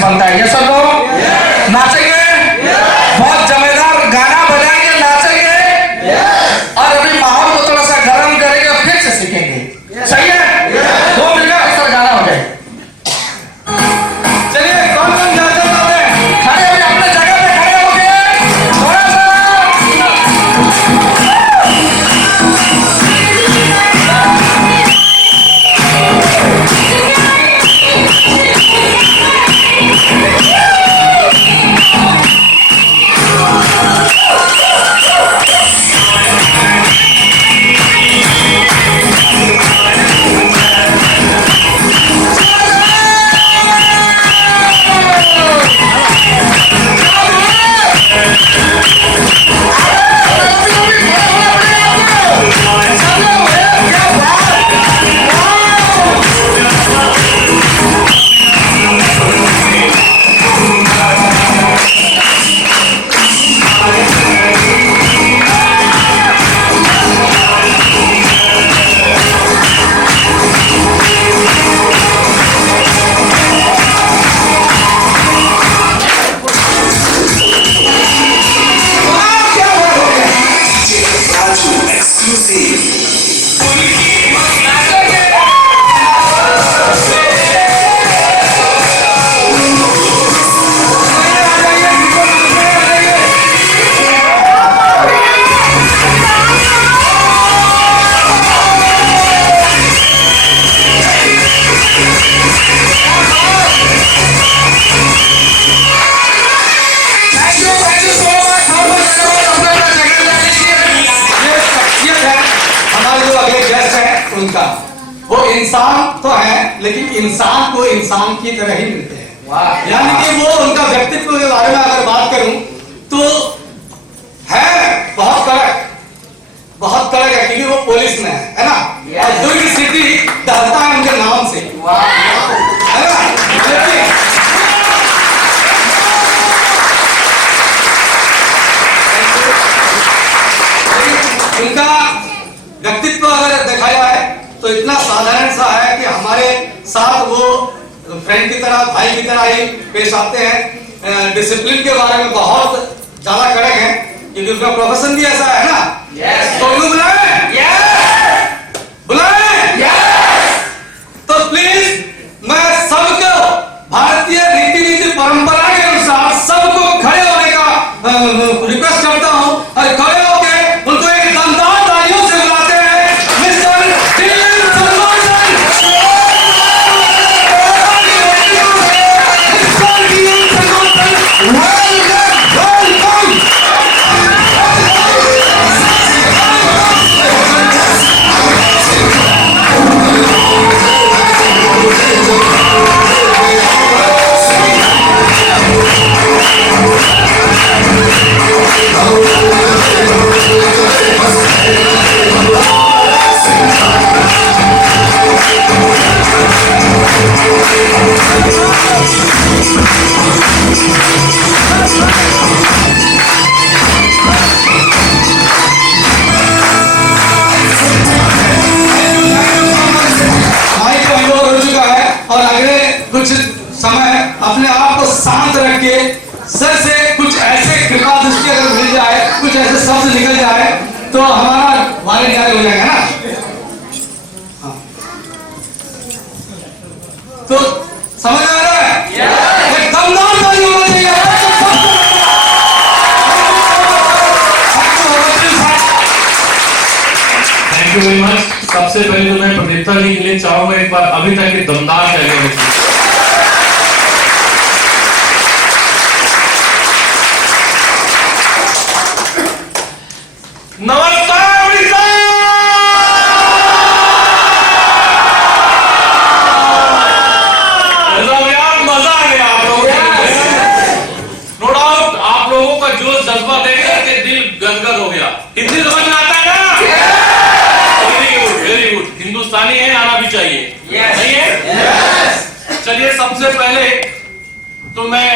बनता है ये सब लोग नाचेंगे, बहुत जमेदार गाना बजाएंगे, नाचेंगे और अभी माहौल को थोड़ा सा गर्म करेंगे, फिर से सीखेंगे। सही है? 2 मिनट में सर गाना हो जाए। चलिए कौन कौन नाचना चाहते हैं? खड़े हो अपने जगह पे खड़े हो गए थोड़ा सा। उनका वो इंसान तो है, लेकिन इंसान को इंसान की तरह ही मिलते हैं। यानी कि वो उनका व्यक्तित्व के बारे में अगर बात करूं तो है बहुत कड़क है, क्योंकि वो पुलिस में है ना, और दुर्ग सिटी दहता है उनके नाम से, है ना। उनका व्यक्तित्व अगर देखा जाए तो इतना साधारण सा है कि हमारे साथ वो फ्रेंड की तरह, भाई की तरह ही पेश आते हैं। डिसिप्लिन के बारे में बहुत ज्यादा कड़क है, क्योंकि उनका प्रोफेशन भी ऐसा है ना। तो उन्हें बुलाएं तो प्लीज मैं सबको भारतीय रीति नीति परंपरा के अनुसार सबको खड़े होने का रिक्वेस्ट करता हूं, और खड़े होकर शब्द निकल जाए तो हमारा वाले जारे हो जाएगा ना। हाँ। तो समझ आ रहा है? एक दमदार ताली होना चाहिए। Thank you very much. सबसे पहले तो मैं प्रतिष्ठा जी के लिए चाहूंगा एक बार अभी तक के दमदार तालियां। नमस्कार उड़ीसा। मजा आ गया आप लोगों को। नो डाउट आप लोगों का जोश जज्बा देख करके दिल गदगद हो गया। हिंदी समझ में आता है ना? Very good. हिंदुस्तानी है, आना भी चाहिए। नहीं है? चलिए सबसे पहले तो मैं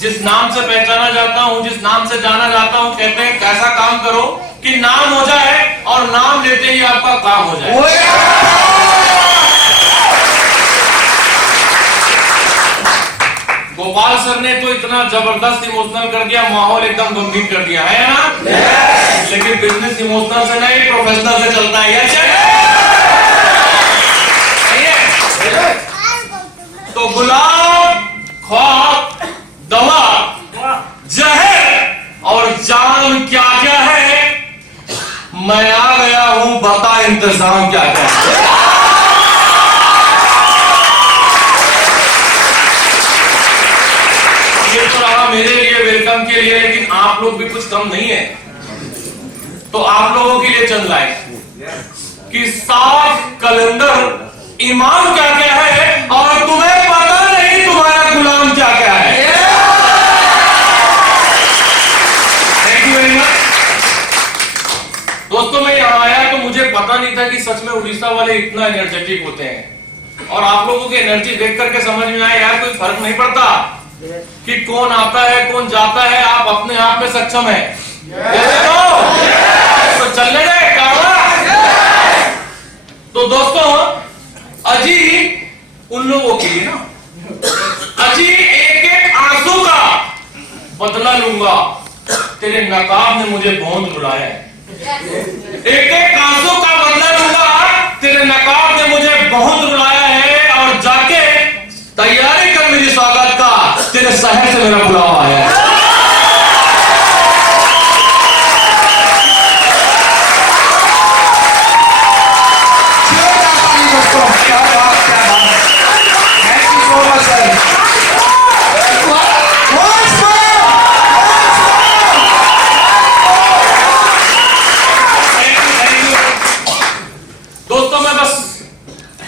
जिस नाम से पहचाना जाता हूं, जिस नाम से जाना जाता हूं, कहते हैं कैसा काम करो कि नाम हो जाए और नाम लेते ही आपका काम हो जाए। गोपाल सर ने तो इतना जबरदस्त इमोशनल कर दिया, माहौल एकदम गंभीर कर दिया है ना? लेकिन बिजनेस इमोशनल से नहीं, प्रोफेशनल से चलता है। तो गुलाब, ख्वाब, दवा, जहर और जाम क्या क्या है, मैं आ गया हूं, बता इंतजाम क्या क्या है। ये तो रहा मेरे लिए वेलकम के लिए, लेकिन आप लोग भी कुछ कम नहीं है। तो आप लोगों के लिए चल रहा है कि साफ कैलेंडर इमाम क्या क्या है और तुम्हें पता नहीं तुम्हारा गुलाम क्या क्या है। Thank you very much. दोस्तों मैं यहां आया तो मुझे पता नहीं था कि सच में उड़ीसा वाले इतना एनर्जेटिक होते हैं। और आप लोगों की एनर्जी देख करके समझ में आया यार कोई फर्क नहीं पड़ता कि कौन आता है कौन जाता है, आप अपने आप में सक्षम है। तो चलने दे कावड़ा। तो दोस्तों अजी उन लोगों के लिए ना, अजी एक एक आंसू का बदला लूंगा, तेरे नकाब ने मुझे बहुत रुलाया है। एक एक आंसू का बदला लूंगा, तेरे नकाब ने मुझे बहुत रुलाया है। और जाके तैयारी कर मेरी स्वागत का, तेरे शहर से मेरा बुलावा आया है।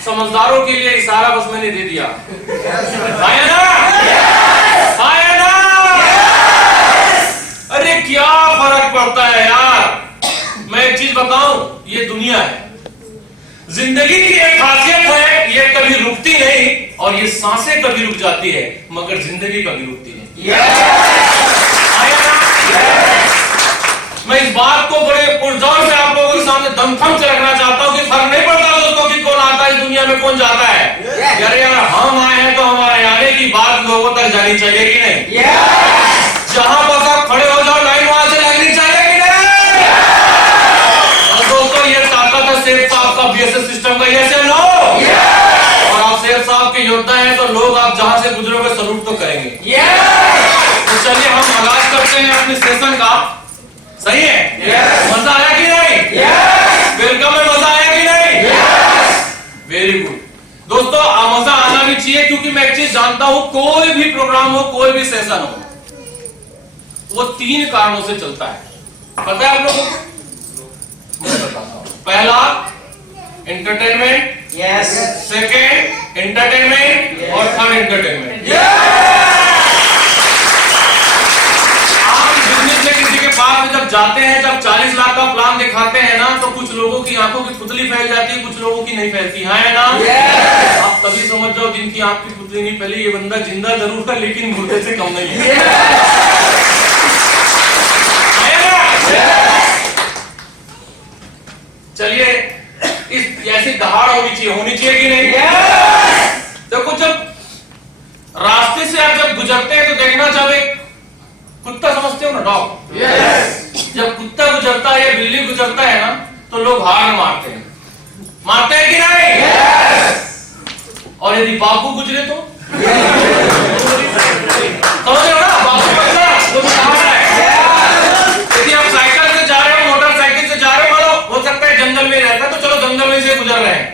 समझदारों के लिए इशारा बस मैंने दे दिया। आया ना? आया ना? अरे क्या फर्क पड़ता है यार। मैं एक चीज बताऊं, ये दुनिया है, जिंदगी की एक खासियत है, ये कभी रुकती नहीं और ये सांसें कभी रुक जाती है मगर जिंदगी कभी रुकती नहीं। आया ना? मैं इस बात को बड़े पुरजोर से आप लोगों के सामने दमखम से रखना चाहता हूं कि फर्क नहीं पड़ता दोस्तों कि कौन आता है इस दुनिया में, कौन जाता है। यार यार हम आए हैं तो हमारे आने की बात लोगों तक जानी चाहिए कि नहीं? जहां बस आप खड़े हो जाओ, लाइन वहां से लगनी चाहिए कि नहीं? और दोस्तों ये ताकत है शेर साहब का बीएसएस सिस्टम का, ये से लो। और आप शेर साहब के योद्धा हैं तो लोग आप जहां से गुजरोगे सलूट तो करेंगे। तो चलिए हम आगाज करते हैं अपने सेशन का। सही है? मजा आया कि नहीं? वेलकम में मजा आया कि नहीं? Very good. दोस्तों मजा आना भी चाहिए क्योंकि मैं एक चीज जानता हूं, कोई भी प्रोग्राम हो, कोई भी सेशन हो, वो 3 कारणों से चलता है। पता है आप लोगों को? मैं बताता हूं। पहला एंटरटेनमेंट, सेकेंड एंटरटेनमेंट और थर्ड एंटरटेनमेंट। किसी के पास में जब जाते हैं, जब 40 लाख का प्लान दिखाते हैं ना, तो कुछ लोगों की आंखों की पुतली फैल जाती है, कुछ लोगों की नहीं फैलती है ना। आप तभी समझ जाओ जिनकी आंख की पुतली नहीं फैली, ये बंदा जिंदा जरूर है लेकिन मुर्दे से कम नहीं है। चलिए इस ऐसी दहाड़ होनी चाहिए कि नहीं? देखो जब रास्ते से आप जब गुजरते हैं तो देखना, जब एक कुत्ता समझते हो ना, डॉग, जब कुत्ता गुजरता है या बिल्ली गुजरता है ना, तो लोग हार मारते हैं कि नहीं? और यदि बापू गुजरे तो समझ रहे हो ना, बापू बचना वो तो कहा है। यदि आप साइकिल से जा रहे हो, मोटरसाइकिल से जा रहे हो, हो सकता है जंगल में रहता है, तो चलो जंगल में से गुजर रहे हैं,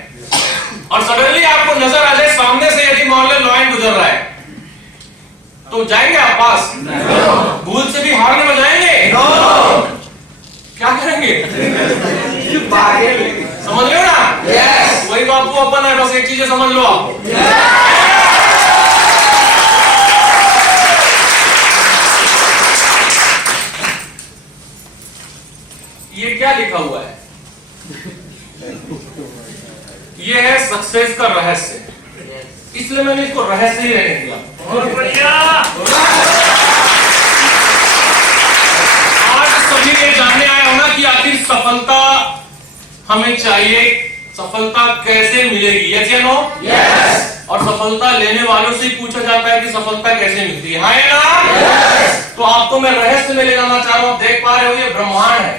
और सडनली आपको नजर आ जाए सामने से यदि मान लो लॉयन गुजर रहा है, तो जाएंगे आप पास? भूल से भी हारने में जाएंगे? क्या करेंगे? समझ रहे हो ना? वही बापू अपन है, बस एक चीज समझ लो आप। ये क्या लिखा हुआ है? ये है सक्सेस का रहस्य, इसलिए मैंने इसको रहस्य ही रहने दिया। बहुत बढ़िया। आज सभी ये जानने आए हो ना कि आखिर सफलता हमें चाहिए, सफलता कैसे मिलेगी? यस या नो? यस। और सफलता लेने वालों से पूछा जाता है कि सफलता कैसे मिलती है, हाँ या ना? तो आपको मैं रहस्य में ले जाना चाह रहा हूं। देख पा रहे हो, ये ब्रह्मांड है,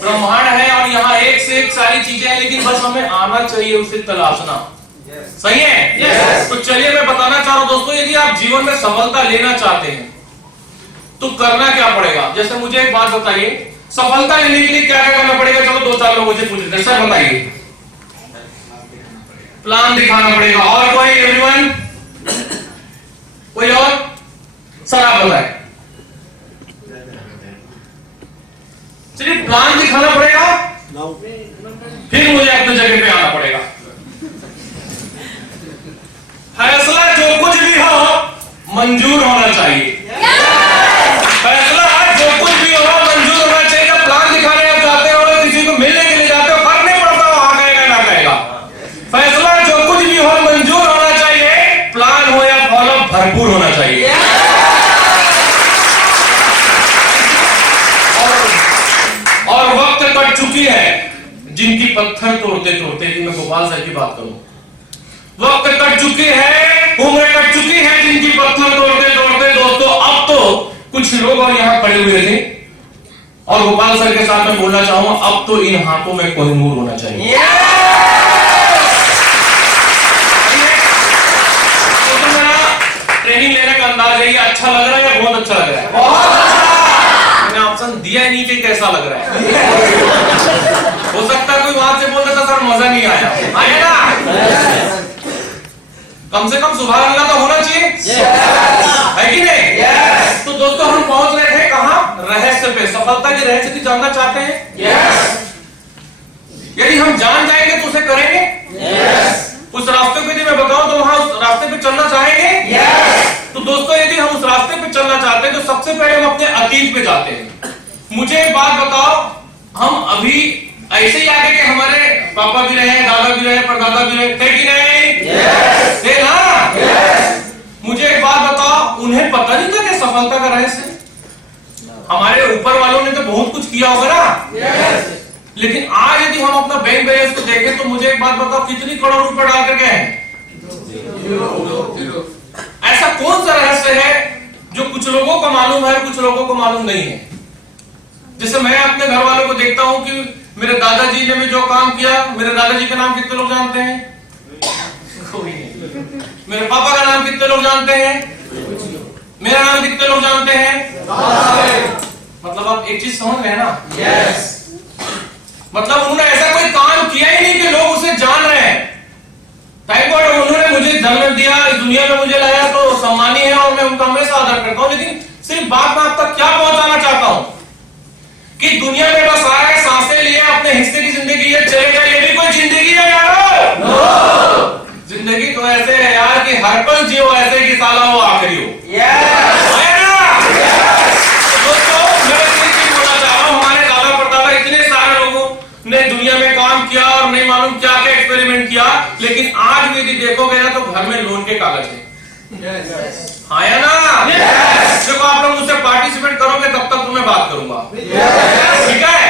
ब्रह्मांड है, और यहाँ एक से एक सारी चीजें हैं, लेकिन बस हमें आना चाहिए उसे तलाशना। सही है? तो चलिए मैं बताना चाह रहा हूं दोस्तों, यदि आप जीवन में सफलता लेना चाहते हैं तो करना क्या पड़ेगा? जैसे मुझे एक बात बताइए, सफलता लेने के लिए क्या क्या करना पड़ेगा? चलो दो चार लोगों से पूछ लेते हैं, सर बताइए। प्लान दिखाना पड़ेगा। और कोई? एवरीवन? कोई और? सर आप बताएं। चलिए, प्लान दिखाना पड़ेगा, फिर मुझे अपनी जगह पे आना पड़ेगा। फैसला जो कुछ भी हो मंजूर होना चाहिए। फैसला जो कुछ भी हो मंजूर होना चाहिए। प्लान दिखाने आप जाते हो, किसी को मिलने के लिए जाते हो, फर्क नहीं पड़ता वो हाँ कहेगा ना कहेगा। फैसला जो कुछ भी हो मंजूर होना चाहिए, प्लान हो या फॉलो भरपूर होना चाहिए। और वक्त कट चुकी है जिनकी पत्थर तोड़ते तोड़ते, मैं गोपाल सर की बात करूं, वक्त कट चुकी है, उम्र कट चुकी है जिनकी पत्थर तोड़ते तोड़ते। दोस्तों अब तो कुछ लोग और यहाँ खड़े हुए थे, और गोपाल सर के साथ मैं बोलना चाहूंगा, अब तो इन हाथों में कोहिनूर होना चाहिए। तो मेरा ट्रेनिंग लेने का अंदाज है, ये अच्छा लग रहा है या बहुत अच्छा लग रहा है? मैंने ऑप्शन दिया नहीं कि कैसा लग रहा है। हो सकता है कोई बात से बोल देता सर मजा नहीं आया, आया ना? कम से कम सुबह अल्लाह तो होना चाहिए, है कि नहीं? तो दोस्तों हम पहुंच रहे थे कहां? रहस्य पे। सफलता के रहस्य की जानना चाहते हैं? यदि हम जान जाएंगे तो उसे करेंगे। उस रास्ते पे यदि मैं बताऊं तो वहां उस रास्ते पे चलना चाहेंगे। तो दोस्तों यदि हम उस रास्ते पे चलना चाहते हैं तो सबसे पहले हम अपने अतीत पे जाते हैं। मुझे एक बात बताओ, हम अभी ऐसे ही आगे के हमारे पापा भी रहे, दादा भी रहे, परदादा भी रहे, थे कि नहीं? थे ना? मुझे एक बात बताओ, उन्हें पता नहीं था कि सफलता का रहस्य? हमारे ऊपर वालों ने तो बहुत कुछ किया होगा ना? लेकिन आज यदि हम अपना बैंक बैलेंस को देखें तो मुझे एक बात बताओ, कितनी करोड़ रुपए डाल करके हैं? ऐसा कौन सा रहस्य है जो कुछ लोगों को मालूम है, कुछ लोगों को मालूम नहीं है? जैसे मैं अपने घर वालों को देखता हूं कि मेरे दादाजी ने भी जो काम किया, मेरे दादाजी का नाम कितने लोग जानते हैं? कोई नहीं। मेरे पापा का नाम कितने लोग जानते हैं? मेरा नाम कितने लोग जानते हैं? मतलब आप एक चीज समझ रहे हैं ना? यस। मतलब उन्होंने ऐसा कोई काम किया ही नहीं कि लोग उसे जान रहे हैं। थैंक गॉड उन्होंने मुझे जन्म दिया, इस दुनिया में मुझे लाया, तो सम्मानीय है और मैं उनका हमेशा आदर करता हूं। लेकिन सिर्फ बात मैं आप तक क्या पहुंचाना चाहता हूं कि दुनिया में बस आ रहे, सांसें लिए, अपने हिस्से की जिंदगी है, चले गए, ये भी कोई जिंदगी है यार? जिंदगी तो ऐसे है यार कि हर पल जियो ऐसे कि साला वो आखिरी हो। दोस्तों मैं एक चीज बोलना चाह रहा हूं, हमारे दादा परदादा इतने सारे लोगों ने दुनिया में काम किया और नहीं मालूम क्या क्या एक्सपेरिमेंट किया, लेकिन आज भी यदि देखोगे ना तो घर में लोन के कागज है। हाँ या ना? देखो आप लोग मुझसे पार्टिसिपेट करोगे तब तक तुम्हें बात करूंगा, ठीक है?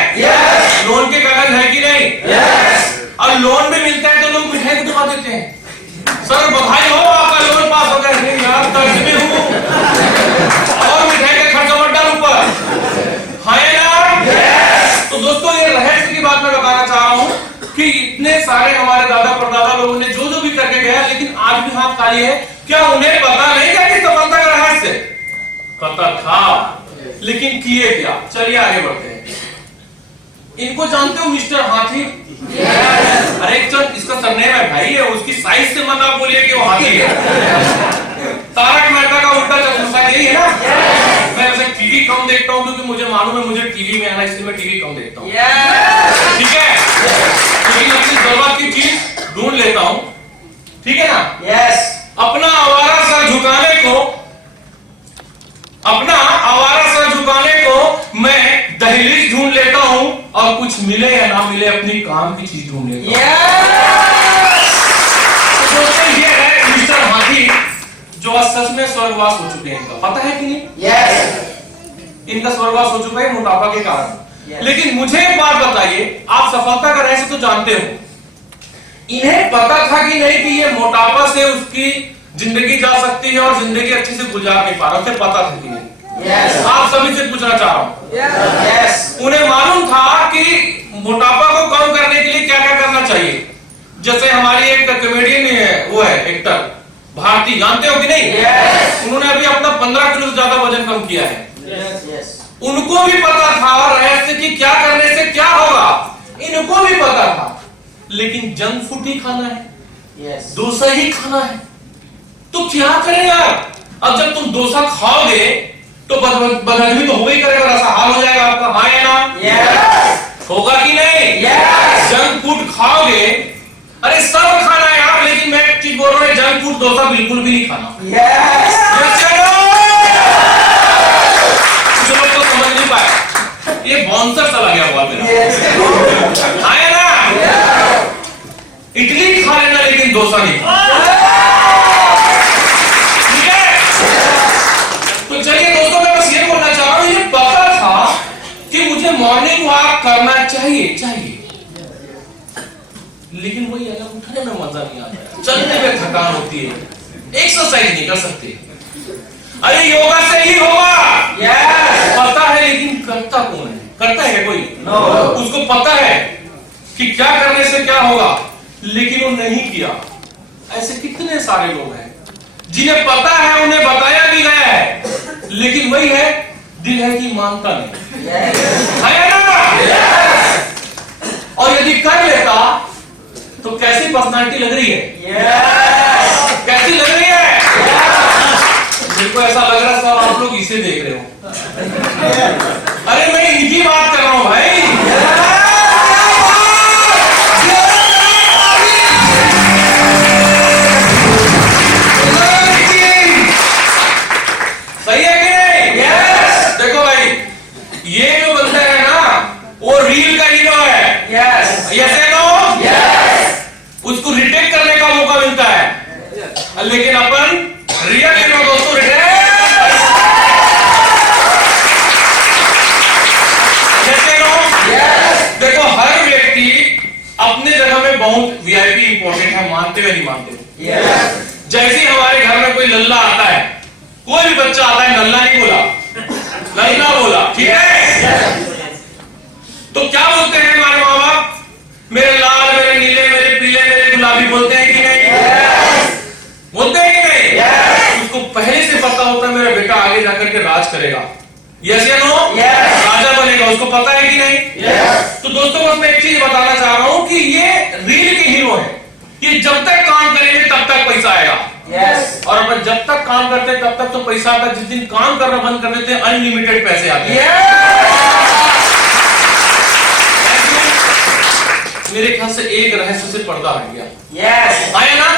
लोन के कागज है कि नहीं? और लोन भी मिलता है तो लोग मिठाई को दिखा देते हैं, सर बधाई हो आपका लोन पास हो गया। नहीं यार कर्ज में हूं, और मिठाई का खर्चा मत डाल ऊपर, हाँ यार? आज भी हाथ खाली है। क्या उन्हें पता नहीं क्या कि सफलता का रहस्य? पता था, लेकिन किए क्या? चलिए आगे बढ़ते हैं। इनको जानते हो मिस्टर हाथी? अरे चल, इसका सरनेम है भाई, है उसकी साइज से मत आप बोलिए कि वो हाथी है। तारक मेहता का उल्टा चश्मा यही है ना? मैं वैसे टीवी कम देखता हूँ क्योंकि मुझे मालूम है मुझे टीवी में आना, इसलिए मैं टीवी कम देखता हूँ। ठीक है, लेकिन अपनी जरूरत की चीज ढूंढ लेता हूँ, ठीक है ना? अपना आवारा सर झुकाने को मैं दहलीज ढूंढ लेता हूँ, और कुछ मिले या ना मिले अपनी काम की चीज ढूंढ लेता हूँ। तो दोस्तों, ये है मिस्टर हाथी, जो आज सच में स्वर्गवास हो चुके हैं। इनका पता है कि नहीं? इनका स्वर्गवास हो चुका है मोटापा के कारण। लेकिन मुझे एक बात बताइए, आप सफलता का रहस्य तो जानते हो, इन्हें पता था कि नहीं कि ये मोटापा से उसकी जिंदगी जा सकती है और जिंदगी अच्छे से गुजार नहीं पा रहा? उसे पता था कि नहीं? आप सभी से पूछना चाह रहा हूं। उन्हें मालूम था कि मोटापा को कम करने के लिए क्या क्या करना चाहिए। जैसे हमारी एक कॉमेडियन है, वो है एक्टर भारती, जानते हो कि नहीं? उन्होंने अभी अपना 15 किलो से ज्यादा वजन कम किया है। उनको भी पता था रहस्य कि क्या करने से क्या होगा, इनको भी पता था, लेकिन जंक फूड ही खाना है, डोसा ही खाना है। तो क्या करें यार? अब जब तुम डोसा खाओगे तो बदहजमी तो होगा ही करेगा, ऐसा हाल हो जाएगा आपका, हाँ या ना? होगा कि नहीं? जंक फूड खाओगे, अरे सब खाना है आप, लेकिन मैं एक चीज बोल रहा हूँ, जंक फूड डोसा बिल्कुल भी नहीं खाना। कुछ लोग तो समझ नहीं पाए, ये बॉन्सर चला गया हुआ मेरा, हाँ या ना? इडली खा लेना लेकिन डोसा नहीं खाना। तो चलिए दोस्तों, मैं बस ये बोलना चाह रहा हूं, ये पता था कि मुझे मॉर्निंग वॉक करना चाहिए, लेकिन वही अगर उठने में मजा नहीं आता, चलने में थकान होती है, एक्सरसाइज नहीं कर सकते। अरे योगा से ही होगा, पता है, लेकिन करता कौन है? करता है कोई? उसको पता है कि क्या करने से क्या होगा, लेकिन वो नहीं किया। ऐसे कितने सारे लोग हैं जिन्हें पता है, उन्हें बताया भी गया है, लेकिन वही है, दिल है कि मानता नहीं है ना? और यदि कर लेता तो कैसी पर्सनालिटी लग रही है? कैसी लग रही है? मेरे को ऐसा लग रहा है सब आप लोग इसे देख रहे हो। अरे मैं इनकी बात कर रहा हूं भाई। सही है कि नहीं? देखो भाई, ये जो बंदा है ना, वो रील का हीरो है। Yes no? उसको रिटेक करने का मौका मिलता है, लेकिन अपन रियल हीरो दोस्तों रिटेक। देखो, हर व्यक्ति अपने जगह में बहुत वीआईपी इंपॉर्टेंट है, मानते हुए नहीं मानते? जैसे ही हमारे घर में कोई लल्ला आता है, कोई भी बच्चा आता है, नल्ला नहीं बोला, लल्ला बोला, ठीक है? तो क्या बोलते हैं हमारे माँ बाप? मेरे लाल, मेरे नीले, मेरे पीले, मेरे गुलाबी, बोलते हैं कि नहीं? बोलते हैं कि नहीं? उसको पहले से पता होता है मेरा बेटा आगे जाकर के राज करेगा, यस या नो? राजा बनेगा, उसको पता है कि नहीं? तो दोस्तों, बस मैं एक चीज बताना चाह रहा हूं कि ये रील के हीरो है, ये जब तक काम करेंगे तब तक पैसा आएगा। और अपन जब तक काम करते तब तक तो पैसा आता है, जिस दिन काम करना बंद कर देते हैं अनलिमिटेड पैसे आते हैं। मेरे ख्याल से एक रहस्य से पर्दा हट गया, आया ना?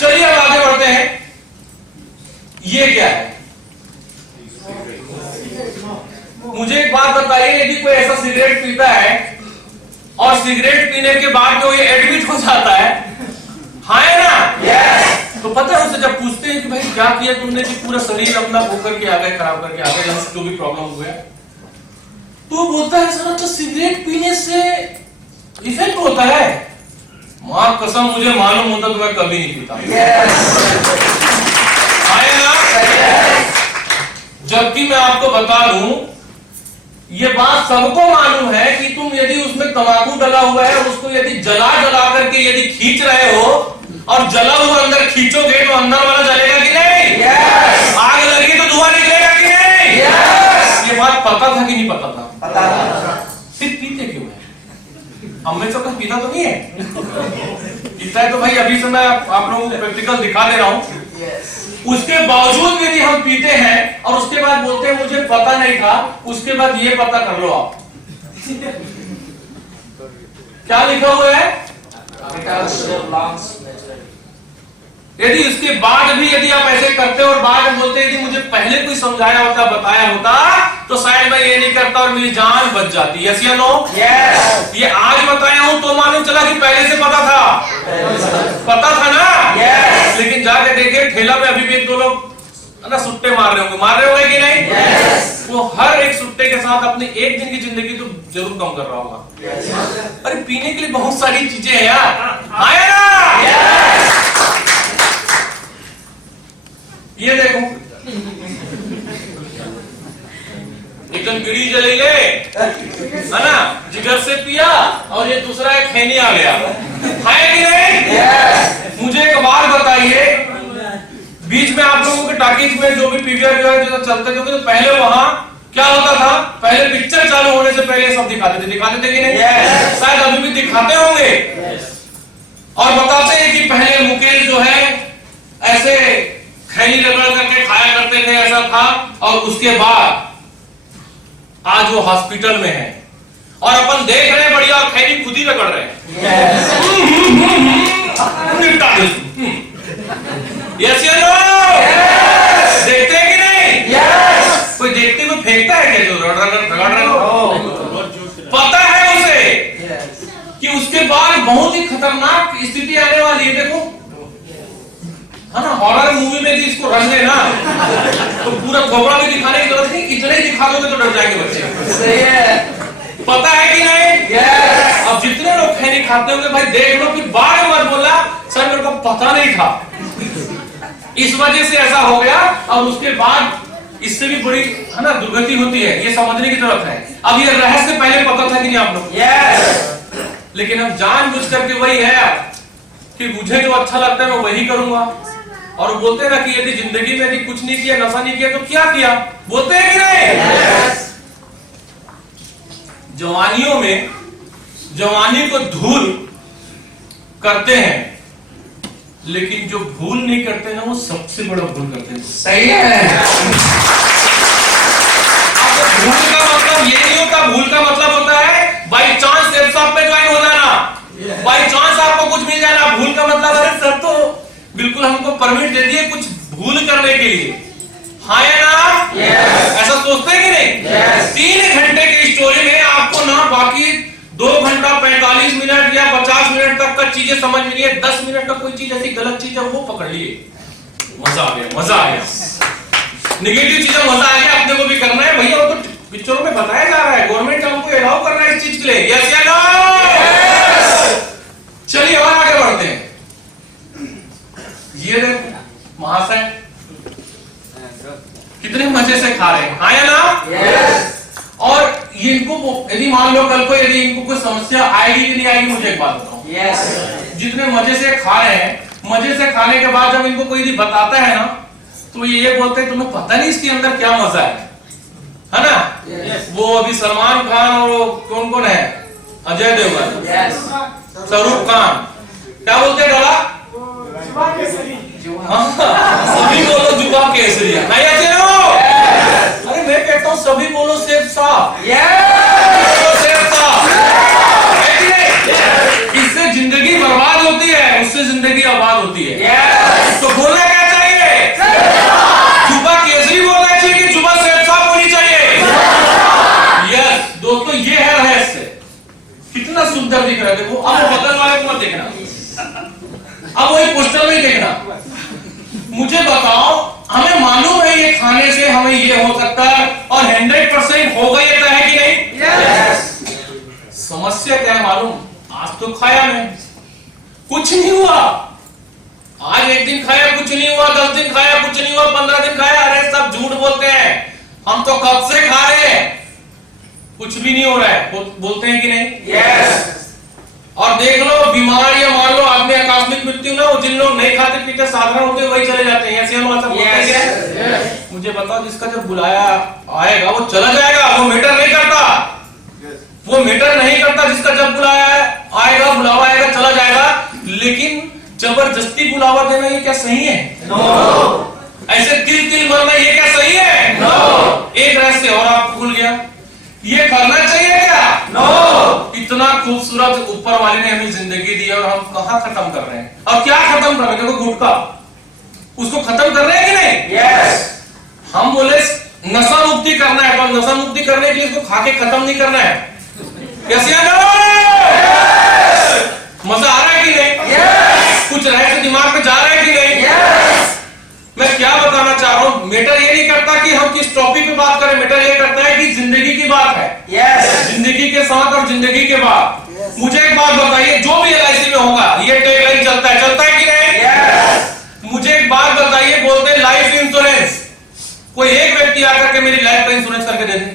चलिए अब आगे बढ़ते हैं। ये क्या है? मुझे एक बात बताइए, यदि कोई ऐसा सिगरेट पीता है और सिगरेट पीने के बाद जो ये एडमिट हो जाता है, हाँ है ना? तो पता है उसे जब पूछते हैं कि भाई क्या किया तुमने कि पूरा शरीर अपना वो करके आ गए, खराब करके आ गए, लंग्स को भी प्रॉब्लम हो गया, तो बोलता है सर तो सिगरेट पीने से इफेक्ट होता है। मां कसम, मुझे मालूम होता तो मैं कभी नहीं पीता। आए ना? जबकि मैं आपको बता दूं, ये बात सबको मालूम है कि तुम यदि उसमें तंबाकू डला हुआ है, उसको यदि जला करके यदि खींच रहे हो और जला हुआ अंदर खींचोगे तो अंदर वाला जलेगा कि नहीं? आग लगी तो धुआं निकलेगा कि नहीं? ये बात पता था कि नहीं पता था? पता था। फिर पीते क्यों है? हमें तो कहीं पीता तो नहीं है। पीता है तो भाई अभी से मैं आप लोगों को प्रैक्टिकल दिखा दे रहा हूं। उसके बावजूद यदि हम पीते हैं और उसके बाद बोलते हैं मुझे पता नहीं था, उसके बाद ये पता कर लो आप क्या लिखा हुआ है? यदि उसके बाद भी यदि आप ऐसे करते हो और बाद में बोलते हैं यदि मुझे पहले कोई समझाया होता, बताया होता तो शायद मैं ये नहीं करता और मेरी जान बच जाती। यस या नो? ये आज बताया हूं तो मालूम चला कि पहले से पता था ना? लेकिन जाके देखे ठेला पे अभी भी एक दो लोग ना सुट्टे मार रहे होंगे कि नहीं? वो हर एक सुट्टे के साथ अपनी एक दिन की जिंदगी तो जरूर कम कर रहा होगा। अरे पीने के लिए बहुत सारी चीजें हैं यार, आया ना? ये देखो एकदम बीड़ी जले ले, है ना? जिगर से पिया और ये दूसरा एक खैनी आ गया, है कि नहीं? मुझे एक बात बताइए, बीच में आप लोगों के टॉकीज में जो भी पीवीआर जो चलते थे तो पहले वहां क्या होता था? पहले पिक्चर चालू होने से पहले सब दिखाते थे कि नहीं? शायद अभी भी दिखाते होंगे और बताते हैं कि पहले मुकेश जो है ऐसे खैनी रगड़ करके खाया करते थे, ऐसा था। और उसके बाद आज वो हॉस्पिटल में है और अपन देख रहे हैं बढ़िया और खैनी खुद ही रगड़ रहे हैं। यस या नो? देखते हैं कि नहीं? कोई देखते हुए फेंकता है क्या जो रगड़ रहे हो? पता है उसे कि उसके बाद बहुत ही खतरनाक स्थिति आने वाली है। देखो है ना, हॉरर मूवी में भी इसको रख देना तो पूरा घोड़ा भी दिखाने की जरूरत नहीं, इतना ही दिखा दोगे तो डर जाएंगे बच्चे। सही है, पता है कि नहीं? अब जितने लोग खैनी खाते होंगे भाई देख लो, फिर बाद में मत बोला सर मेरे को पता नहीं था, इस वजह से ऐसा हो गया। और उसके बाद इससे भी बड़ी है ना दुर्गति होती है, ये समझने की जरूरत है। अब ये रहस्य पहले पता था कि नहीं आप लोग? लेकिन अब जानबूझ करके वही है कि मुझे जो अच्छा लगता है मैं वही करूंगा। और बोलते हैं ना कि यदि जिंदगी में यदि कुछ नहीं किया, नशा नहीं किया तो क्या किया? बोलते हैं कि नहीं? जवानियों में जवानी को धूल करते हैं, लेकिन जो भूल नहीं करते ना वो सबसे बड़ा भूल करते हैं। सही है। अब भूल का मतलब ये नहीं होता, भूल का मतलब होता है बाई चांस सेफ शॉप पे ज्वाइन हो जाना, बाई चांस आपको कुछ मिल जाना। भूल का मतलब है सर तो बिल्कुल हमको परमिट दे दिए कुछ भूल करने के लिए, हाँ या ना? ऐसा सोचते हैं कि नहीं? 3 घंटे की स्टोरी में आपको ना बाकी 2 घंटा 45 मिनट या 50 मिनट तक का चीजें समझ में नहीं है, 10 मिनट का कोई चीज ऐसी गलत चीज है वो पकड़ लिए, मजा आ गया, मजा आ गया। निगेटिव चीजें मजा आ गया, अपने को भी करना है भैया, वो तो पिक्चरों में बताया जा रहा है, गवर्नमेंट हमको अलाउ कर रहा है इस चीज के लिए। यस या नो? चलिए और आगे बढ़ते हैं। ये देखो महाशय कितने मजे से खा रहे हैं, हाँ या ना? और इनको यदि मान लो कल को यदि इनको कोई समस्या आएगी कि नहीं आएगी, मुझे एक बात बताओ। जितने मजे से खा रहे हैं, मजे से खाने के बाद जब इनको कोई यदि बताता है ना तो ये बोलते हैं तुम्हें पता नहीं इसके अंदर क्या मजा है ना? वो अभी सलमान खान और कौन कौन है, अजय देवगन, शाहरुख खान, क्या बोलते हैं डोला? सभी बोलो जुबा केसरिया, नहीं ऐसे हो? अरे मैं कहता हूँ सभी बोलो सेफ साफ, सेफ साफ। इससे जिंदगी बर्बाद होती है, उससे जिंदगी आबाद होती है। तो बोलना क्या चाहिए? जुबा केसरी बोलना चाहिए कि जुबा सेफ साफ होनी चाहिए? यस दोस्तों, ये है रहस्य। कितना सुंदर दिख रहा है, देखो। अब बगल वाले को मत देखना, अब वही पोस्टर में देखना। मुझे बताओ, हमें मालूम है ये खाने से हमें ये हो सकता है और 100% होगा, ये तो है कि नहीं? समस्या क्या है मालूम? आज तो खाया मैं, कुछ नहीं हुआ। आज एक दिन खाया कुछ नहीं हुआ, 10 दिन खाया कुछ नहीं हुआ, 15 दिन खाया, अरे सब झूठ बोलते हैं, हम तो कब से खा रहे हैं, कुछ भी नहीं हो रहा है। बोलते हैं कि नहीं? और देख लो बीमार या मान लो आदमी आकस्मिक मृत्यु ना हो, जिन लोग नहीं खाते पीते साधारण होते वही चले जाते हैं, ऐसे हम ऐसा बोलते हैं। मुझे बताओ जिसका जब बुलाया आएगा वो चला जाएगा, वो मैटर नहीं करता, वो मैटर नहीं करता। जिसका जब बुलाया आएगा, बुलावा आएगा, चला जाएगा। लेकिन जबरदस्ती बुलावा देना ये क्या सही है? ऐसे तिल तिल मरना ये क्या सही है? एक रहस्य और आपको भूल गया, ये करना चाहिए क्या? इतना खूबसूरत ऊपर वाले ने हमें जिंदगी दी है और हम कहां खत्म कर रहे हैं? और क्या खत्म कर रहे हैं? देखो गुटखा, उसको खत्म कर रहे हैं कि नहीं? हम बोले नशा मुक्ति करना है, तो नशा मुक्ति करने के लिए इसको खा के खत्म नहीं करना है। कैसे मजा आ रहा है कि नहीं? कुछ रहस्य दिमाग में जा रहा है कि नहीं? मैं क्या बताना चाह रहा हूं, मैटर ये नहीं करता कि हम किस टॉपिक पे बात करें, मैटर ये करता है कि जिंदगी की बात है। जिंदगी के साथ और जिंदगी के बाद। मुझे एक बात बताइए, जो भी LIC में होगा ये टैगलाइन चलता है कि नहीं? मुझे एक बात बताइए, बोलते हैं लाइफ इंश्योरेंस, कोई एक व्यक्ति आकर के मेरी लाइफ का इंश्योरेंस करके दे दे।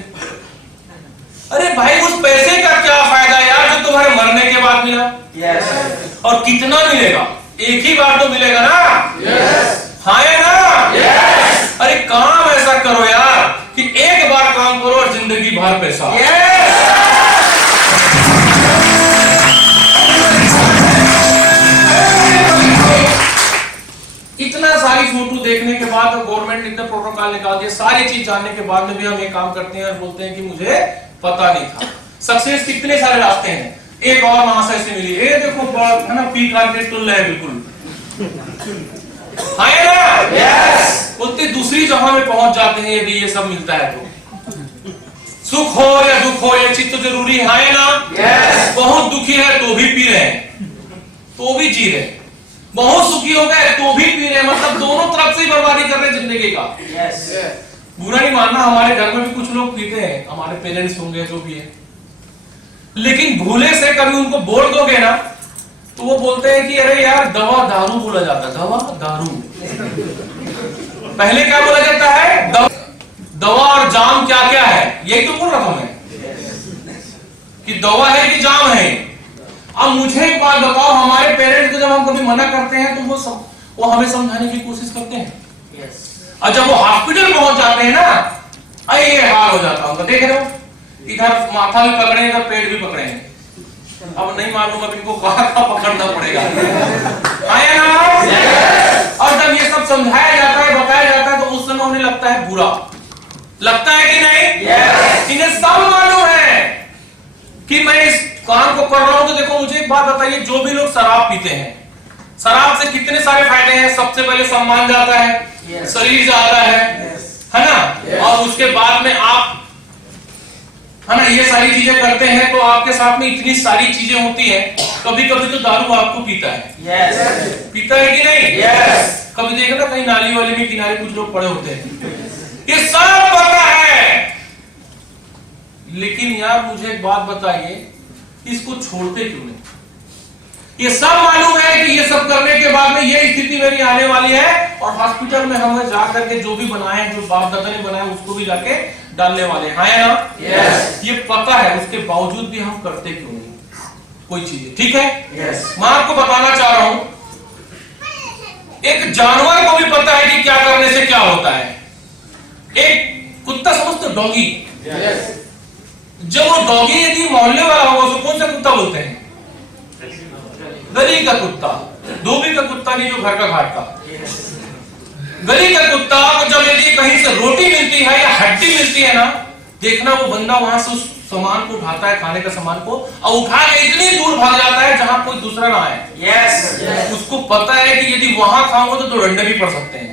अरे भाई उस पैसे का क्या फायदा यार जो तुम्हारे मरने के बाद मिला? और कितना मिलेगा? एक ही बार तो मिलेगा ना? हाँ या ना? अरे काम ऐसा करो यार कि एक बार काम करो और जिंदगी भर पैसा। इतना सारी फोटो देखने के बाद गवर्नमेंट ने इतना प्रोटोकॉल निकाल दिया, सारी चीज जानने के बाद में भी हम ये काम करते हैं और बोलते हैं कि मुझे पता नहीं था। सक्सेस कितने सारे रास्ते हैं। एक और महाशय से मिली, ये देखो है ना, पीक आर्केट टुल है बिल्कुल, है ना? बोलते दूसरी जगह में पहुंच जाते हैं यदि ये सब मिलता है तो। सुख हो या दुख हो ये चीज तो जरूरी है ना? बहुत दुखी है तो भी पी रहे हैं, तो भी जी रहे, बहुत सुखी हो गए तो भी पी रहे, मतलब दोनों तरफ से बर्बादी कर रहे जिंदगी का। बुरा नहीं मानना, हमारे घर में भी कुछ लोग पीते हैं, हमारे पेरेंट्स होंगे जो भी है, लेकिन भूले से कभी उनको बोल दोगे ना तो वो बोलते हैं कि अरे यार दवा दारू बोला जाता है, दवा दारू। पहले क्या बोला जाता है? दवा और जाम क्या क्या है, यही तो बोल रहा था मैं कि दवा है कि जाम है। अब मुझे एक बात बताओ, हमारे पेरेंट्स को जब हम कभी मना करते हैं तो वो हमें समझाने की कोशिश करते हैं, और जब वो हॉस्पिटल पहुंच जाते हैं ना, ये हाल हो जाता है। देख रहे हो, इधर माथा भी पकड़े, इधर पेट भी पकड़े हैं। अब नहीं मालूम अब इनको कहां पकड़ना पड़ेगा। आया ना? और जब ये सब समझाया जाता है, बताया जाता है, तो उस समय उन्हें लगता है बुरा, लगता है कि नहीं? इन्हें सब मालूम है कि मैं इस काम को कर रहा हूं। तो देखो मुझे एक बात बताइए, जो भी लोग शराब पीते हैं, शराब से कितने सारे फायदे हैं। सबसे पहले सम्मान जाता है, शरीर जाता है ना? और उसके बाद में आप है ना ये सारी चीजें करते हैं तो आपके साथ में इतनी सारी चीजें होती हैं। कभी कभी तो दारू आपको पीता है, पीता है कि नहीं? कभी देखना कहीं नाली वाली में किनारे कुछ लोग पड़े होते हैं, ये सब पता है। लेकिन यार मुझे एक बात बताइए, इसको छोड़ते क्यों नहीं? ये सब मालूम है कि ये सब करने के बाद में ये स्थिति मेरी आने वाली है, और हॉस्पिटल में हमें जाकर के जो भी बनाए, जो बाप दादा ने बनाए, उसको भी जाके डालने वाले हैं, है ना? ये पता है, उसके बावजूद भी हम करते क्यों नहीं कोई चीज? ठीक है, मैं आपको बताना चाह रहा हूं, एक जानवर को भी पता है कि क्या करने से क्या होता है। एक कुत्ता समझते, डॉगी, जब वो डॉगी यदि मोहल्ले वाला होगा उसको कौन सा कुत्ता बोलते हैं? गली का कुत्ता, धोबी का कुत्ता नहीं, जो घर का घाट का। गली का कुत्ता को जब यदि कहीं से रोटी मिलती है या हड्डी मिलती है ना, देखना वो बंदा वहां से उस सामान को उठाता है, खाने का सामान को, और उठा के इतनी दूर भाग जाता है जहां कोई दूसरा ना आए। उसको पता है कि यदि वहां खाऊंगा तो 2 डंडे भी पड़ सकते हैं।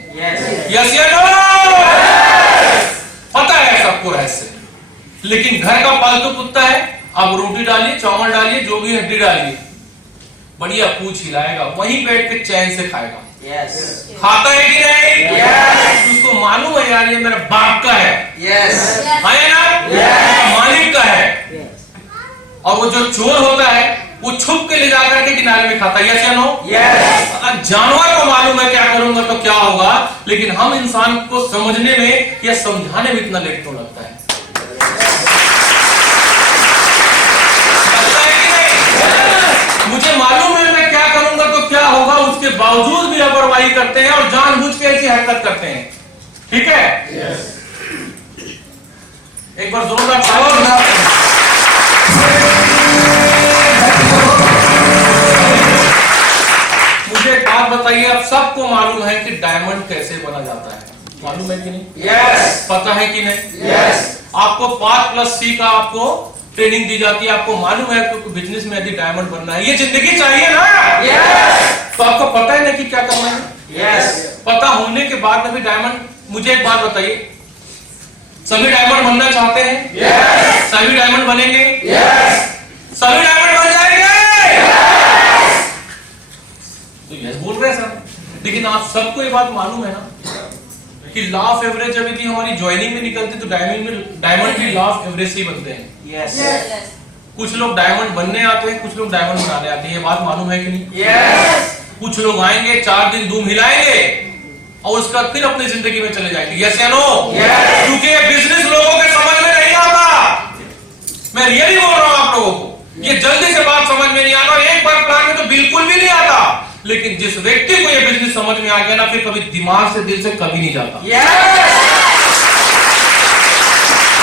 यस या नो? पता है सबको रहस्य। लेकिन घर का पालतू कुत्ता है, आप रोटी डालिए, चावल डालिए, जो भी हड्डी डालिए, बढ़िया पूंछ हिलाएगा, वहीं बैठ के चैन से खाएगा। खाता है कि नहीं? उसको मालूम है यार ये मेरा बाप का है, है ना? मालिक का है। और वो जो चोर होता है वो छुप के ले जाकर के किनारे में खाता है। यस या नो? जानवर को मालूम है क्या करूंगा तो क्या होगा, लेकिन हम इंसान को समझने में या समझाने में इतना लेट तो लगता है। लापरवाही करते हैं और जानबूझ के ऐसी हरकत करते हैं। ठीक है? एक बार जोरदार मुझे एक बात बताइए, आप सबको मालूम है कि डायमंड कैसे बना जाता है? मालूम है कि नहीं? यस। पता है कि नहीं? यस। आपको 5+C का आपको ट्रेनिंग दी जाती है। आपको मालूम है कि बिजनेस में यदि डायमंड बनना है, ये जिंदगी चाहिए ना? यस। तो आपको पता है ना कि क्या करना है? यस। पता होने के बाद में भी डायमंड, मुझे एक बात बताइए, सभी डायमंड बनना चाहते हैं? यस। सभी डायमंड बनेंगे? यस। सभी डायमंड बन जाएंगे? तो यस बोल रहे हैं सर, लेकिन आप सबको ये बात मालूम है ना कि लॉ ऑफ एवरेज जब यदि हमारी ज्वाइनिंग में निकलती तो डायमंड भी लॉ ऑफ एवरेज से ही बनते हैं। यस। कुछ लोग डायमंड बनने आते हैं, कुछ लोग डायमंड बनाने आते हैं। ये बात मालूम है कि नहीं? यस। कुछ लोग आएंगे, 4 दिन धूम हिलाएंगे और उसका फिर अपनी जिंदगी में चले जाएंगे। यस या नो? यस। क्योंकि ये बिजनेस लोगों के समझ में नहीं आता। मैं रियली बोल रहा हूं आप लोगों को, ये जल्दी से बात समझ में नहीं आता। एक बार प्लान में तो बिल्कुल भी नहीं आता, लेकिन जिस व्यक्ति को ये बिजनेस समझ में आ गया ना, फिर कभी दिमाग से, दिल से कभी नहीं जाता।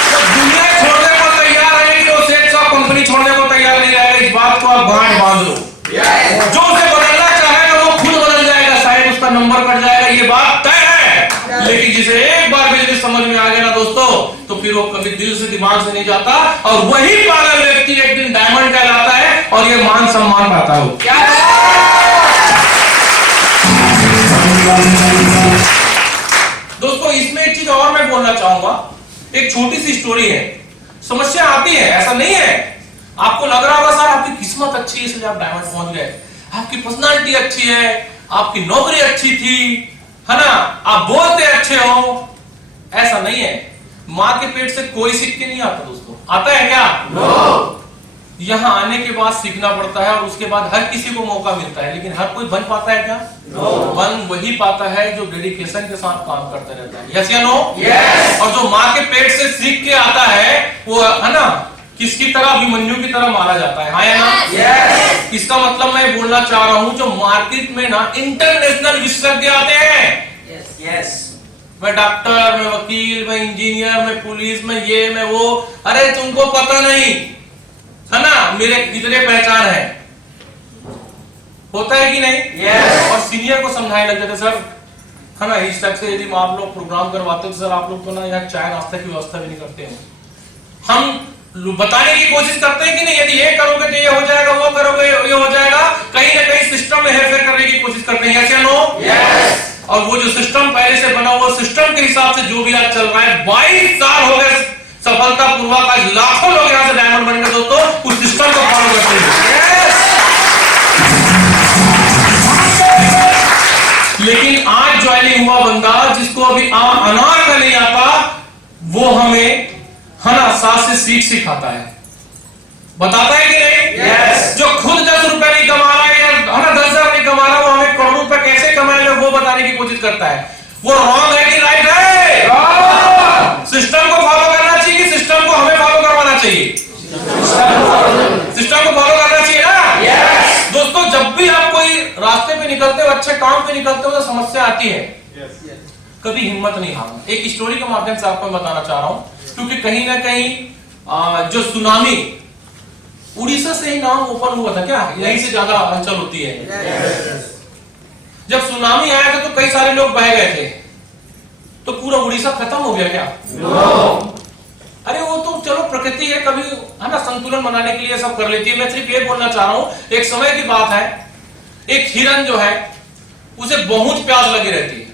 तो दुनिया छोड़ने को तैयार है कि वो सेठ साहब कंपनी छोड़ने को तैयार नहीं रहेगा। इस बात को आप गांठ बांध लो। जो उसे बदलना चाहेगा वो खुद बदल जाएगा, शायद उसका नंबर कट जाएगा, ये बात तय है। लेकिन जिसे एक बार बिजनेस समझ में आ गया ना दोस्तों, तो फिर वो कभी दिल से, दिमाग से नहीं जाता, और वही पागल व्यक्ति एक दिन डायमंड कहलाता है और ये मान सम्मान पाता है। दोस्तों इसमें एक चीज और मैं बोलना चाहूंगा, एक छोटी सी स्टोरी है। समस्या आती है, ऐसा नहीं है, आपको लग रहा होगा सर आपकी किस्मत अच्छी है इसलिए आप डायमंड पहुंच गए, आपकी पर्सनालिटी अच्छी है, आपकी नौकरी अच्छी थी, है ना, आप बोलते अच्छे हो। ऐसा नहीं है। मां के पेट से कोई सीख के नहीं आता दोस्तों। आता है क्या? नो। यहां आने के बाद सीखना पड़ता है और उसके बाद हर किसी को मौका मिलता है, लेकिन हर कोई बन पाता है क्या? नो। बन वही पाता है जो डेडिकेशन के साथ काम करता रहता है। यस या नो? यस। और जो माँ के पेट से सीख के आता है वो, है ना, किसकी तरह, अभिमन्यु की तरह मारा जाता है। हाँ या ना? यस। इसका मतलब मैं बोलना चाह रहा हूं, जो मार्केट में ना इंटरनेशनल विशेषज्ञ आते हैं, यस। मैं डॉक्टर, मैं वकील, मैं इंजीनियर, मैं पुलिस, मैं ये, मैं वो, अरे तुमको पता नहीं, है ना, मेरे कितने पहचान है, होता है कि नहीं? Yes. और सीनियर को समझाने लग जाते सर, है ना, इस टाइप से यदि आप लोग प्रोग्राम करवाते हो तो सर आप लोग तो ना यहाँ चाय नाश्ता की व्यवस्था भी नहीं करते हैं। हम बताने की कोशिश करते हैं कि नहीं, यदि ये करोगे तो ये हो जाएगा, वो करोगे ये हो जाएगा, कहीं ना कहीं सिस्टम में हेरफेर करने की कोशिश करते हैं। ऐसे नो? यस। और वो जो सिस्टम पहले से बना हुआ सिस्टम के हिसाब से जो भी आज चल रहा है, 22 साल हो गए सफलता पूर्वक, आज लाखों लोग यहाँ से डायमंड बनकर दोस्तों उस सिस्टम को फॉलो करते हैं। लेकिन आज ज्वाइनिंग हुआ बंदा जिसको अभी अनार का नहीं आता, वो हमें, है ना, साथ से सीख सिखाता है, बताता है कि नहीं? Yes. जो खुद 10 रुपए नहीं कमा रहा है, या 10,000 नहीं कमा रहा, वो हमें करोड़ रुपए कैसे कमाएगा वो बताने की कोशिश करता है। वो रॉन्ग है कि राइट है? सिस्टम को फॉलो करना चाहिए कि सिस्टम को हमें फॉलो करवाना चाहिए? सिस्टम को फॉलो करना चाहिए ना? Yes. दोस्तों जब भी आप कोई रास्ते पे निकलते हो, अच्छे काम पे निकलते हो, तो समस्या आती है, कभी हिम्मत नहीं हारना। एक स्टोरी के माध्यम से आपको बताना चाह रहा हूं, क्योंकि कहीं ना कहीं जो सुनामी, उड़ीसा से ही नाम ऊपर हुआ था क्या, यहीं से ज्यादा हलचल होती है। जब सुनामी आया था तो कई सारे लोग बह गए थे, तो पूरा उड़ीसा खत्म हो गया क्या? अरे वो तो चलो प्रकृति है, कभी, है ना, संतुलन बनाने के लिए सब कर लेती है। मैं सिर्फ ये बोलना चाह रहा हूं, एक समय की बात है, एक हिरन जो है उसे बहुत प्यास लगी रहती है,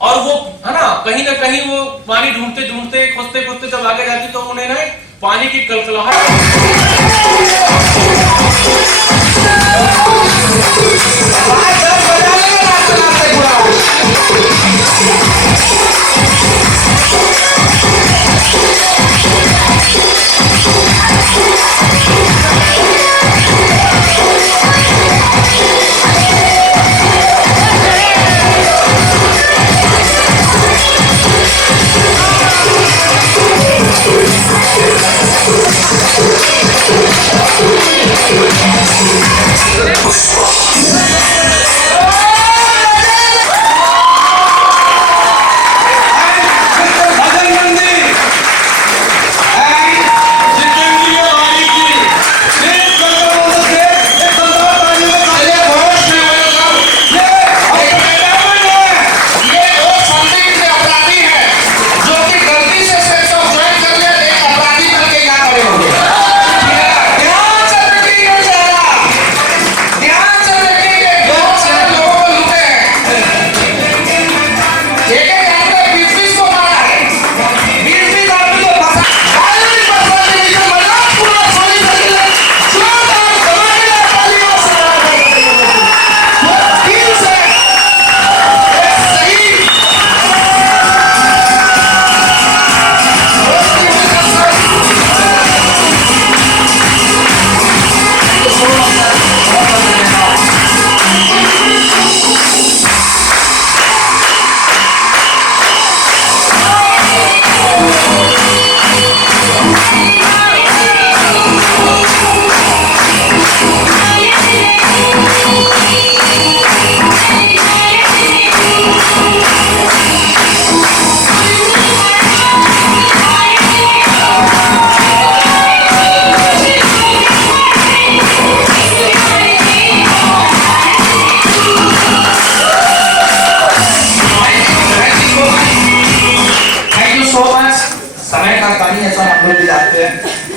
और वो, है ना कहीं वो पानी ढूंढते ढूंढते, खोजते खोजते जब आगे जाती तो उन्हें ना पानी की कलकलाहट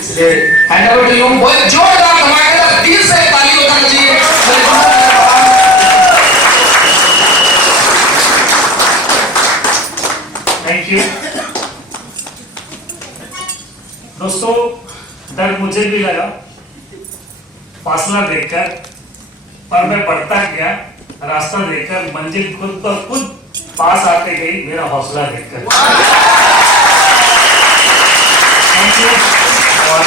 इसलिए हैंड ओवर टू यू। बहुत जोरदार धमाकेदार दिल से ताली बजाना चाहिए। थैंक यू दोस्तों। डर मुझे भी लगा फासला देखकर, पर मैं बढ़ता गया। रास्ता देखकर मंजिल खुद ब खुद पास आते गई, मेरा हौसला देखकर। Thank you. और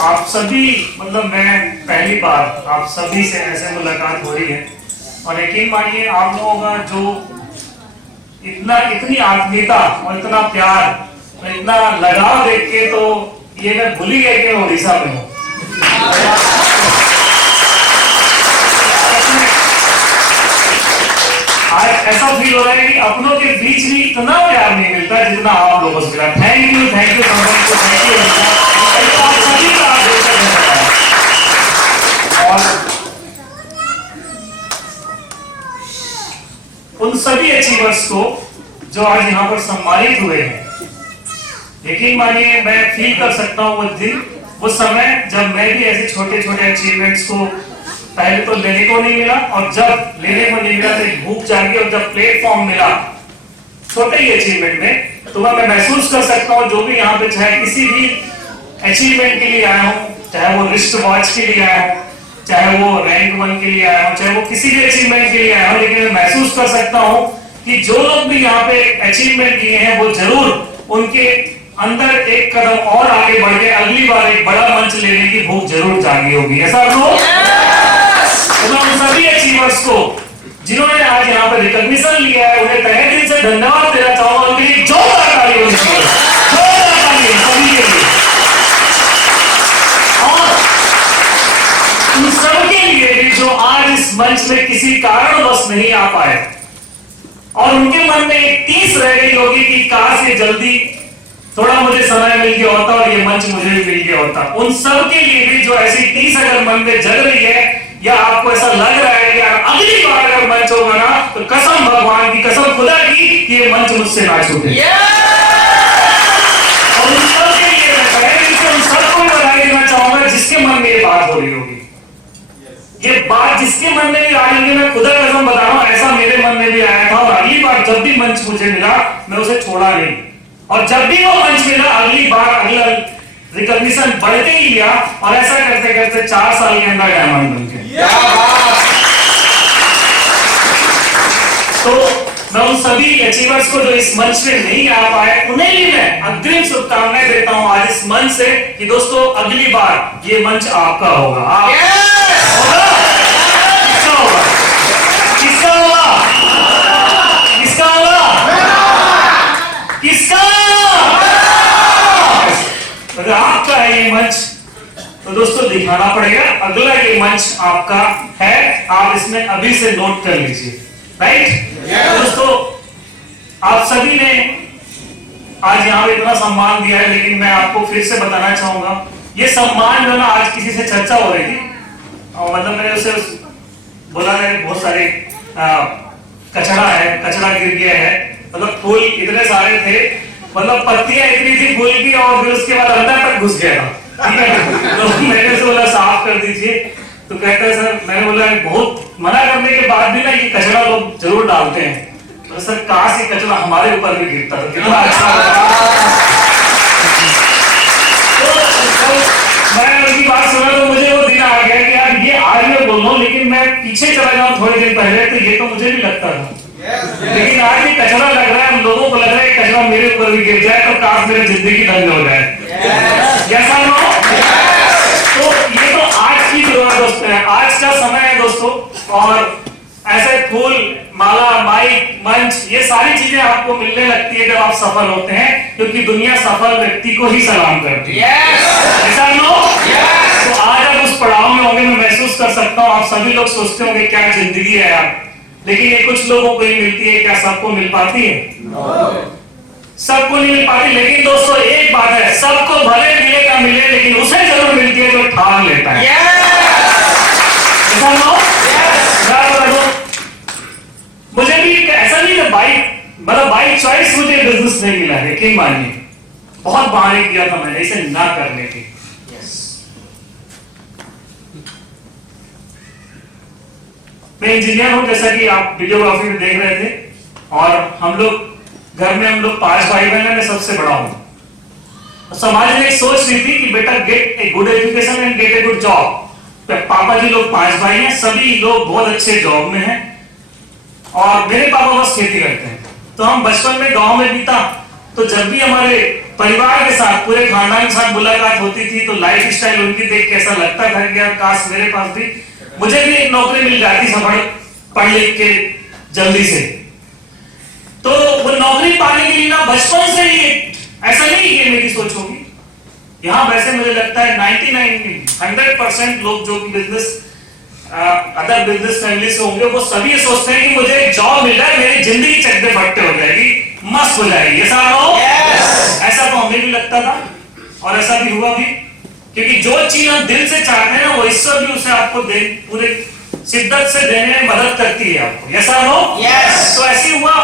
आप सभी, मतलब मैं पहली बार आप सभी से ऐसे मुलाकात हो रही है, और यकीन मानिए आप लोगों का जो इतनी आत्मीयता और इतना प्यार और इतना लगाव देख के तो ये मैं भूल ही गया कि मैं उड़ीसा में हूँ। आज ऐसा फील हो रहा है कि अपनों के बीच भी इतना प्यार नहीं मिलता जितना आप लोगों से मिला। Thank you thank you thank you. आप सभी का और उन सभी अचीवर्स को जो आज यहाँ पर सम्मानित हुए हैं, यकीन मानिए मैं फील कर सकता हूँ वो दिन, वो समय जब मैं भी ऐसे छोटे छोटे अचीवमेंट्स को पहले तो लेने को नहीं मिला, और जब लेने को नहीं मिला तो एक भूख जागी, और जब प्लेटफॉर्म मिला छोटे ही अचीवमेंट में, तो मैं महसूस कर सकता हूँ जो भी यहाँ पे चाहे किसी भी अचीवमेंट के लिए आया हूँ, चाहे वो रिस्ट वॉच के लिए आया हूँ, चाहे वो रैंक 1 के लिए आया हूँ, चाहे वो किसी भी अचीवमेंट के लिए आया हूँ, लेकिन मैं महसूस कर सकता हूँ कि जो लोग भी यहाँ पे अचीवमेंट किए हैं वो जरूर उनके अंदर एक कदम और आगे बढ़ के अगली बार एक बड़ा मंच लेने की भूख जरूर जागी होगी। ऐसा तो मैं उन सभी अचीवर्स को जिन्होंने आज यहाँ पे रिकॉग्निशन लिया है, उन्हें तहे दिल से धन्यवाद देना चाहूंगा। उनके लिए जोरदार ताली होनी चाहिए, जोरदार ताली सभी के लिए। और उन सबके लिए भी जो आज इस मंच में किसी कारणवश नहीं आ पाए, और उनके मन में एक टीस रह गई होगी कि काश ये जल्दी थोड़ा मुझे समय मिल गया होता और ये मंच मुझे भी मिल गया होता। उन सब के लिए भी जो ऐसी टीस अगर मन में जग रही है, या आपको ऐसा लग रहा है कि यार अगली बार अगर मंच होगा ना, तो कसम भगवान की, कसम खुदा की कि ये मंच मुझसे ना छूटे। और उन सब के लिए मैं उन सबको बधाई देना चाहूंगा जिसके मन में ये बात हो रही होगी, ये बात जिसके मन में भी आई होगी। मैं खुदा कसम बता रहा हूं, ऐसा मेरे मन में भी आया था, और अगली बार जब भी मंच मुझे मिला मैं उसे छोड़ा नहीं, और जब भी वो मंच मिला अगली बार अगला रिकॉग्निशन बढ़ते ही गया, और ऐसा करते करते 4 साल के अंदर डायमंड बन गया। तो मैं उन सभी अचीवर्स को जो इस मंच पे नहीं आ पाए, उन्हें भी मैं अग्रिम शुभकामनाएं देता हूं आज इस मंच से कि दोस्तों अगली बार ये मंच आपका होगा। आप होगा? किसका होगा? किसका होगा? किसका होगा? किसका? अगर आपका है ये मंच, तो दोस्तों दिखाना पड़ेगा। अगला ये मंच आपका है, आप इसमें अभी से नोट कर लीजिए। राइट? दोस्तों आप सभी ने आज यहाँ पे इतना सम्मान दिया है, लेकिन मैं आपको फिर से बताना चाहूंगा, ये सम्मान जो ना आज किसी से चर्चा हो रही थी, और मतलब मैंने उसे बोला है बहुत सारे कचरा है, कचरा गिर गया है, मतलब फूल इतने सारे थे, मतलब पत्तियां इतनी थी फूल की, और फिर उसके बाद अंदर तक घुस गया था। ठीक है, तो मैंने उसे बोला साफ कर दीजिए, तो कहता है सर, मैंने बोला बहुत मना करने के बाद भी ना ये कचरा लोग जरूर डालते हैं, तो सर काश ये कचरा हमारे ऊपर भी गिरता तो कितना अच्छा होता। मैं उनकी बात सुना तो मुझे वो दिन आ गया कि यार ये आज मैं बोल रहा हूँ, लेकिन मैं पीछे चला जाऊं थोड़े दिन पहले तो ये तो मुझे भी लगता था, लेकिन आज ये कचरा लग रहा है, लोगों को लग रहा है कचरा मेरे ऊपर भी गिर जाए तो काश मेरी जिंदगी धन्य हो जाए। ऐसा ना तो ये तो आज की जरूरत है, आज का समय है दोस्तों, और ऐसे फूल, माला, माइक, मंच, ये सारी चीजें आपको मिलने लगती है जब आप सफल होते हैं, क्योंकि दुनिया सफल व्यक्ति को ही सलाम करती है। ऐसा नो? तो आज आप उस पड़ाव में होंगे, मैं महसूस कर सकता हूँ। आप सभी लोग सोचते होंगे क्या जिंदगी है यार, लेकिन ये कुछ लोगों को ही मिलती है, क्या सबको मिल पाती है? सबको नहीं मिल पाती, लेकिन दोस्तों एक बात है, सबको भले मिले या मिले, लेकिन उसे जरूर मिलती है जो ठान लेता है। मुझे भी ऐसा नहीं था मतलब बाई चॉइस मुझे बिजनेस नहीं मिला, यकीन मानिए बहुत बहाने किया था मैंने इसे ना करने की, मैं इंजीनियर हूं, जैसा कि आप वीडियोग्राफी में देख रहे थे, और हम लोग घर में 5 भाई बहन हैं, मैं सबसे बड़ा हूं। समाज में एक सोच रही थी कि बेटा gate a good education and gate a good job. पापा जी लोग 5 भाई हैं, सभी लोग बहुत अच्छे जॉब में हैं, और मेरे पापा बस खेती करते हैं। तो हम बचपन में गांव में बीता, तो जब भी हमारे परिवार के साथ, पूरे खानदान के साथ मुलाकात होती थी, तो लाइफ स्टाइल उनकी देख के ऐसा लगता था कि यार काश मेरे पास भी, मुझे भी एक नौकरी मिल जाती पढ़ लिख के जल्दी से। तो वो नौकरी पाने के लिए ना बचपन से ही, ऐसा नहीं कि मेरी सोच होगी, यहाँ वैसे मुझे लगता है 100% लोग जो कि बिजनेस अदर बिजनेस फैमिली से होंगे, वो सभी ये सोचते हैं कि मुझे एक जॉब मिल जाए, मेरी जिंदगी चकते फट्टे हो जाएगी, मस्त हो जाएगी। ऐसा हो? ऐसा तो हमें भी लगता था, और ऐसा भी हुआ भी, क्योंकि जो चीज हम दिल से चाहते हैं ना, वो ईश्वर भी उसे आपको पूरे शिद्दत से देने में मदद करती है आपको। ऐसा हो? तो ऐसी हुआ,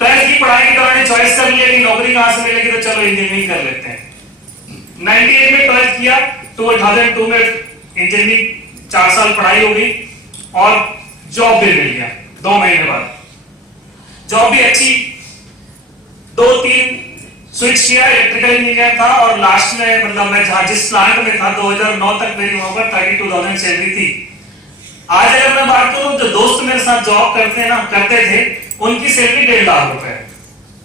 12th की पढ़ाई के दौरान चॉइस कर लिया कि नौकरी कहां से मिलेगी, तो चलो इंजीनियरिंग कर लेते हैं। 98 में 12th किया, 2002 में इंजीनियरिंग 4 साल पढ़ाई हो गई, और जॉब भी मिल गया 2 महीने बाद। जॉब भी अच्छी, 2-3 स्विच किया, इलेक्ट्रिकल इंजीनियर था, और लास्ट में मतलब मैं जहां जिस प्लांट में था 2009 तक मेरी वहां पर 32,000 सैलरी थी। आज अगर मैं बात करूं, जो दोस्त मेरे साथ जॉब करते थे, उनकी सैलरी 1.5 लाख रुपए।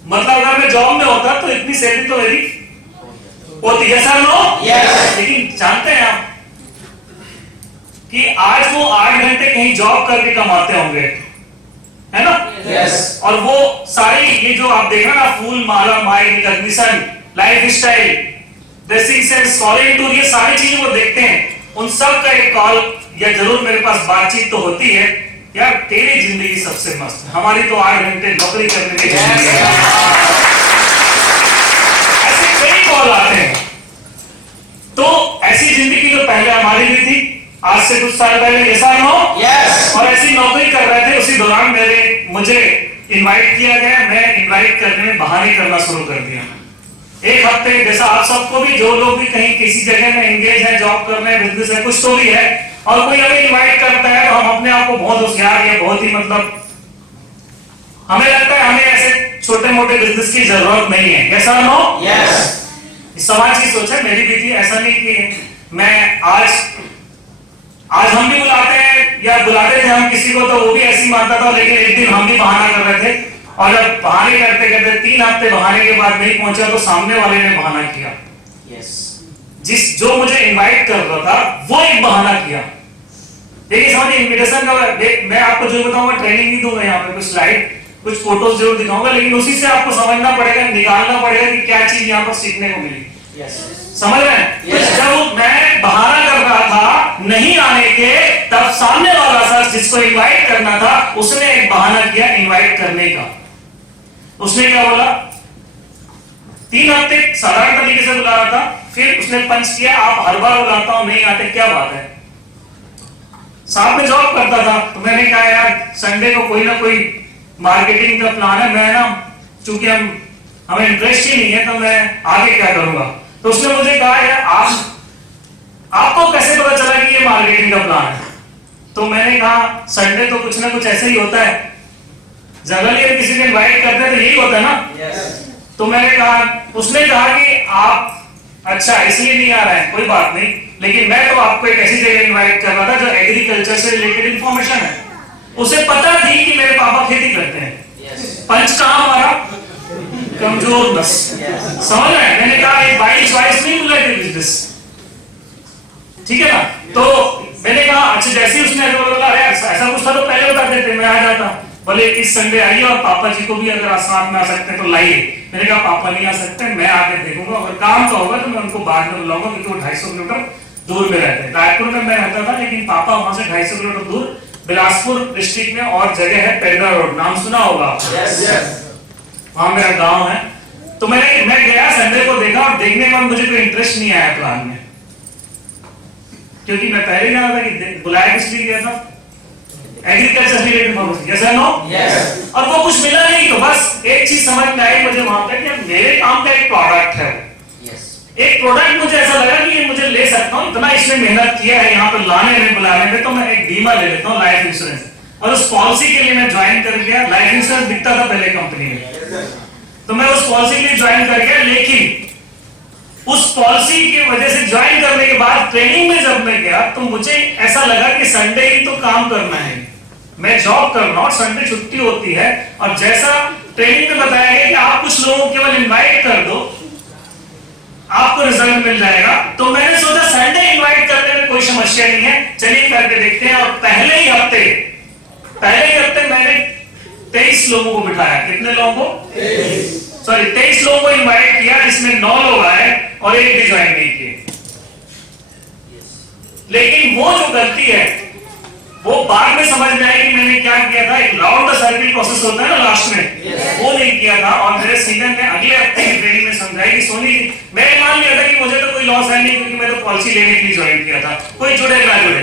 मतलब अगर मैं जॉब में होता तो इतनी सैलरी तो मेरी होती है सर, नो? लेकिन जानते हैं आप कि आज वो 8 घंटे कहीं जॉब करके कमाते होंगे, है ना? और वो सारी ये जो आप देख रहे हैं ना, फूल माला, mike, recognition, lifestyle, dressing sense, calling tour, ये सारी चीजें वो देखते हैं। उन सब का एक कॉल या जरूर मेरे पास बातचीत तो होती है, यार तेरी जिंदगी सबसे मस्त है, हमारी तो 8 घंटे नौकरी करने की जिंदगी है। ऐसे कई कॉल आते हैं। तो ऐसी जिंदगी तो पहले हमारी भी थी, आज से कुछ साल पहले, ऐसा हो? और ऐसी नौकरी कर रहे थे, उसी दौरान मुझे इनवाइट किया गया, मैं इनवाइट करने में बहाने करना शुरू कर दिया। एक हफ्ते, जैसा आप सबको भी, जो लोग भी कहीं किसी जगह में एंगेज है, जॉब कर रहे हैं, बिजनेस है, कुछ तो भी है, और कोई हमें इनवाइट करता है, तो हम अपने आप को बहुत होशियार या बहुत ही मतलब, हमें लगता है हमें ऐसे छोटे मोटे बिजनेस की जरूरत नहीं है। कैसा हो? समाज की सोच है, मेरी भी थी। ऐसा नहीं कि मैं आज हम भी बुलाते हैं या बुलाते थे हम किसी को, तो वो भी ऐसी मानता था, लेकिन एक दिन हम भी बहाना कर रहे थे, और जब बहाने करते करते 3 हफ्ते बहाने के बाद नहीं पहुंचा, तो सामने वाले ने बहाना किया। जो मुझे इनवाइट कर रहा था वो एक बहाना किया। देखिए समझिए, इन्विटेशन का मैं आपको जो बताऊंगा, ट्रेनिंग नहीं दूंगा यहाँ पे, कुछ स्लाइड, कुछ फोटोज जरूर दिखाऊंगा, लेकिन उसी से आपको समझना पड़ेगा, निकालना पड़ेगा कि क्या चीज यहाँ पर सीखने को मिली। समझ रहे हैं? जब मैं बहाना कर रहा था नहीं आने के, तब सामने वाला शख्स जिसको इनवाइट करना था, उसने एक बहाना किया इनवाइट करने का। उसने क्या बोला, 3 हफ्ते साधारण तरीके से बुला रहा था, फिर उसने पंच किया, आप हर बार बुलाता हूं नहीं आते, क्या बात है? साथ में जॉब करता था, तो मैंने कहा यार संडे को कोई ना कोई मार्केटिंग का प्लान है, मैं ना चूंकि हमें इंटरेस्ट ही नहीं है, तो मैं आगे क्या करूंगा। तो उसने मुझे कहा यार आपको कैसे पता चला कि ये मार्केटिंग का प्लान है? तो मैंने कहा संडे तो कुछ ना कुछ ऐसे ही होता है, जनरली अगर किसी को इनवाइट करते हैं तो यही होता है ना। तो मैंने कहा, उसने कहा कि आप अच्छा इसलिए नहीं आ रहे हैं, कोई बात नहीं, लेकिन मैं तो आपको एक ऐसी जगह इनवाइट कर रहा था जो एग्रीकल्चर से रिलेटेड इंफॉर्मेशन है। उसे पता थी कि मेरे पापा खेती करते हैं। पंच कहां हमारा कमजोर, बस समझ रहे हैं? मैंने कहा एक बाई चॉइस नहीं मिला है बिजनेस, ठीक है ना? तो मैंने कहा अच्छा, जैसे उसने बोला ऐसा कुछ था तो पहले बता देते, मैं आ जाता। बोले इस संडे आइए, और पापा जी को भी अगर साथ में आ सकते हैं तो लाइए। मैंने कहा पापा नहीं आ सकते, मैं आके देखूंगा, अगर काम का होगा तो मैं उनको बाद में बुलाऊंगा, क्योंकि वो 250 किलोमीटर दूर में रहते हैं। रायपुर में मैं रहता था, लेकिन पापा वहां से 250 किलोमीटर दूर बिलासपुर डिस्ट्रिक्ट में और जगह है पेडरा रोड, नाम सुना होगा, वहां मेरा गाँव है। तो मैं गया, संडे को देखा, और देखने के बाद मुझे कोई इंटरेस्ट नहीं आया प्लान में, क्योंकि मैं पहले जाना था कि बुलाया किस लिए गया था, agriculture related information, yes no? और वो कुछ मिला नहीं, तो बस एक चीज समझ में आई मुझे वहां पे कि मेरे काम का एक प्रोडक्ट है, एक प्रोडक्ट मुझे ऐसा लगा कि ये मुझे ले सकता हूँ, इतना उसने मेहनत किया है यहाँ पर लाने में बुलाने में, तो मैं एक बीमा ले लेता हूँ, लाइफ इंश्योरेंस, और उस पॉलिसी के लिए मैं ज्वाइन कर गया। लाइफ इंश्योरेंस बिकता था पहले कंपनी में, तो मैं उस पॉलिसी के लिए ज्वाइन कर गया। लेकिन उस पॉलिसी की वजह से ज्वाइन करने के बाद ट्रेनिंग में जब मैं गया तो मुझे ऐसा लगा कि संडे ही तो काम करना है, मैं जॉब कर रहा हूं, संडे छुट्टी होती है। और जैसा ट्रेनिंग में बताया गया कि आप कुछ लोगों को केवल इनवाइट कर दो, आपको रिजल्ट मिल जाएगा। तो मैंने सोचा संडे इनवाइट करने में कोई समस्या नहीं है, चलिए करके देखते हैं। और पहले ही हफ्ते मैंने 23 लोगों को बिठाया। कितने लोगों को? 23 लोगों को इनवाइट किया, इसमें 9 लोग आए और एक भी ज्वाइन नहीं किए। लेकिन वो जो गलती है वो बाद में समझ में आई कि मैंने क्या किया था। एक राउंड द सर्किल प्रोसेस होता है ना लास्ट में, वो नहीं किया था। और मेरे सीनियर ने अगले हफ्ते की ट्रेनिंग में समझाई कि सोनी, मैं मान लिया था कि मुझे तो कोई लॉस है नहीं, क्योंकि मैं तो पॉलिसी लेने के लिए ज्वाइन किया था, कोई जुड़े ना जुड़े।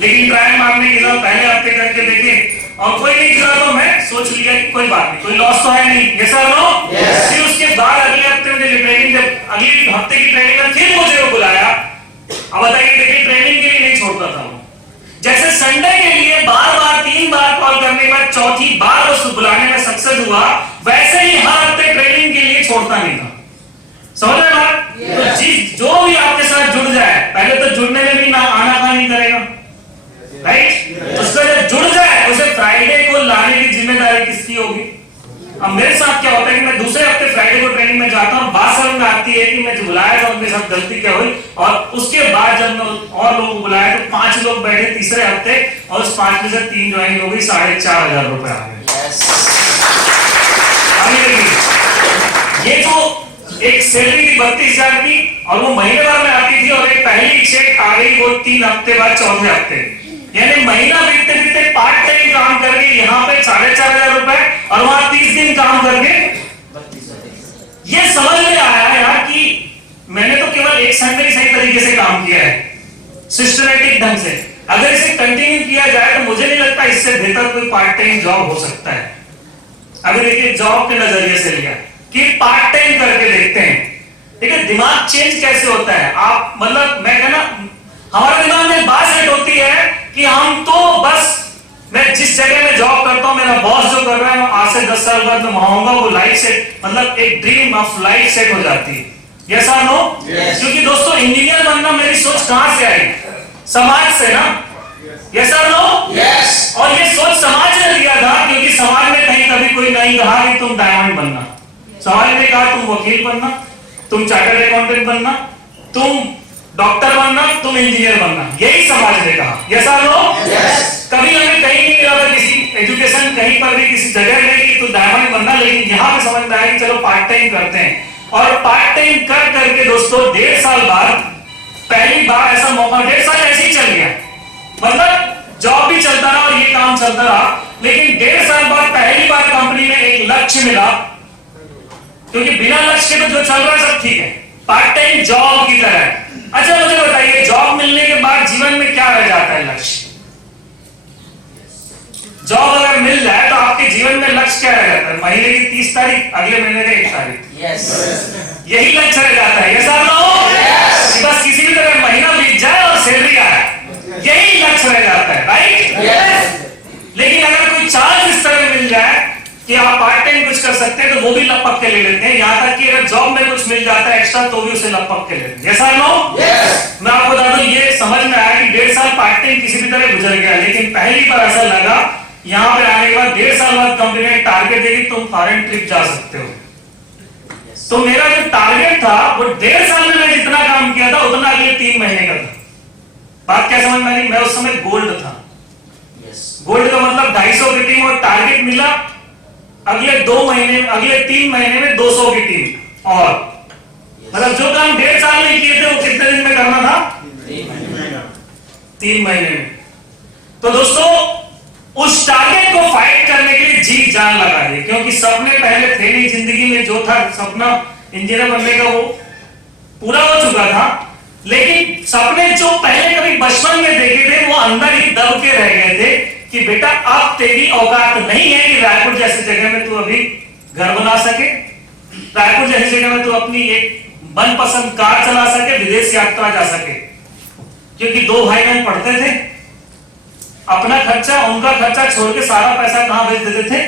लेकिन ट्रायल मारने के लिए पहले हफ्ते करके देखे और कोई नहीं जुड़ा तो मैं सोच लिया कि कोई बात नहीं, कोई लॉस तो है नहीं। Yes sir no? फिर उसके बाद अगले हफ्ते में ट्रेनिंग, जब अगले हफ्ते की ट्रेनिंग में फिर मुझे वो बुलाया। अब बताइए, देखिए ट्रेनिंग के लिए नहीं छोड़ता था वो। जैसे संडे के लिए बार 3 बार कॉल करने के बाद चौथी बार उस बुलाने में सक्सेस हुआ, वैसे ही हर हफ्ते ट्रेनिंग के लिए छोड़ता नहीं था। समझ रहे बात? तो जो भी आपके साथ जुड़ जाए, पहले तो जुड़ने में भी ना आना नहीं करेगा, राइट? उसको जब जुड़ जाए उसे फ्राइडे को लाने की जिम्मेदारी किसकी होगी? अब मेरे साथ क्या होता है कि मैं दूसरे हफ्ते फ्राइडे को ट्रेनिंग में जाता हूँ, बात समझ में आती है कि मैं जो बुलाया था उनके साथ गलती क्या हुई। और उसके बाद जब मैं और लोगों को बुलाया तो 5 लोग बैठे तीसरे हफ्ते, और उस 5 में से 3 ज्वाइन हो गई, 4,500 रुपए आ गए। ये जो एक सैलरी थी 32,000 की, और वो महीने भर में आती थी, और एक पहली चेक आ गई वो 3 हफ्ते बाद चौथे हफ्ते, यानी महीना बीतते बीतते पार्ट टाइम काम करके यहाँ पे 4,500 रुपए, और वहां 30 दिन काम करके। ये समझ में आया यार कि मैंने तो केवल एक संडे सही तरीके से काम किया है, सिस्टमैटिक ढंग से। अगर इसे कंटिन्यू किया जाए तो मुझे नहीं लगता इससे बेहतर कोई पार्ट टाइम जॉब हो सकता है। अगर देखिए जॉब के नजरिए से लिया कि पार्ट टाइम करके देखते हैं, देखिए दिमाग चेंज कैसे होता है। आप मतलब मैं कहना, हमारे दिमाग में बात सेट होती है कि हम तो बस, मैं जिस जगह में जॉब करता हूं, मेरा बॉस जो कर रहा है, आज से 10 साल बाद मैं वहां आऊंगा, वो लाइफ सेट, मतलब एक ड्रीम ऑफ लाइफ सेट हो जाती है। यस और नो? क्योंकि दोस्तों इंजीनियर बनना मेरी सोच कहां से आई? समाज से ना। यस और नो? यस। और ये सोच समाज ने दिया था, क्योंकि समाज में कहीं कभी कोई नहीं कहा कि तुम डायमंड बनना। समाज ने कहा तुम वकील बनना, तुम चार्टर्ड अकाउंटेंट बनना, तुम डॉक्टर बनना, तुम इंजीनियर बनना, यही समाज ने कहा। यस और नो? कभी हमें कहीं नहीं मिला था, किसी एजुकेशन कहीं पर भी किसी जगह में कि तू डायमंड बनना। लेकिन यहाँ पे समझ में आया कि चलो पार्ट टाइम करते हैं, और पार्ट टाइम कर करके दोस्तों 1.5 साल बाद पहली बार ऐसा मौका, 1.5 साल ऐसे ही चल गया, मतलब जॉब भी चलता रहा और ये काम चलता रहा। लेकिन 1.5 साल बाद पहली बार कंपनी में एक लक्ष्य मिला, क्योंकि बिना लक्ष्य के तो जो चल रहा है सब ठीक है, पार्ट टाइम जॉब की तरह। अच्छा मुझे बताइए, जॉब मिलने के बाद जीवन में क्या रह जाता है? लक्ष्य। जॉब अगर मिल जाए तो आपके जीवन में लक्ष्य क्या रह जाता है? महीने की 30 तारीख, अगले महीने का 1 तारीख, यही लक्ष्य रह जाता है। यस और नो? बस किसी भी तरह महीना बीत जाए और सैलरी आए, यही लक्ष्य रह जाता है, राइट? लेकिन अगर कोई चांस इस तरह मिल जाए कि आप पार्ट टाइम कुछ कर सकते हैं, तो वो भी लपक के ले लेते हैं। यहाँ तक कि अगर जॉब में कुछ मिल जाता है एक्स्ट्रा, तो भी उसे लपक के लेते हैं। यस और नो? मैं आपको बता दूं, ये समझ में आया कि 1.5 साल पार्ट टाइम किसी भी तरह गुजर गया, लेकिन पहली बार ऐसा लगा यहाँ पे आने के बाद 1.5 साल बाद कंपनी ने टारगेट देगी तुम फॉरेन ट्रिप जा सकते हो। तो मेरा जो टारगेट था वो 1.5 साल में मैं जितना काम किया था उतना अगले 3 महीने का था। बात क्या समझ में आई? मैं उस समय गोल्ड था। गोल्ड का मतलब 250 की टीम, और टारगेट मिला अगले 2 महीने, अगले 3 महीने में 200 की टीम। और मतलब जो काम 1.5 साल में किए थे वो कितने दिन में करना था? 3 महीने में। तो दोस्तों उस टारगेट को फाइट करने के लिए जी जान लगा दी, क्योंकि सपने पहले थे नहीं जिंदगी में। जो था सपना इंजीनियर बनने का वो पूरा हो चुका था, लेकिन सपने जो पहले कभी बचपन में देखे थे वो अंदर ही दब के रह गए थे कि बेटा अब तेरी औकात नहीं है कि रायपुर जैसी जगह में तू अभी घर बना सके, रायपुर जैसी जगह में तू अपनी एक मनपसंद कार चला सके, विदेश यात्रा जा सके। क्योंकि दो भाई बहन पढ़ते थे, अपना खर्चा उनका खर्चा छोड़ के सारा पैसा कहां भेज देते थे?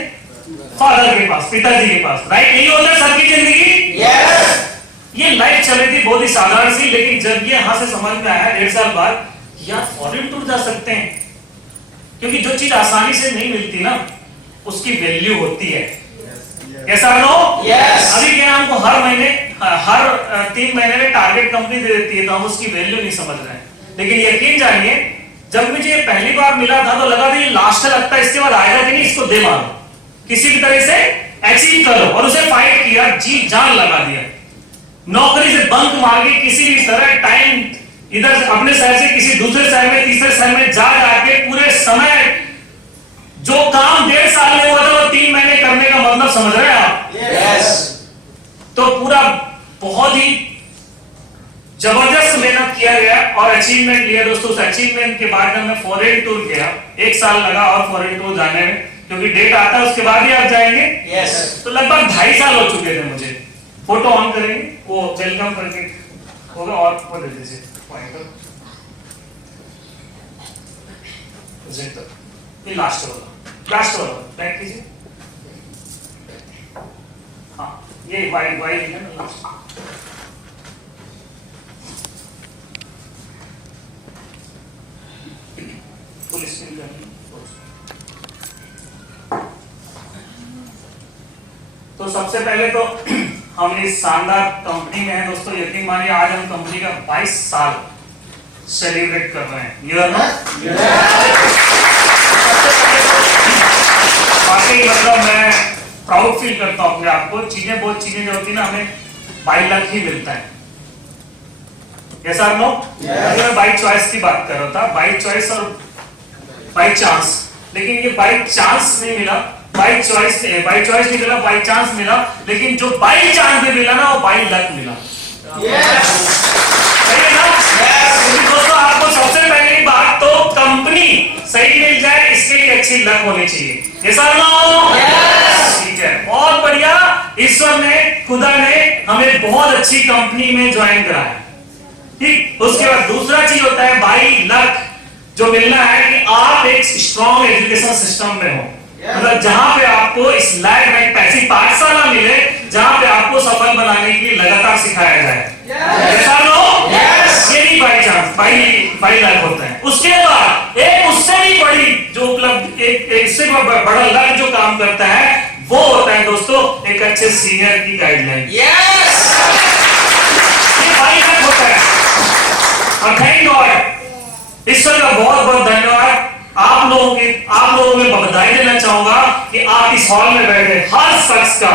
फादर के पास, पिताजी के पास। राइट? यही होता है सबकी जिंदगी। ये लाइफ चल रही थी बहुत ही साधारण सी, लेकिन जब ये यहां से समझ में आया 1.5 साल बाद, यार फॉरेन टूर जा सकते हैं। क्योंकि जो चीज आसानी से नहीं मिलती ना, उसकी वैल्यू होती है। कैसा नो? अभी क्या हमको हर महीने, हर 3 महीने में टारगेट कंपनी दे देती है, तो हम उसकी वैल्यू नहीं समझ रहे हैं। लेकिन यकीन जानिए, जब मुझे ये पहली बार मिला था तो लगा था ये लास्ट लगता है, इसके बाद आएगा कि नहीं, इसको दे मारो, किसी भी तरह से अचीव करो। और उसे फाइट किया, जी जान लगा दिया। नौकरी से बंक मार के किसी भी तरह टाइम इधर अपने शहर से किसी दूसरे शहर में, तीसरे शहर में जा जाके पूरे समय जो काम 1.5 साल में हुआ था वो 3 महीने करने का मतलब समझ रहे हैं आप? तो पूरा बहुत ही जबरदस्त मेहनत किया गया और अचीवमेंट लिया दोस्तों। उस अचीवमेंट के बाद मैं फॉरेन टूर गया, 1 साल लगा और फॉरेन टूर जाने में, क्योंकि डेट आता है उसके बाद ही आप जाएंगे। तो लगभग 2.5 साल हो चुके थे मुझे। फोटो ऑन करेंगे, वो वेलकम करके होगा, और वो दे दीजिए लास्ट वाला बैक कीजिए। हाँ, ये वाइट है ना लास्ट। पुलिस तो सबसे पहले तो हम इस शानदार कंपनी में हैं दोस्तों। यकीन मानिए, आज हम कंपनी का 22 साल सेलिब्रेट कर रहे हैं। ये ना वाकई मतलब मैं प्राउड फील करता हूं अपने आप को। बहुत चीजें जो होती है ना, हमें बाई लक ही मिलता है। कैसा नो? मैं बाई चॉइस की बात कर रहा था, बाई चॉइस और बाई चांस। लेकिन ये बाई चांस नहीं मिला, बाई चॉइस नहीं मिला, बाई चांस मिला। लेकिन जो बाई चांस में मिला ना, वो बाई लक मिला। सही है ना? दोस्तों, आपको सबसे पहली बात तो कंपनी सही मिल जाए, इसके लिए अच्छी लक होनी चाहिए। ये सब ठीक है, बहुत बढ़िया। ईश्वर ने, खुदा ने हमें बहुत अच्छी कंपनी में ज्वाइन कराया। ठीक, उसके बाद दूसरा चीज होता है बाई लक, जो मिलना है कि आप एक स्ट्रॉन्ग एजुकेशन सिस्टम में हो। मतलब जहां पे आपको इस लाइफ में एक ऐसी पाठशाला मिले जहां पे आपको सफल बनाने के लिए लगातार सिखाया जाए। ऐसा लो? ये नहीं बाई चांस, बाई लक होता है। उसके बाद एक उससे भी बड़ी जो उपलब्ध, एक इससे बड़ा लक जो काम करता है, वो होता है दोस्तों एक अच्छे सीनियर की गाइडलाइन। ये बाई लक होता है। और थैंक गॉड, ईश्वर का बहुत बहुत धन्यवाद। आप लोगों में बधाई देना चाहूंगा कि आप इस हॉल में बैठे हर शख्स का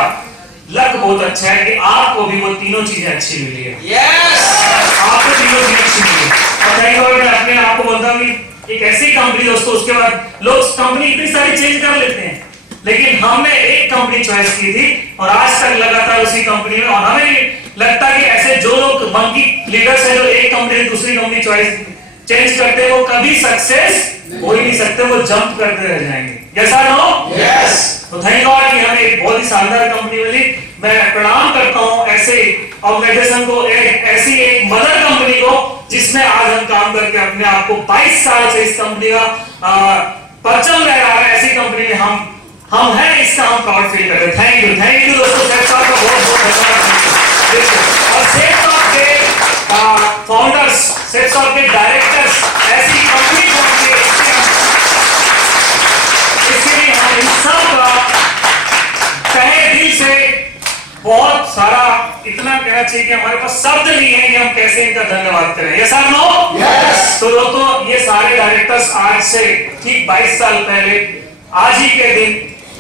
लक बहुत अच्छा है कि आपको भी वो तीनों चीजें अच्छी मिली है। आपको तीनों चीजें अच्छी मिली है। और थैंक गॉड, मैं अपने आप को बोलता हूँ कि एक ऐसी कंपनी दोस्तों, उसके बाद लोग कंपनी इतनी सारी चेंज कर लेते हैं, लेकिन हमने एक कंपनी चॉइस की थी और आज तक लगातार उसी कंपनी में। और हमें लगता है कि ऐसे जो लोग मंकी लीडर्स हैं, जो एक कंपनी से दूसरी कंपनी चॉइस चेंज करते हैं, वो कभी सक्सेस हो ही नहीं सकते, वो जंप करते रह जाएंगे। कैसा नो? तो थैंक गॉड कि हमें एक बहुत ही शानदार कंपनी मिली। मैं प्रणाम करता हूं ऐसे ऑर्गेनाइजेशन को, ऐसी एक मदर कंपनी को, जिसमें आज हम काम करके अपने आप को 22 साल से इस कंपनी का परचम लहरा रहे हैं। ऐसी कंपनी में हम हैं, इसका हम प्राउड फील कर रहे हैं। थैंक यू दोस्तों, सेठ साहब का बहुत बहुत धन्यवाद। और सेठ साहब के फाउंडर्स, सेठ साहब के डायरेक्टर्स, ऐसी कंपनी इसके लिए हम इन सब का तहे दिल से बहुत सारा इतना कहना चाहिए कि हमारे पास शब्द नहीं है कि हम कैसे इनका धन्यवाद करें। ये सर नो? तो दोस्तों, ये सारे डायरेक्टर्स आज से ठीक 22 साल पहले आज ही के दिन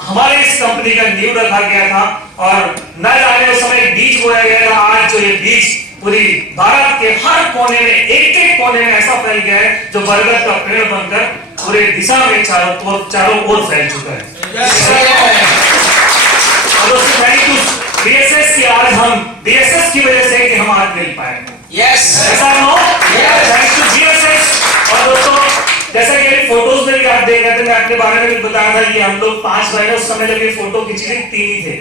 हमारे इस कंपनी का नींव रखा गया था और न जाने उस समय बीज बोया गया था। आज जो ये बीज पूरी भारत के हर कोने में, एक कोने में ऐसा फैल गया है, जो बरगद का पेड़ बनकर पूरे दिशा में चारों ओर फैल चुका है। और उससे थैंक यू बीएसएस की, आज हम बीएसएस की वजह से कि हम आज मिल पाए। ऐसा नो? Thank you BSS. और दोस्तों, जैसा कि फोटोज में भी आप देख रहे थे, मैं अपने बारे में भी बताया था कि हम लोग 5 भाई, उस समय जब ये फोटो खींची थी 3 ही थे,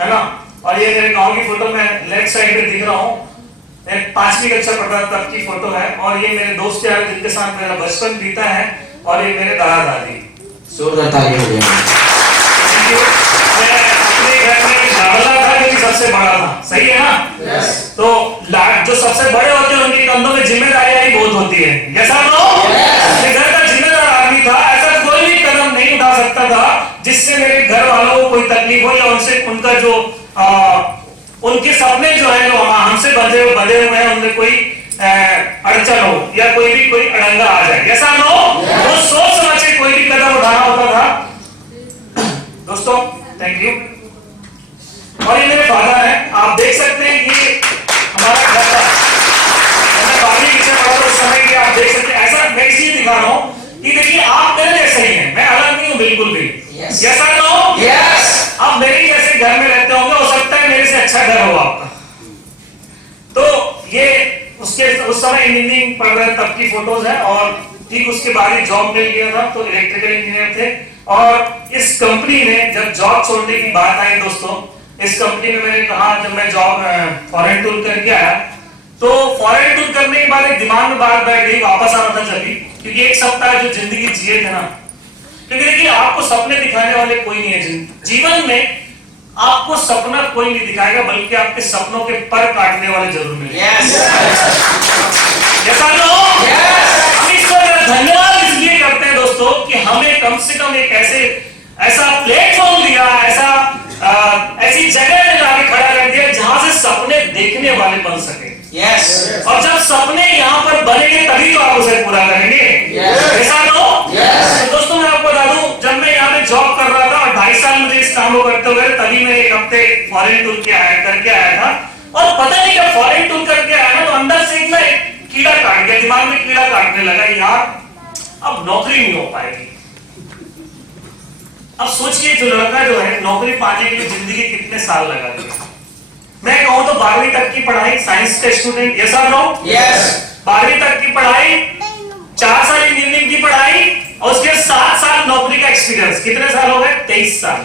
है ना? और ये मेरे गांव की फोटो में लेफ्ट साइड में दिख रहा हूँ, मैं 5वीं कक्षा पढ़ा तब की फोटो है। और ये मेरे दोस्त यार जिनके साथ मेरा बचपन बीता है, और ये मेरे दादा दादी। जोरदार ताली हो गया। मैं अपने घर में लाडला था जो कि सबसे बड़ा था, सही है ना? तो जो सबसे बड़े होते हैं उनके कंधों में जिम्मेदारियां भी बहुत होती है, जैसा मैं घर का जिम्मेदार आदमी था। ऐसा कोई भी कदम नहीं उठा सकता था जिससे मेरे घर वालों को कोई तकलीफ हो, या उनसे उनका जो उनके सपने जो है जो हमसे बंधे हुए हैं उनमें कोई अड़चन हो या कोई अड़ंगा आ जाए, ऐसा ना हो। वो सोच समझ के कोई भी कदम उठाना होता था। दोस्तों थैंक यू। और ये मेरे फादर हैं, आप देख सकते हैं कि हमारा घर था, मैं 12वीं कक्षा पढ़ा था उस समय की, आप देख सकते हैं। ऐसा मैं इसलिए दिखा रहा हूँ कि देखिए आप मेरे जैसे ही हैं, मैं अलग नहीं हूँ बिल्कुल भी, ऐसा ना हो। आप मेरे जैसे घर में रहते होंगे, हो सकता है मेरे से अच्छा घर हो आपका। तो ये उस समय इंजीनियरिंग पढ़ रहे तब की फोटोज है, और ठीक उसके बाद ही जॉब मिल गया था, तो इलेक्ट्रिकल इंजीनियर थे। और इस कंपनी में जब जॉब छोड़ने की बात आई दोस्तों, इस कंपनी में मैंने कहा, जब मैं जॉब फॉरेन टूर करके आया, तो फॉरेन टूर करने के बाद एक दिमाग में बात बैठ गई, वापस आना था जल्दी, क्योंकि एक सप्ताह जो जिंदगी जिए थे ना, क्योंकि देखिए आपको सपने दिखाने वाले कोई नहीं है जीवन में। आपको सपना कोई नहीं दिखाएगा, बल्कि आपके सपनों के पर काटने वाले जरूर मिलेंगे। हम ईश्वर का धन्यवाद इसलिए करते हैं दोस्तों कि हमें कम से कम एक ऐसा प्लेटफॉर्म दिया, ऐसी जगह में जाके खड़ा कर दिया जहां से सपने देखने वाले बन सके। और जब सपने यहाँ पर बनेंगे तभी तो आप उसे पूरा करेंगे, ऐसा ना हो। तो दोस्तों मैं आपको बता दूं, जब मैं यहाँ पे जॉब कर रहा था और 2.5 साल मुझे इस काम को करते हुए, तभी मैं एक हफ्ते फॉरेन टूर करके आया था। और पता नहीं जब फॉरेन टूर करके आया ना, तो अंदर से एक कीड़ा काट गया, दिमाग में कीड़ा काटने लगा, यार अब नौकरी नहीं हो पाएगी। अब सोचिए जो लड़का जो है नौकरी पाने के लिए जिंदगी कितने साल लगा दिया। मैं कहूं तो 12वीं तक की पढ़ाई, साइंस का स्टूडेंट, यस और नो? 12वीं तक की पढ़ाई, 4 साल इंजीनियरिंग की पढ़ाई, और उसके 7 साल नौकरी का एक्सपीरियंस, कितने साल हो गए? 23 साल,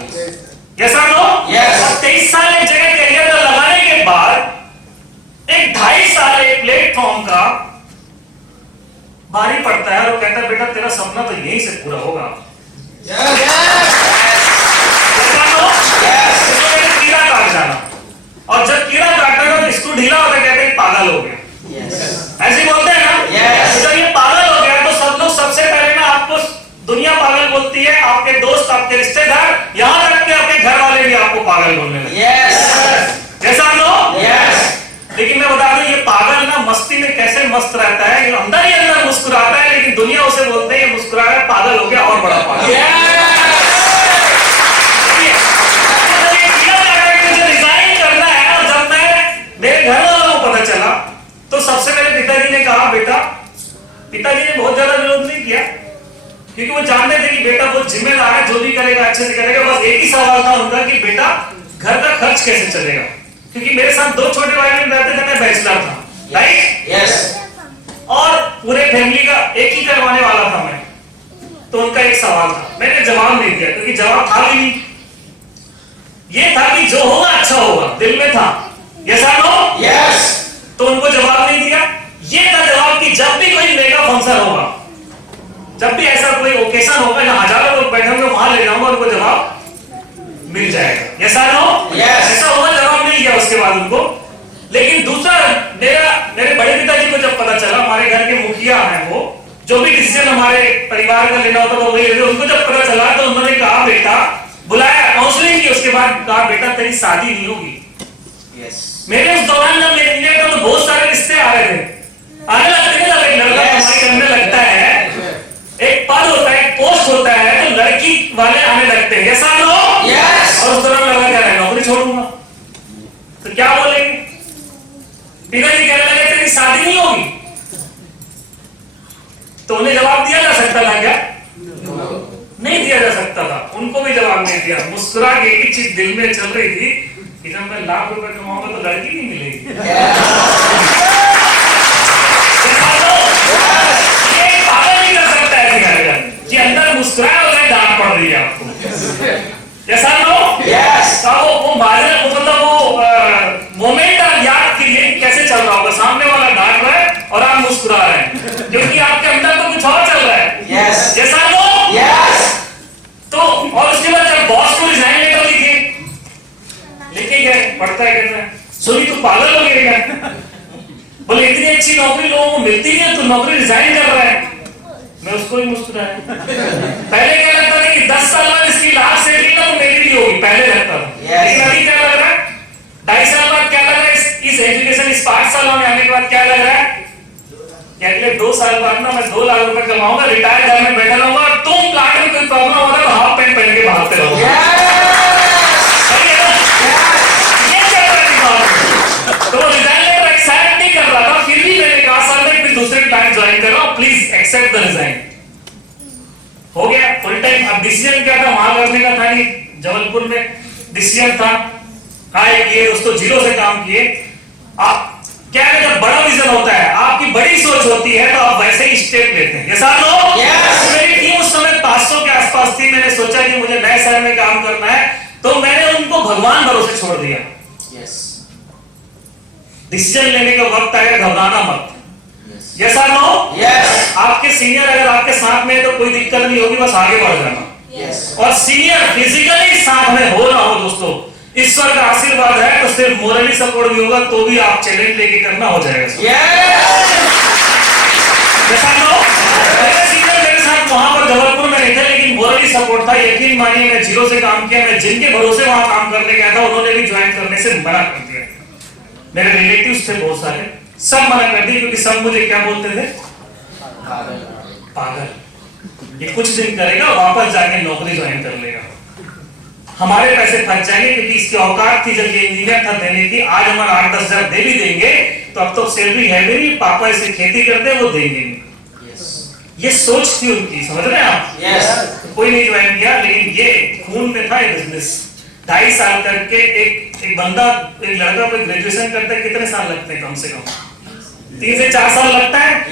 यस और नो? और 23 साल एक जगह करियर में लगाने के बाद एक 2.5 साल एक प्लेटफॉर्म का भारी पड़ता है, और वो कहता है बेटा तेरा सपना तो यहीं से पूरा होगा। कीड़ा काट जाना, और जब कीड़ा काटता है तो इसको ढीला होता है, कहते हैं पागल हो गया, ऐसे बोलते हैं ना। तो जब ये पागल हो गया तो सब लोग सबसे पहले ना आपको दुनिया पागल बोलती है, आपके दोस्त, आपके रिश्तेदार, यहाँ तक के आपके घर वाले भी आपको पागल बोलने लगे, जैसा लो। लेकिन मैं बता दूं ये पागल ना मस्ती में कैसे मस्त रहता है, ये अंदर ही अंदर मुस्कुराता है, लेकिन दुनिया उसे बोलते हैं ये मुस्कुरा रहा है, पागल हो गया और बड़ा पागल। मुझे रिजाइन करना है, और जब मेरे घर वालों को पता चला तो सबसे पहले पिताजी ने कहा बेटा, पिताजी ने बहुत ज्यादा विरोध नहीं किया, क्योंकि वो जानते थे कि बेटा बहुत जिम्मेदार है, जो भी करेगा अच्छे से करेगा। बस एक ही सवाल था उनका कि बेटा घर का खर्च कैसे चलेगा, क्योंकि मेरे साथ 2 छोटे भाई रहते थे, मैं बैचलर था, राइट, और पूरे फैमिली का एक ही करवाने वाला था मैं। तो उनका एक सवाल था, मैंने जवाब नहीं दिया, क्योंकि जवाब था भी नहीं। ये था कि जो होगा अच्छा होगा, दिल में था, यस और नो? तो उनको जवाब नहीं दिया। ये था जवाब कि जब भी कोई मेगा फंक्शन होगा, जब भी ऐसा कोई ओकेशन होगा जहां हजारों लोग बैठे होंगे, वहां ले जाऊंगा, उनको जवाब मिल जाएगा, यस और नो? ऐसा होगा, जवाब मिल गया उसके बाद उनको। लेकिन दूसरा, मेरे बड़े पिताजी को जब पता चला, हमारे घर के मुखिया हैं वो, जो भी डिसीजन हमारे परिवार का लेना होता था वही लेते, उनको जब पता चला तो उन्होंने कहा बेटा, बुलाया, काउंसलिंग की, उसके बाद कहा बेटा तेरी शादी नहीं होगी। मेरे उस दौरान जब मैं इंजीनियर था तो बहुत सारे रिश्ते आ रहे थे, आने लगते थे। जब एक लड़का हमारे घर में लगता है, एक पद होता है, एक पोस्ट होता है, तो लड़की वाले आने लगते हैं, ऐसा लो। और उस दौरान लगा क्या है, नौकरी छोड़ूंगा, तो क्या बोलेंगे? पिताजी कहने लगे तेरी शादी नहीं होगी। तो उन्हें जवाब दिया जा सकता था क्या? नहीं दिया जा सकता था। उनको भी जवाब नहीं दिया, मुस्कुरा के एक चीज दिल में चल रही थी कि जब मैं लाख रुपए कमाऊंगा तो लड़की नहीं मिलेगी। ये पागल नहीं कर सकता है कि अंदर मुस्कुराया होता है, डांट पड़ रही है आपको, ऐसा नो? वो माजरे, मतलब वो नौकरी लोगों को मिलती नहीं है तो नौकरी रिजाइन कर रहा है। मैं उसको ही मुस्कुराया। पहले क्या लगता था कि 10 साल बाद इसकी लास्ट सेटिंग ना तो मेरी भी होगी, पहले लगता था। लेकिन अभी क्या लग रहा है, 2.5 साल बाद क्या लग रहा है, इस एजुकेशन इस 5 साल में आने के बाद क्या लग रहा है कि अगले 2 साल बाद ना मैं 2 लाख रुपए कमाऊंगा, रिटायर घर में बैठा रहूंगा और तुम प्लाट में कोई प्रॉब्लम होगा तो हाफ पैंट पहन के भागते रहोगे। सही है ना? ये चल रहा है दिमाग में। तो रिजाइन लेटर एक्सेप्ट नहीं कर रहा था, फिर भी मैंने कहा सर मैं फिर दूसरे प्लान ज्वाइन कर रहा हूं, प्लीज एक्सेप्ट द रिजाइन। हो गया फुल टाइम। अब डिसीजन क्या था, वहां करने का था, जबलपुर में डिसीजन था, किए दोस्तों, 0 से काम किए। आप क्या है, जब बड़ा विजन होता है, आपकी बड़ी सोच होती है तो आप वैसे ही स्टेप लेते हैं। ये साथ लो। मेरी टीम उस समय 500 के आसपास थी। मैंने सोचा कि मुझे नए शहर में काम करना है तो मैंने उनको भगवान भरोसे छोड़ दिया। डिसीजन लेने का वक्त आएगा, घबराना मत। ये साथ लो। आपके सीनियर अगर आपके साथ में है तो कोई दिक्कत नहीं होगी, बस आगे बढ़ जाना। और सीनियर फिजिकली साथ में हो ना हो दोस्तों, ईश्वर का आशीर्वाद है तो सिर्फ मोरली सपोर्ट भी होगा तो भी आप चैलेंज लेके करना हो जाएगा। सीनियर मेरे साथ वहां पर जबलपुर में नहीं थे लेकिन मोरली सपोर्ट था। यकीन मानिए मैं 0 से काम किया। मैं जिनके भरोसे वहां काम करने गया था उन्होंने भी ज्वाइन करने से मना कर दिया। मेरे रिलेटिव्स थे बहुत सारे, सब मना कर दिए क्योंकि सब मुझे क्या बोलते थे, पागल, ये कुछ दिन करेगा वापस जाके नौकरी ज्वाइन कर लेगा, हमारे पैसे फंस जाएंगे। क्योंकि इसकी औकात थी जब ये इंजीनियर था देने की, आज हमारा 8-10 हजार दे भी देंगे तो अब तो सैलरी है भी नहीं, पापा इसे खेती करते हैं वो देंगे नहीं। ये सोच थी उनकी, समझ रहे हैं आप? तो कोई नहीं ज्वाइन किया, लेकिन ये खून में था ये बिजनेस। 2.5 साल करके एक बंदा, एक लड़का कोई ग्रेजुएशन करता है कितने साल लगते हैं, कम से कम 3 से 4 साल लगता है।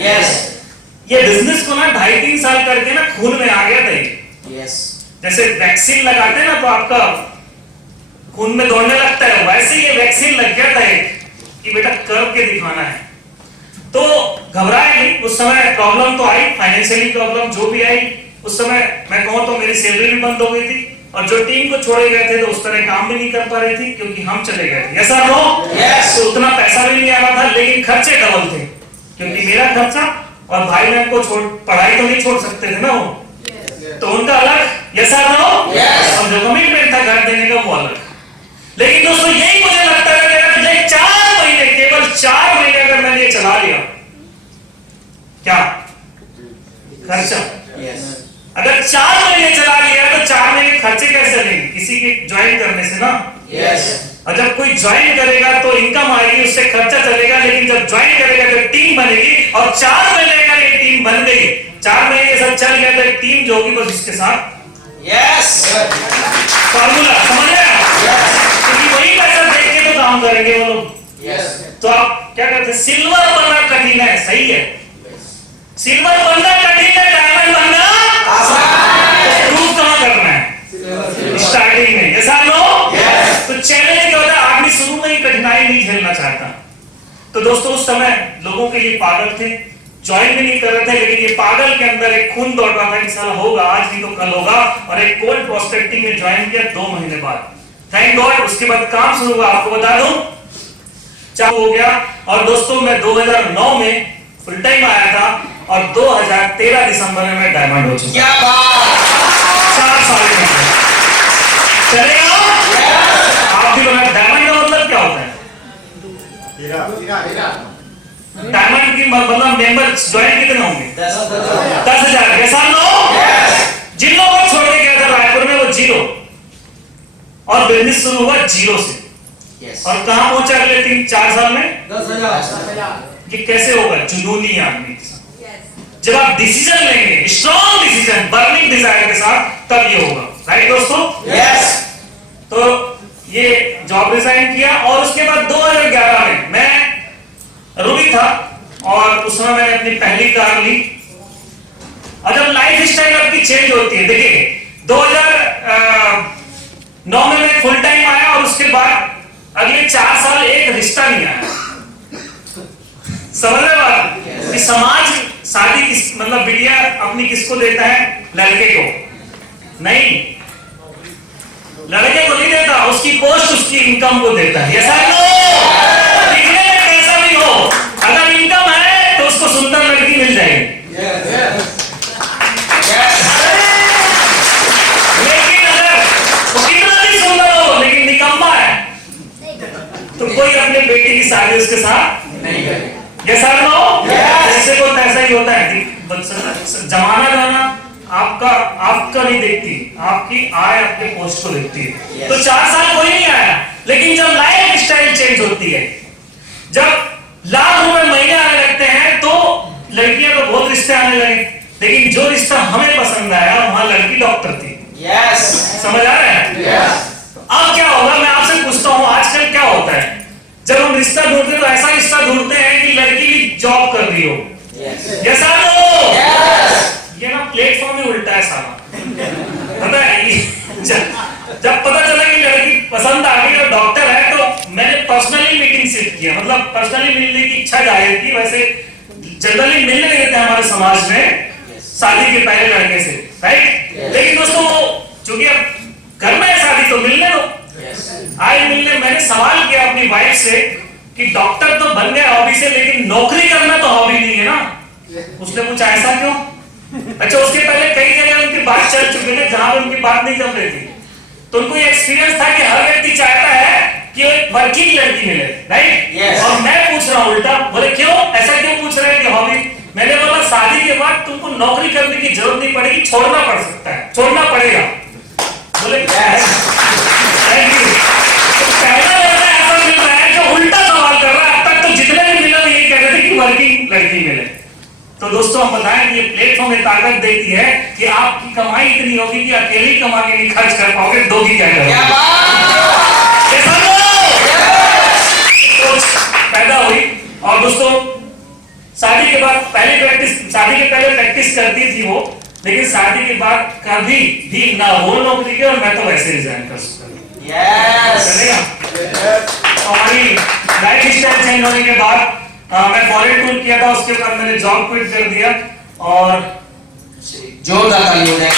ये बिजनेस को ना 2.5-3 साल करके ना खून में आ गया था। जैसे वैक्सीन लगाते हैं ना तो आपका खून में दौड़ने लगता है, वैसे ये वैक्सीन लग गया था कि बेटा कर के दिखाना है। तो घबराए नहीं। उस समय प्रॉब्लम तो आई, फाइनेंशियली प्रॉब्लम जो भी आई, उस समय मैं कहूं तो मेरी सैलरी भी बंद हो गई थी और जो टीम को छोड़े गए थे तो उस तरह काम भी नहीं कर पा रही थी क्योंकि हम चले गए थे। ऐसा नो तो उतना पैसा भी नहीं आ रहा था, लेकिन खर्चे डबल थे क्योंकि मेरा खर्चा और भाई बहन को पढ़ाई तो नहीं छोड़ सकते थे ना वो, तो उनका अलग। ऐसा नो और जो कमिटमेंट था घर देने का वो अलग। लेकिन दोस्तों यही मुझे लगता है कि अगर 4 महीने, केवल 4 महीने अगर मैंने ये चला लिया, क्या खर्चा, अगर 4 महीने चला लिया तो 4 महीने खर्चे कैसे चलेंगे, किसी के ज्वाइन करने से ना। और जब कोई ज्वाइन करेगा तो इनकम आएगी, उससे खर्चा चलेगा, लेकिन जब ज्वाइन करेगा तो टीम बनेगी और 4 महीने का ये टीम बन गई। 4 महीने सब चल गया तो एक टीम जो होगी बस इसके साथ फॉर्मूला, समझ रहे हैं? क्योंकि वही पैसा देख के तो काम करेंगे वो लोग। तो आप क्या कहते हैं, सिल्वर बनना कठिन है, सही है, सिल्वर बनना कठिन है, डायमंड बनना आसान। प्रूव कहां करना है, स्टार्टिंग में। ऐसा लो। तो चैलेंज क्या होता है, आदमी शुरू में ही कठिनाई नहीं झेलना चाहता। तो दोस्तों उस समय लोगों के ये पागल थे, ज्वाइन भी नहीं कर रहे थे, लेकिन ये पागल के अंदर एक खून दौड़ रहा था कि साला होगा आज नहीं तो कल होगा। और एक कोल्ड प्रोस्पेक्टिंग में ज्वाइन किया 2 महीने बाद, थैंक गॉड। उसके बाद काम शुरू हुआ, आपको बता दूं चालू हो गया। और दोस्तों मैं 2009 में फुल टाइम आया था और 2013 दिसंबर में मैं डायमंड हो चुका। क्या बात, 4 साल में चलेगा। आप भी बना। डायमंड का मतलब क्या होता है, डायमंड की मतलब मेंबर ज्वाइन कितने होंगे, 10,000। ऐसा लो। जिन लोगों को छोड़ के गया था रायपुर में वो 0 और बिजनेस शुरू हुआ 0 से। और कहां पहुंचा अगले 3-4 साल में, 10,000। ये कैसे होगा, जुनूनी आदमी के साथ। जब आप डिसीजन लेंगे, स्ट्रॉन्ग डिसीजन, बर्निंग डिजायर के साथ, तब ये होगा। राइट दोस्तों? तो ये जॉब रिजाइन किया और उसके बाद 2011 में मैं रूबी था और उस समय मैंने अपनी पहली कार ली। और जब लाइफ स्टाइल आपकी चेंज होती है, देखिए 2009 में मैं फुल टाइम आया और उसके बाद अगले 4 साल एक रिश्ता नहीं आया। समझ रहे बात, कि समाज शादी किस मतलब बिटिया अपनी किसको देता है, लड़के को नहीं, लड़के को नहीं देता, उसकी पोस्ट उसकी इनकम को देता है। ऐसा दिखने में कैसा भी हो, अगर इनकम है इसके साथ नहीं करेगा। ये सर नो जैसे को तैसा ही होता है। जमाना जो है ना आपका नहीं देखती, आपकी आय आपके पोस्ट को देखती है। तो 4 साल कोई नहीं आया, लेकिन जब लाइफ स्टाइल चेंज होती है, जब लाख रुपए महीने आने लगते हैं, तो लड़कियां तो बहुत रिश्ते आने लगे, लेकिन जो रिश्ता हमें पसंद आया वहां लड़की डॉक्टर थी। समझ आ रहा है? अब क्या होगा, मैं आपसे पूछता हूँ, आजकल क्या होता है, जब हम रिश्ता ढूंढते हैं तो ऐसा रिश्ता ढूंढते हैं कि लड़की भी जॉब कर रही हो। यस और नो? ये ना प्लेटफॉर्म ही उल्टा है सारा, पता है? जब पता चला कि लड़की पसंद आ गई और डॉक्टर है, तो मैंने पर्सनली मीटिंग सेट किया, मतलब पर्सनली मिलने की इच्छा जाहिर की। वैसे जनरली मिलने नहीं देते हमारे समाज में शादी के पहले लड़के से, राइट? लेकिन दोस्तों चूंकि अब करना है शादी तो मिलने दो। आज मिलने मैंने सवाल किया अपनी वाइफ से कि डॉक्टर तो बन गए हॉबी से, लेकिन नौकरी करना तो हॉबी नहीं है ना। उसने पूछा ऐसा क्यों? अच्छा, उसके पहले कई जगह उनकी बात चल चुकी है जहां पर उनकी बात नहीं चल रही थी, तो उनको एक्सपीरियंस था कि हर व्यक्ति चाहता है कि वो एक वर्किंग लड़की मिले, राइट? और मैं पूछ रहा हूं उल्टा, बोले क्यों, ऐसा क्यों पूछ रहे हैं कि हॉबी? मैंने बोला शादी के बाद तुमको नौकरी करने की जरूरत नहीं पड़ेगी, छोड़ना पड़ सकता है, छोड़ना पड़ेगा। बोले थैंक यू। तो पहला लड़का ऐसा मिल रहा है जो उल्टा सवाल कर रहा है। अब तक तो जितने भी मिला ये कह रहे थे कि वर्किंग लड़की मिले। तो दोस्तों हम बताएं कि ये प्लेटफॉर्म में ताकत देती है कि आपकी कमाई इतनी होगी कि अकेले ही कमा के नहीं खर्च कर पाओगे, दो की क्या करोगे? पैदा हुई। और दोस्तों शादी के बाद शादी के पहले प्रैक्टिस करती थी वो, लेकिन शादी के बाद कभी भी ना वो नौकरी की, और मैं तो वैसे रिजाइन कर सकता चलेगा। हमारी लाइफ स्टाइल चेंज होने के बाद मैं फॉरेन टूर किया था, उसके बाद मैंने जॉब क्विट कर दिया और जोरदार ताली हो जाए।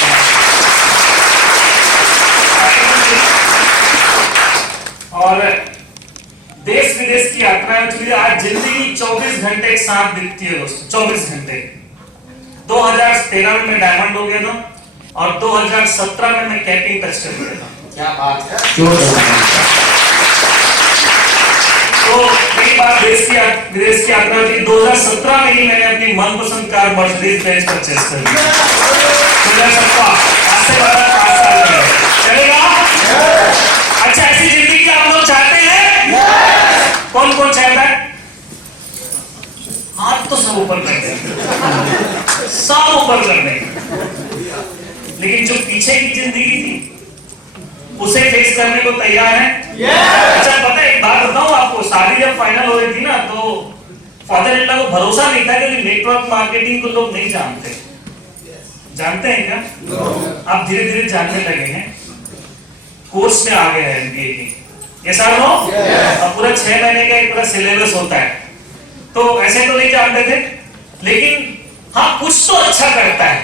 और देश विदेश की यात्रा में आज जिंदगी 24 घंटे एक साथ बीतती है दोस्तों, 24 घंटे। 2013 में मैं डायमंड हो गया था और 2017 में मैं कैपिंग टच कर गया था। क्या बात है। तो कई बार विदेश की यात्रा की 2017 में ही मैंने अपनी मनपसंद कार मर्सिडीज बेंज परचेज कर ली। आज से 5 साल चलेगा। अच्छा, ऐसी जिंदगी आप लोग चाहते हैं? कौन कौन चाहता है? हाथ तो सब ऊपर कर दें, सब ऊपर कर दें। लेकिन जो पीछे की जिंदगी थी उसे फेस करने को तैयार है? अच्छा, पता है एक बात बताऊं आपको, शादी जब फाइनल हो रही थी ना, तो फादर इन लॉ को भरोसा नहीं था कि नेटवर्क मार्केटिंग को लोग नहीं जानते। जानते हैं क्या? आप धीरे धीरे जानने लगे हैं, कोर्स में आ गए हैं MBA की। ये साल हो अब पूरा 6 महीने का एक पूरा सिलेबस होता है, तो ऐसे तो नहीं जानते थे, लेकिन हाँ कुछ तो अच्छा करता है,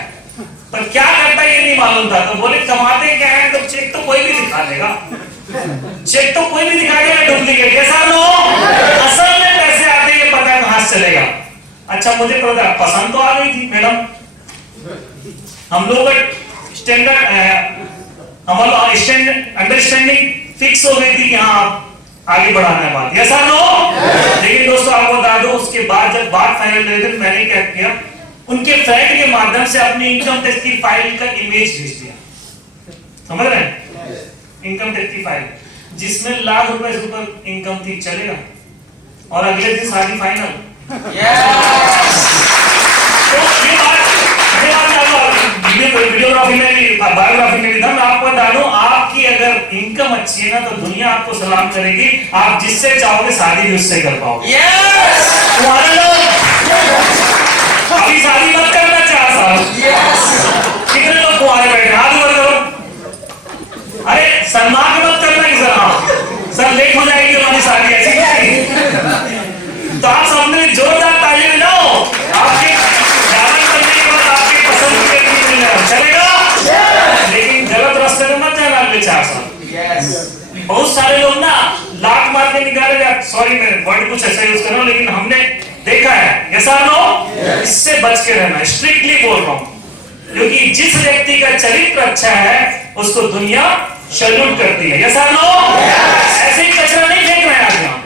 पर क्या करता है ये नहीं मालूम था। तो बोले कमाते क्या है, तो चेक तो कोई भी दिखा देगा, चेक तो कोई भी दिखा देगा डुप्लीकेट। कैसा लो असल में पैसे आते ये पता है कहां से चलेगा। अच्छा, मुझे पसंद तो आ गई थी मैडम, हम लोग स्टैंडर्ड अंडरस्टैंडिंग फिक्स हो गई थी कि हाँ आगे बढ़ाना है बात। ऐसा नो। लेकिन दोस्तों आपको बता दो, उसके बाद जब बात फाइनल हुई थी, मैंने क्या किया, उनके फ्रेंड के माध्यम से अपनी इनकम टैक्स की फाइल का इमेज भेज दिया। समझ रहे हैं? इनकम टैक्स की फाइल जिसमें लाख रुपए से ऊपर इनकम थी, चलेगा। और अगले दिन शादी फाइनल। तो ये बात वीडियोग्राफी में भी, बायोग्राफी में भी था। मैं आपको बता दूं, आपकी अगर इनकम अच्छी है ना, तो दुनिया आपको सलाम करेगी। आप जिससे चाहोगे शादी भी उससे कर पाओगे। तुम्हारे लोग अभी शादी मत करना 4 साल। कितने लोग कुंवारे बैठे, हाथ ऊपर करो। अरे सलमान मत करना कि सर लेट हो जाएगी तुम्हारी शादी, ऐसी नहीं। तो आप सबने जोरदार ताली बजाओ। आपके डायमंड करने के बाद आपके पसंद की लड़की मिल जाए, चलेगा। लेकिन गलत रास्ते में मत जाना अगले 4 साल। बहुत सारे लोग ना लात मार के निकाले जाते, सॉरी मैं वर्ड कुछ ऐसा यूज कर रहा हूं, लेकिन हमने देखा है। ऐसा नो, इससे बच के रहना, स्ट्रिक्टली बोल रहा हूं, क्योंकि जिस व्यक्ति का चरित्र अच्छा है उसको दुनिया सैल्यूट करती है। ऐसा नो, ऐसे ही कचरा नहीं फेंक रहे हैं आज यहाँ।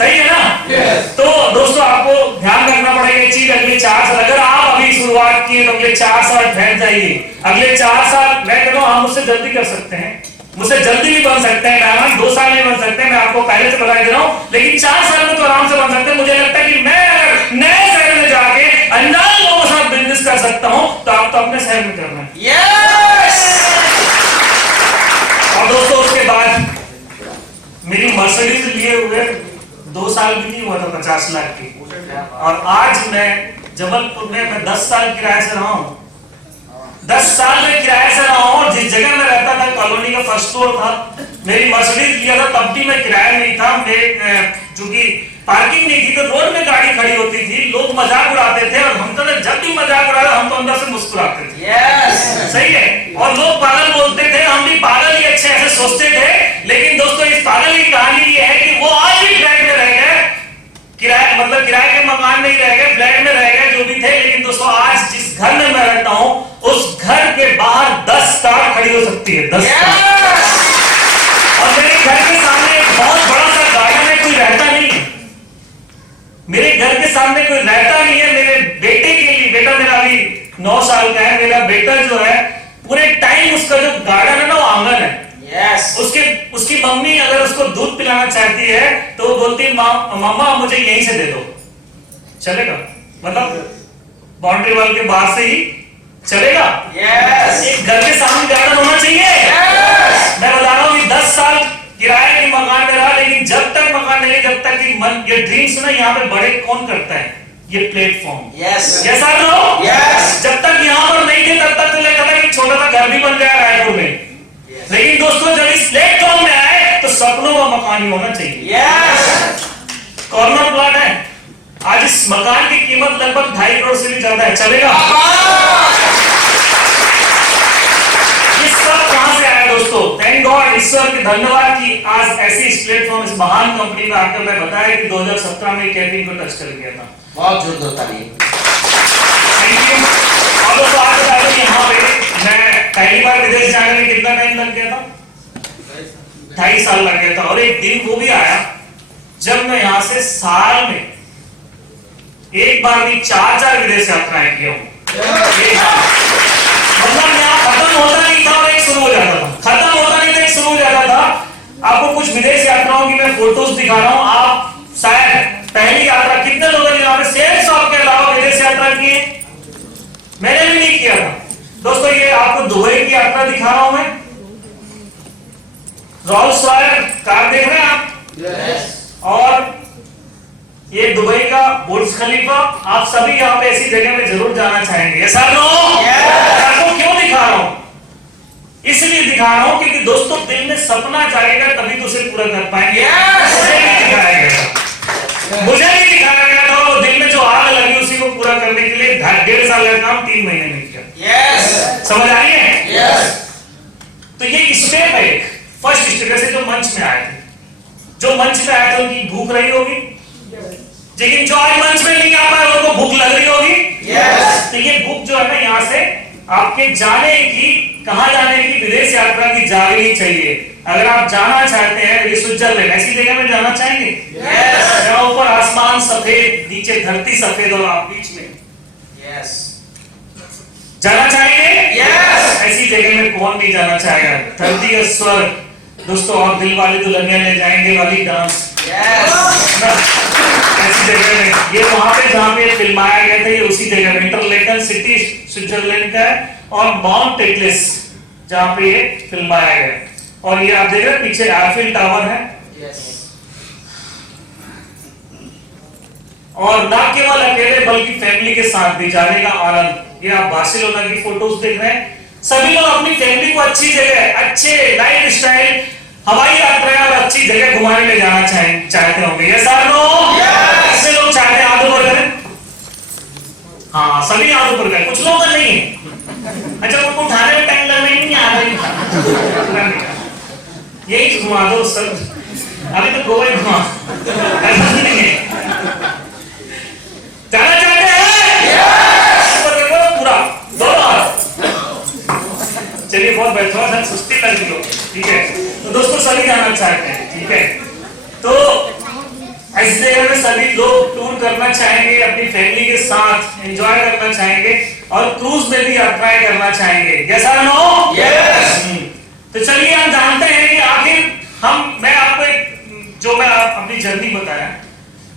सही है ना? Yes. तो दोस्तों आपको ध्यान रखना पड़ेगा ये चीज, अगले 4 साल अगर आप अभी शुरुआत किए तो अगले 4 साल ठहर जाइए। अगले 4 साल मैं कहता हूँ हम मुझसे जल्दी कर सकते हैं, मुझसे जल्दी भी बन सकते हैं डायमंड, 2 साल में बन सकते हैं, मैं आपको पहले से बता दे रहा हूँ, लेकिन 4 साल में तो आराम से बन सकते हैं। मुझे लगता है कि मैं अगर नए शहर में जाके अनजान लोगों के साथ बिजनेस कर सकता हूँ तो आप तो अपने शहर में करना है। यस। और दोस्तों उसके बाद मेरी मर्सिडीज लिए हुए 2 साल भी नहीं हुआ था 50 लाख की, और आज मैं जबलपुर में मैं 10 साल किराए से रहा हूँ, 10 साल में किराए से रहा हूँ। और जिस जगह में रहता था कॉलोनी का फर्स्ट फ्लोर था, मेरी मर्सिडीज लिया था तब भी मैं किराए में ही था। चूंकि पार्किंग नहीं थी तो रोड में गाड़ी खड़ी होती थी, लोग मजाक उड़ाते थे और हम तो जब भी मजाक उड़ाया हम तो अंदर से मुस्कुराते थे। यस। सही है, और लोग पागल बोलते थे, हम भी पागल ही अच्छे ऐसे सोचते थे। लेकिन दोस्तों इस पागल की कहानी ये है कि वो आज भी फ्लैट में रह गए, किराए मतलब किराए के मकान में ही रह गए, फ्लैट में रह गए जो भी थे। लेकिन दोस्तों आज जिस घर में मैं रहता हूँ उस घर के बाहर 10 कार खड़ी हो सकती है, 10 कार। और मेरे घर के सामने एक बहुत बड़ा सा गार्डन है, कोई रहता नहीं है मेरे घर के सामने, कोई रहता नहीं है। मेरे बेटे के लिए, बेटा मेरा अभी 9 साल का है, मेरा बेटा जो है पूरे टाइम उसका जो गार्डन है ना वो आंगन है। यस। उसकी मम्मी अगर उसको दूध पिलाना चाहती है तो वो बोलती है मामा मुझे यहीं से दे दो, चलेगा? मतलब बाउंड्री वॉल के बाहर से ही चलेगा। यस। एक घर के सामने गार्डन होना चाहिए। यस। मैं बता रहा हूँ कि 10 साल किराए के मकान में रहा, लेकिन जब तक मकान नहीं, जब तक कि मन ये ड्रीम्स ना यहाँ पे बड़े कौन करता है, ये प्लेटफॉर्म। यस। यस और नो? यस। जब तक यहाँ पर नहीं थे तब तक तो लगता था कि छोटा सा घर भी बन जाएगा रायपुर में। लेकिन दोस्तों जब इस प्लेटफॉर्म में आए तो सपनों का मकान ही होना चाहिए। यस। कॉर्नर प्लॉट है, आज इस मकान की कीमत लगभग 2.5 करोड़ से भी ज्यादा है, चलेगा? ये सब कहां से आया दोस्तों? थैंक गॉड, ईश्वर के धन्यवाद कि आज ऐसी इस प्लेटफॉर्म, इस महान कंपनी में आकर मैं बताया कि 2017 में कैंटीन को टच कर गया था। बहुत जोरदार ताली। Thank you. और दोस्तों आज बता दूं यहाँ पे मैं पहली बार विदेश जाने में कितना टाइम लग गया था? 2.5 साल लग गया था। और एक दिन वो भी आया जब मैं यहाँ से साल में एक बार भी 4 विदेश यात्राएं किया हूँ। मतलब यहाँ खत्म होता नहीं था और एक शुरू हो जाता था, खत्म होता नहीं था एक शुरू हो जाता था। आपको कुछ विदेश यात्राओं की मैं फोटोज दिखा रहा हूँ। आप शायद पहली यात्रा, कितने लोगों ने यहाँ पे सेल्स शॉप के अलावा विदेश यात्रा की है? मैंने भी नहीं किया था दोस्तों। ये आपको दुबई की यात्रा दिखा रहा हूं मैं। रोल्स रॉयल कार देख रहे हैं आप? यस। और ये दुबई का बुर्ज खलीफा। आप सभी यहाँ पे ऐसी जगह में जरूर जाना चाहेंगे। ऐसा नो? आपको क्यों दिखा रहा हूं? इसलिए दिखा रहा हूं क्योंकि दोस्तों दिल में सपना जाएगा तभी तो उसे पूरा कर पाएंगे। मुझे भी दिखाया गया था, वो दिल में जो आग लगी उसी को पूरा करने के लिए 1.5 साल का काम 3 महीने में किया। यस। समझ आ रही है? यस। तो ये स्टेप है, फर्स्ट स्टेप से जो मंच में आए थे, जो मंच पे आए थे उनकी भूख रही होगी, लेकिन जो आज मंच में नहीं आ पाए उनको भूख लग रही होगी। यस। तो ये भूख जो है ना यहाँ से आपके जाने की, कहां जाने की, विदेश यात्रा की जागनी चाहिए। अगर आप जाना चाहते हैं ये स्विट्जरलैंड, ऐसी जगह में जाना चाहेंगे? यस। जहां ऊपर आसमान सफेद, नीचे धरती सफेद और आप बीच में। यस। जाना चाहेंगे? यस। ऐसी जगह में कौन नहीं जाना चाहेगा? धरती का स्वर्ग दोस्तों, और दिल वाले दुल्हनिया ले जाएंगे वाली डांस। यस। ऐसी जगह में, ये वहां पे जहां पे फिल्माया गया था, ये उसी जगह में इंटरलेकन सिटी स्विट्जरलैंड का है, और माउंट एटलस जहां पे ये फिल्माया गया। और ये आप देख रहे हैं पीछे एफिल टावर है। यस। और ना केवल अकेले बल्कि फैमिली के साथ भी जाने का आनंद। ये आप बार्सिलोना की फोटोज देख रहे हैं। सभी लोग अपनी फैमिली को अच्छी जगह, अच्छे लाइफ स्टाइल, हवाई यात्रा और अच्छी जगह घुमाने ले जाना चाहते होंगे। यस और नो? ऐसे लोग चाहते हैं, हाथ ऊपर करें। हाँ सभी हाथ ऊपर करें, कुछ लोग नहीं है। अच्छा उनको उठाने में टाइम लगना ही नहीं आ रही, यही घुमा दो सर, अभी तो गोवा ही घुमा, ऐसा नहीं है। जाना चाहते हैं? पूरा दोनों हाथ। चलिए बहुत बेहतर है, सुस्ती लग रही हो, ठीक है। तो दोस्तों सभी जाना चाहते हैं, ठीक है। तो ऐसी करना चाहेंगे, अपनी फैमिली के साथ एंजॉय करना चाहेंगे और क्रूज में भी यात्राएं करना चाहेंगे। यस और नो? यस। तो चलिए हम जानते हैं कि आखिर मैं आपको जो मैं अपनी जर्नी बताया,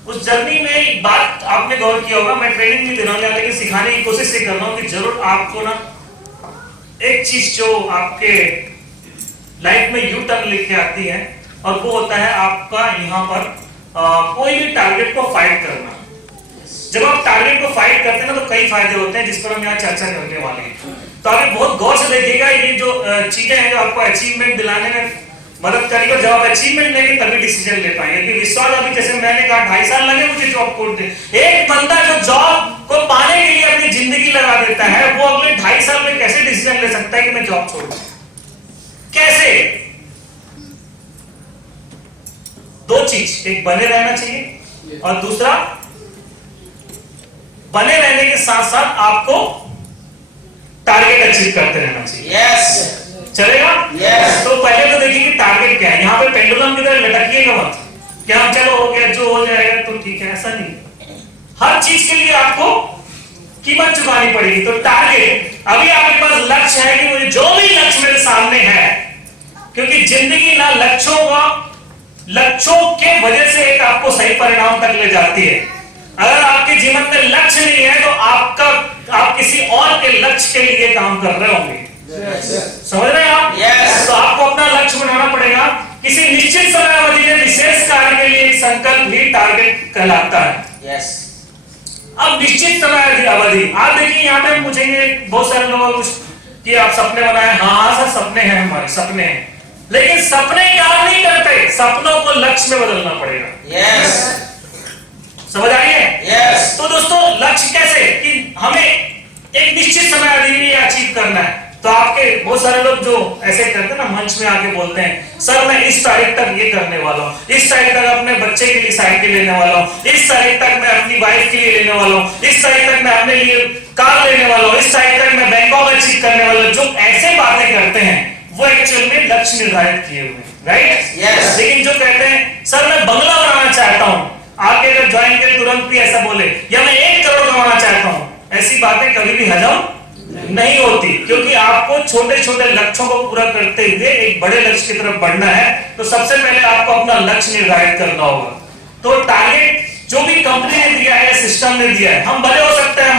उस जर्नी में एक बात आपने गौर किया होगा, मैं ट्रेनिंग नहीं दे रहा हूं, लेकिन सिखाने की कोशिश कर रहा हूं कि जरूर आपको ना एक चीज जो आपके लाइफ में यू टर्न लेके आती है, और वो होता है आपका यहाँ पर कोई भी टारगेट को फाइट करना। जब आप टारगेट को फाइट करते हैं ना, तो कई फायदे होते हैं जिस पर हम यहाँ चर्चा करने वाले हैं। तो आप बहुत गौर से देखिएगा, ये जो चीजें हैं जो आपको अचीवमेंट दिलाने में मदद करेगी। जब आप अचीवमेंट लेंगे तभी डिसीजन ले पाएंगे। कि विश्वास, अभी जैसे मैंने कहा 2.5 साल लगे मुझे जॉब खोल दे। एक बंदा जो जॉब को पाने के लिए अपनी जिंदगी लगा देता है, वो अगले 2.5 साल में कैसे डिसीजन ले सकता है कि मैं जॉब छोड़ दूं? कैसे? दो चीज, एक बने रहना चाहिए और दूसरा बने रहने के साथ साथ आपको टारगेट अचीव करते रहना चाहिए। यस। चलेगा? यस। तो पहले तो देखिए कि टारगेट क्या है। यहाँ पे पेंडुलम की तरह लटकिएगा मत कि हम चलो हो गया, जो हो जाएगा तो ठीक है, ऐसा नहीं। हर चीज के लिए आपको कीमत चुकानी पड़ेगी। तो टारगेट, अभी आपके पास लक्ष्य है कि मुझे जो भी लक्ष्य मेरे सामने है, क्योंकि जिंदगी ना लक्ष्यों के वजह से एक आपको सही परिणाम तक ले जाती है। अगर आपके जीवन में लक्ष्य नहीं है तो आप किसी और के लक्ष्य के लिए काम कर रहे होंगे। समझ रहे हैं आप? Yes. तो आपको अपना लक्ष्य बनाना पड़ेगा। किसी निश्चित समय अवधि में विशेष कार्य के लिए एक संकल्प भी टारगेट कहलाता है। यस। अब निश्चित समय अवधि, आप देखिए यहाँ पे पूछेंगे बहुत सारे लोग कि आप सपने बनाए। हाँ सर, सपने हैं, हमारे सपने हैं, लेकिन सपने काम नहीं करते, सपनों को लक्ष्य में बदलना पड़ेगा। यस। समझ आई है? यस। तो दोस्तों लक्ष्य कैसे कि हमें एक निश्चित समय अवधि में अचीव करना है। तो आपके बहुत सारे लोग जो ऐसे करते हैं ना, मंच में आके बोलते हैं सर मैं इस तारीख तक ये करने वाला हूँ, इस तारीख तक अपने बच्चे के लिए साइकिल लेने वाला हूँ, इस तारीख तक मैं अपनी वाइफ के लिए लेने वाला हूँ, इस तारीख तक मैं अपने लिए कार लेने वाला हूँ, इस तारीख तक मैं बैंकॉक अचीव करने वाला हूँ। जो ऐसे बातें करते हैं वो एक्चुअल में लक्ष्य निर्धारित किए हुए हैं, राइट? यस। लेकिन जो कहते हैं सर मैं बंगला बनाना चाहता हूँ, आपके अगर ज्वाइन करें तुरंत भी ऐसा बोले, या मैं 1 करोड़ कमाना चाहता हूँ, ऐसी बातें कभी भी हजम नहीं होती। क्योंकि आपको छोटे छोटे लक्ष्यों को पूरा करते हुए एक बड़े लक्ष्य की तरफ बढ़ना है। तो सबसे पहले आपको अपना लक्ष्य निर्धारित करना होगा। तो टारगेट जो भी कंपनी ने दिया है, सिस्टम ने दिया है, हम भले हो सकते हैं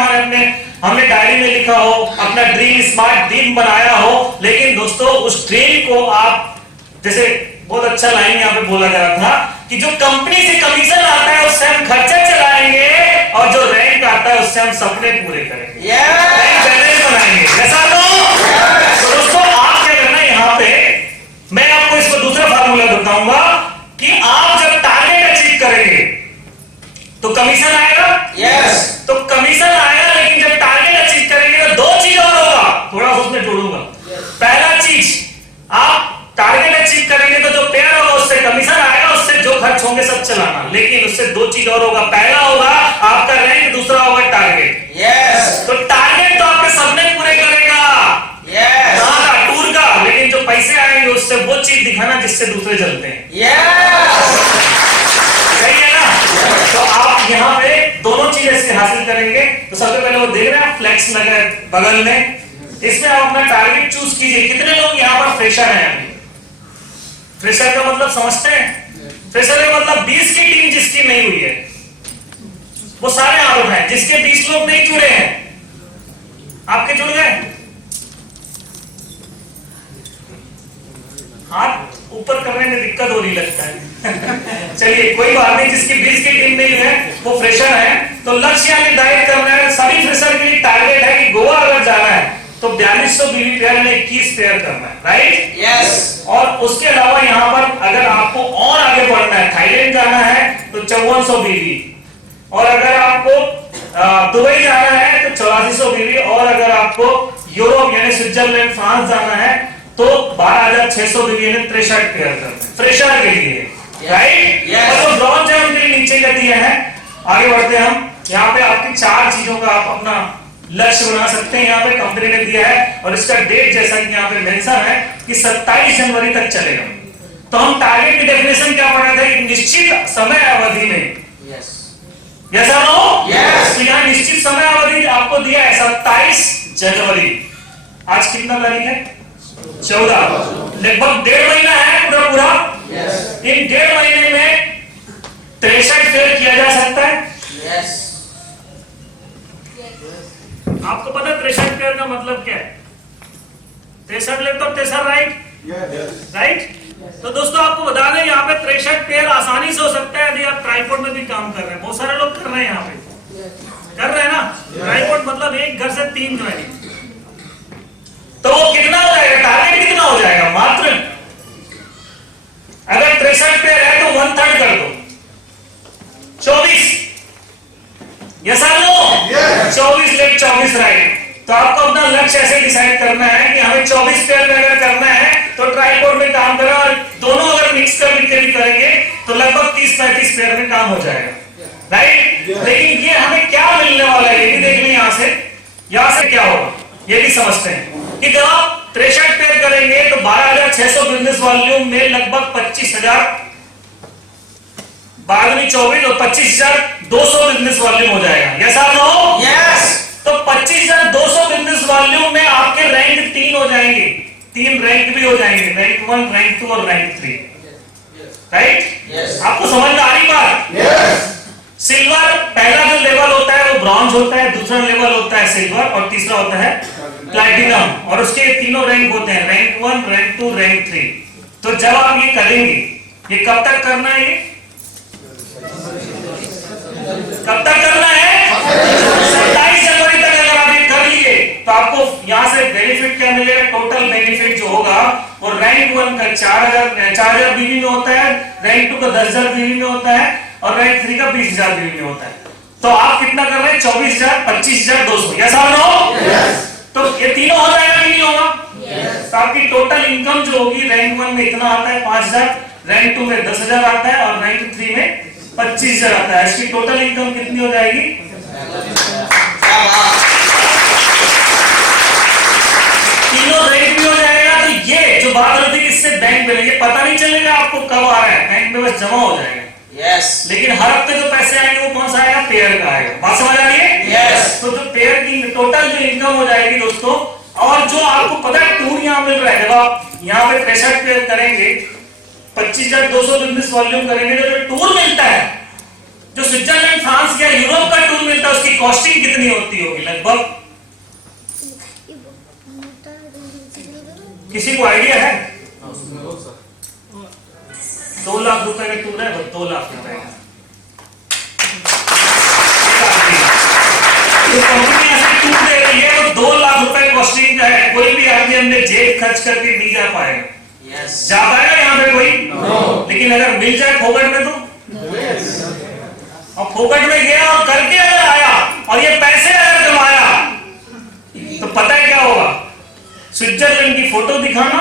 हमने डायरी में लिखा हो, अपना ड्रीम स्मार्ट ड्रीम बनाया हो, लेकिन दोस्तों उस ड्रीम को आप, जैसे बहुत अच्छा लाइन यहाँ पे बोला गया था कि जो कंपनी से कमीशन आता है उससे हम खर्चा चलाएंगे, और जो रैंक आता है उससे हम सपने पूरे करेंगे, बैलेंस बनाएंगे। ऐसा तो दोस्तों आप क्या करना है, यहाँ पे मैं आपको इसको दूसरा फार्मूला बताऊंगा कि आप जब टारगेट अचीव करेंगे तो कमीशन आएगा। यस। तो कमीशन आएगा, लेकिन जब टारगेट अचीव करेंगे तो 2 चीज और होगा, थोड़ा उसमें जोड़ूंगा। पहला चीज, आप टारगेट अचीव करेंगे तो जो पेयर होगा उससे कमीशन आएगा, उससे जो खर्च होंगे सब चलाना, लेकिन उससे 2 चीज और होगा। पहला होगा आपका रैंक, दूसरा होगा टारगेट। यस। तो टारगेट तो आपके सपने पूरे करेगा, यस। टूर का, लेकिन जो पैसे आएंगे उससे वो चीज दिखाना जिससे दूसरे चलते हैं। यस। सही है ना? तो आप यहाँ पे दोनों चीजें से हासिल करेंगे। तो सबसे पहले वो देख रहे हैं फ्लेक्स लगा है बगल में, इसमें आप अपना टारगेट चूज कीजिए। कितने लोग यहाँ पर फ्रेशर हैं? अभी फ्रेशर का मतलब समझते हैं? फ्रेशर का मतलब 20 की टीम जिसकी नहीं हुई है वो सारे आरोप हैं। जिसके 20 लोग नहीं जुड़े हैं, आपके जुड़ गए? हाथ ऊपर करने में दिक्कत हो रही लगता है। चलिए कोई बात नहीं, जिसकी 20 की टीम नहीं है वो फ्रेशर है। तो लक्ष्य निर्धारित करना है। सभी फ्रेशर के लिए टारगेट है कि गोवा अगर जाना है तो 4200 बीवी पेयर में 21 पेयर करना है, राइट? यस। और उसके अलावा यहाँ पर अगर आपको और आगे बढ़ना है, थाईलैंड जाना है तो 5400 बीवी, और अगर आपको दुबई जाना है तो 8400 बीवी, और अगर आपको यूरोप यानी स्विट्जरलैंड फ्रांस जाना है तो 12600 बीवी ने 63 पेयर करना है फ्रेशर के लिए, राइट? Yes. और ब्रॉन्ज है उनके लिए नीचे कर दिया है। आगे बढ़ते हैं हम। यहाँ पे आपकी 4 चीजों का आप अपना लक्ष्य बना सकते हैं। यहाँ पे कंपनी ने दिया है, और इसका डेट जैसा कि यहाँ पे मेंशन है कि 27 जनवरी तक चलेगा। तो हम टारगेट की डेफिनेशन क्या पढ़ा था? एक निश्चित समय अवधि में, यस। यस और नो? Yes. तो यहाँ निश्चित समय अवधि आपको दिया है 27 जनवरी। आज कितना तारीख है? 14। लगभग 1.5 महीना है पूरा पूरा। इन 1.5 महीने में 63 फेयर किया जा सकता है। आपको पता है 63 फेयर का मतलब क्या है? 63 लैपटॉप 63 राइट? तो दोस्तों आपको बता दें यहाँ पे 63 पेयर आसानी से हो सकता है यदि आप ट्राइपॉड में भी काम कर रहे हैं। बहुत सारे लोग कर रहे हैं यहाँ पे, कर रहे हैं ना। ट्राइपॉड मतलब एक घर से 3 ज्वाइनिंग। तो वो कितना हो जाएगा? टारगेट कितना हो जाएगा? मात्र अगर 63 पेयर है तो 1/3 कर दो, 24। यस और नो? 24 late 24 right. तो आपको अपना लक्ष्य ऐसे डिसाइड करना है कि हमें 24 पेयर में अगर करना है तो ट्राइपॉड में काम करना, और दोनों अगर मिक्स करके भी करेंगे तो लगभग 30-35 पेयर में काम हो जाएगा राइट। लेकिन ये हमें क्या मिलने वाला है ये भी देख लें। यहां से क्या होगा ये भी समझते हैं कि जब आप 63 पेयर करेंगे तो 12,600 बिजनेस वॉल्यूम में लगभग 25,000, बाद में 24 और 25,200 बिजनेस वॉल्यूम हो जाएगा। यस और नो? यस। तो 25,200 बिजनेस वॉल्यूम में आपके रैंक 3 हो जाएंगे, 3 रैंक भी हो जाएंगे, रैंक 1, रैंक 2 और रैंक 3 राइट। आपको समझ में आ रही बात? सिल्वर पहला जो लेवल होता है वो ब्रॉन्ज होता है, दूसरा लेवल होता है सिल्वर और तीसरा होता है प्लैटिनम, और उसके तीनों रैंक होते हैं, रैंक 1, रैंक 2, रैंक 3। तो जब आप ये करेंगे, ये कब तक करना है? ये कब तक करना है? 27 जनवरी तक अगर आप ये कर लिए तो आपको यहां से बेनिफिट क्या मिलेगा? टोटल बेनिफिट जो होगा वो रैंक 1 का 4,000 बीवी में होता है, रैंक 2 का 10,000 बीवी में होता है और रैंक 3 का 20,000 बीवी में होता है। तो आप कितना कर रहे हैं? 24,000, 25,200। यस और नो? तो ये तीनों हो जाएगा कि नहीं होगा? तो आपकी टोटल इनकम जो होगी रैंक 1 में इतना आता है 5,000, रैंक 2 में 10,000 आता है और रैंक 3 में 25,000 आता है। इसकी टोटल इनकम कितनी हो जाएगी? तीनों रैंक भी हो जाएगा। तो ये जो बात होती है इससे बैंक में ये पता नहीं चलेगा आपको कब आ रहा है, बैंक में बस जमा हो जाएगा। लेकिन हर हफ्ते जो पैसे आएंगे वो कौन सा आएगा? पेयर का आएगा। बात समझ आ रही है? तो जो पेयर की टोटल जो इनकम हो जाएगी दोस्तों, और जो आपको पता है टूर यहाँ मिल रहा है, जब आप यहाँ पे 63 पेयर करेंगे, 25,200 बिजनेस वॉल्यूम करेंगे, तो जो टूर मिलता है, जो स्विट्जरलैंड, फ्रांस या यूरोप का टूर मिलता है, उसकी कॉस्टिंग कितनी होती होगी? लगभग किसी को आइडिया है? 2 लाख रुपए का टूर है, 2 लाख रुपए का। तो कंपनी ऐसे टूर दे रही है तो 2 लाख रुपए कॉस्टिंग का है। कोई भी आदमी हमने जेब खर्च करके नहीं जा पाएगा। जा पाएगा यहाँ पे कोई? लेकिन अगर मिल जाए फोकट में तो, और फोकट में गया और करके अगर आया और ये पैसे अगर कमाया तो पता है क्या होगा? स्विट्जरलैंड की फोटो दिखाना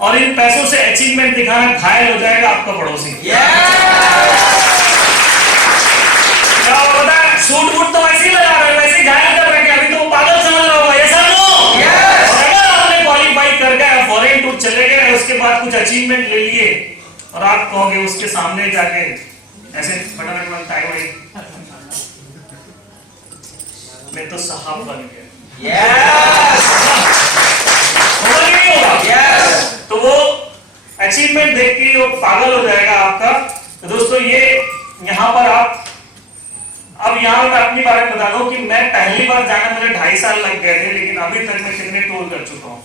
और इन पैसों से अचीवमेंट दिखाना, घायल हो जाएगा आपका पड़ोसी। क्या पता है? सूट बूट तो वैसे ही लगा रहे हैं, वैसे ही घायल कर रहे हैं, अभी तो वो पागल समझ रहा होगा। ऐसा नो? और अगर आपने क्वालिफाई कर गए, फॉरेन टूर चले गए, उसके बाद कुछ अचीवमेंट ले लिए और आप कहोगे उसके सामने जाके ऐसे फटाफट बनता है भाई, मैं तो साहब बन गया। तो वो अचीवमेंट देख के वो पागल हो जाएगा आपका। तो दोस्तों ये यहाँ पर आप, अब यहाँ मैं अपनी बारे में बता दूं कि मैं पहली बार जाने मुझे 2.5 साल लग गए थे, लेकिन अभी तक मैं कितने टूर कर चुका हूँ?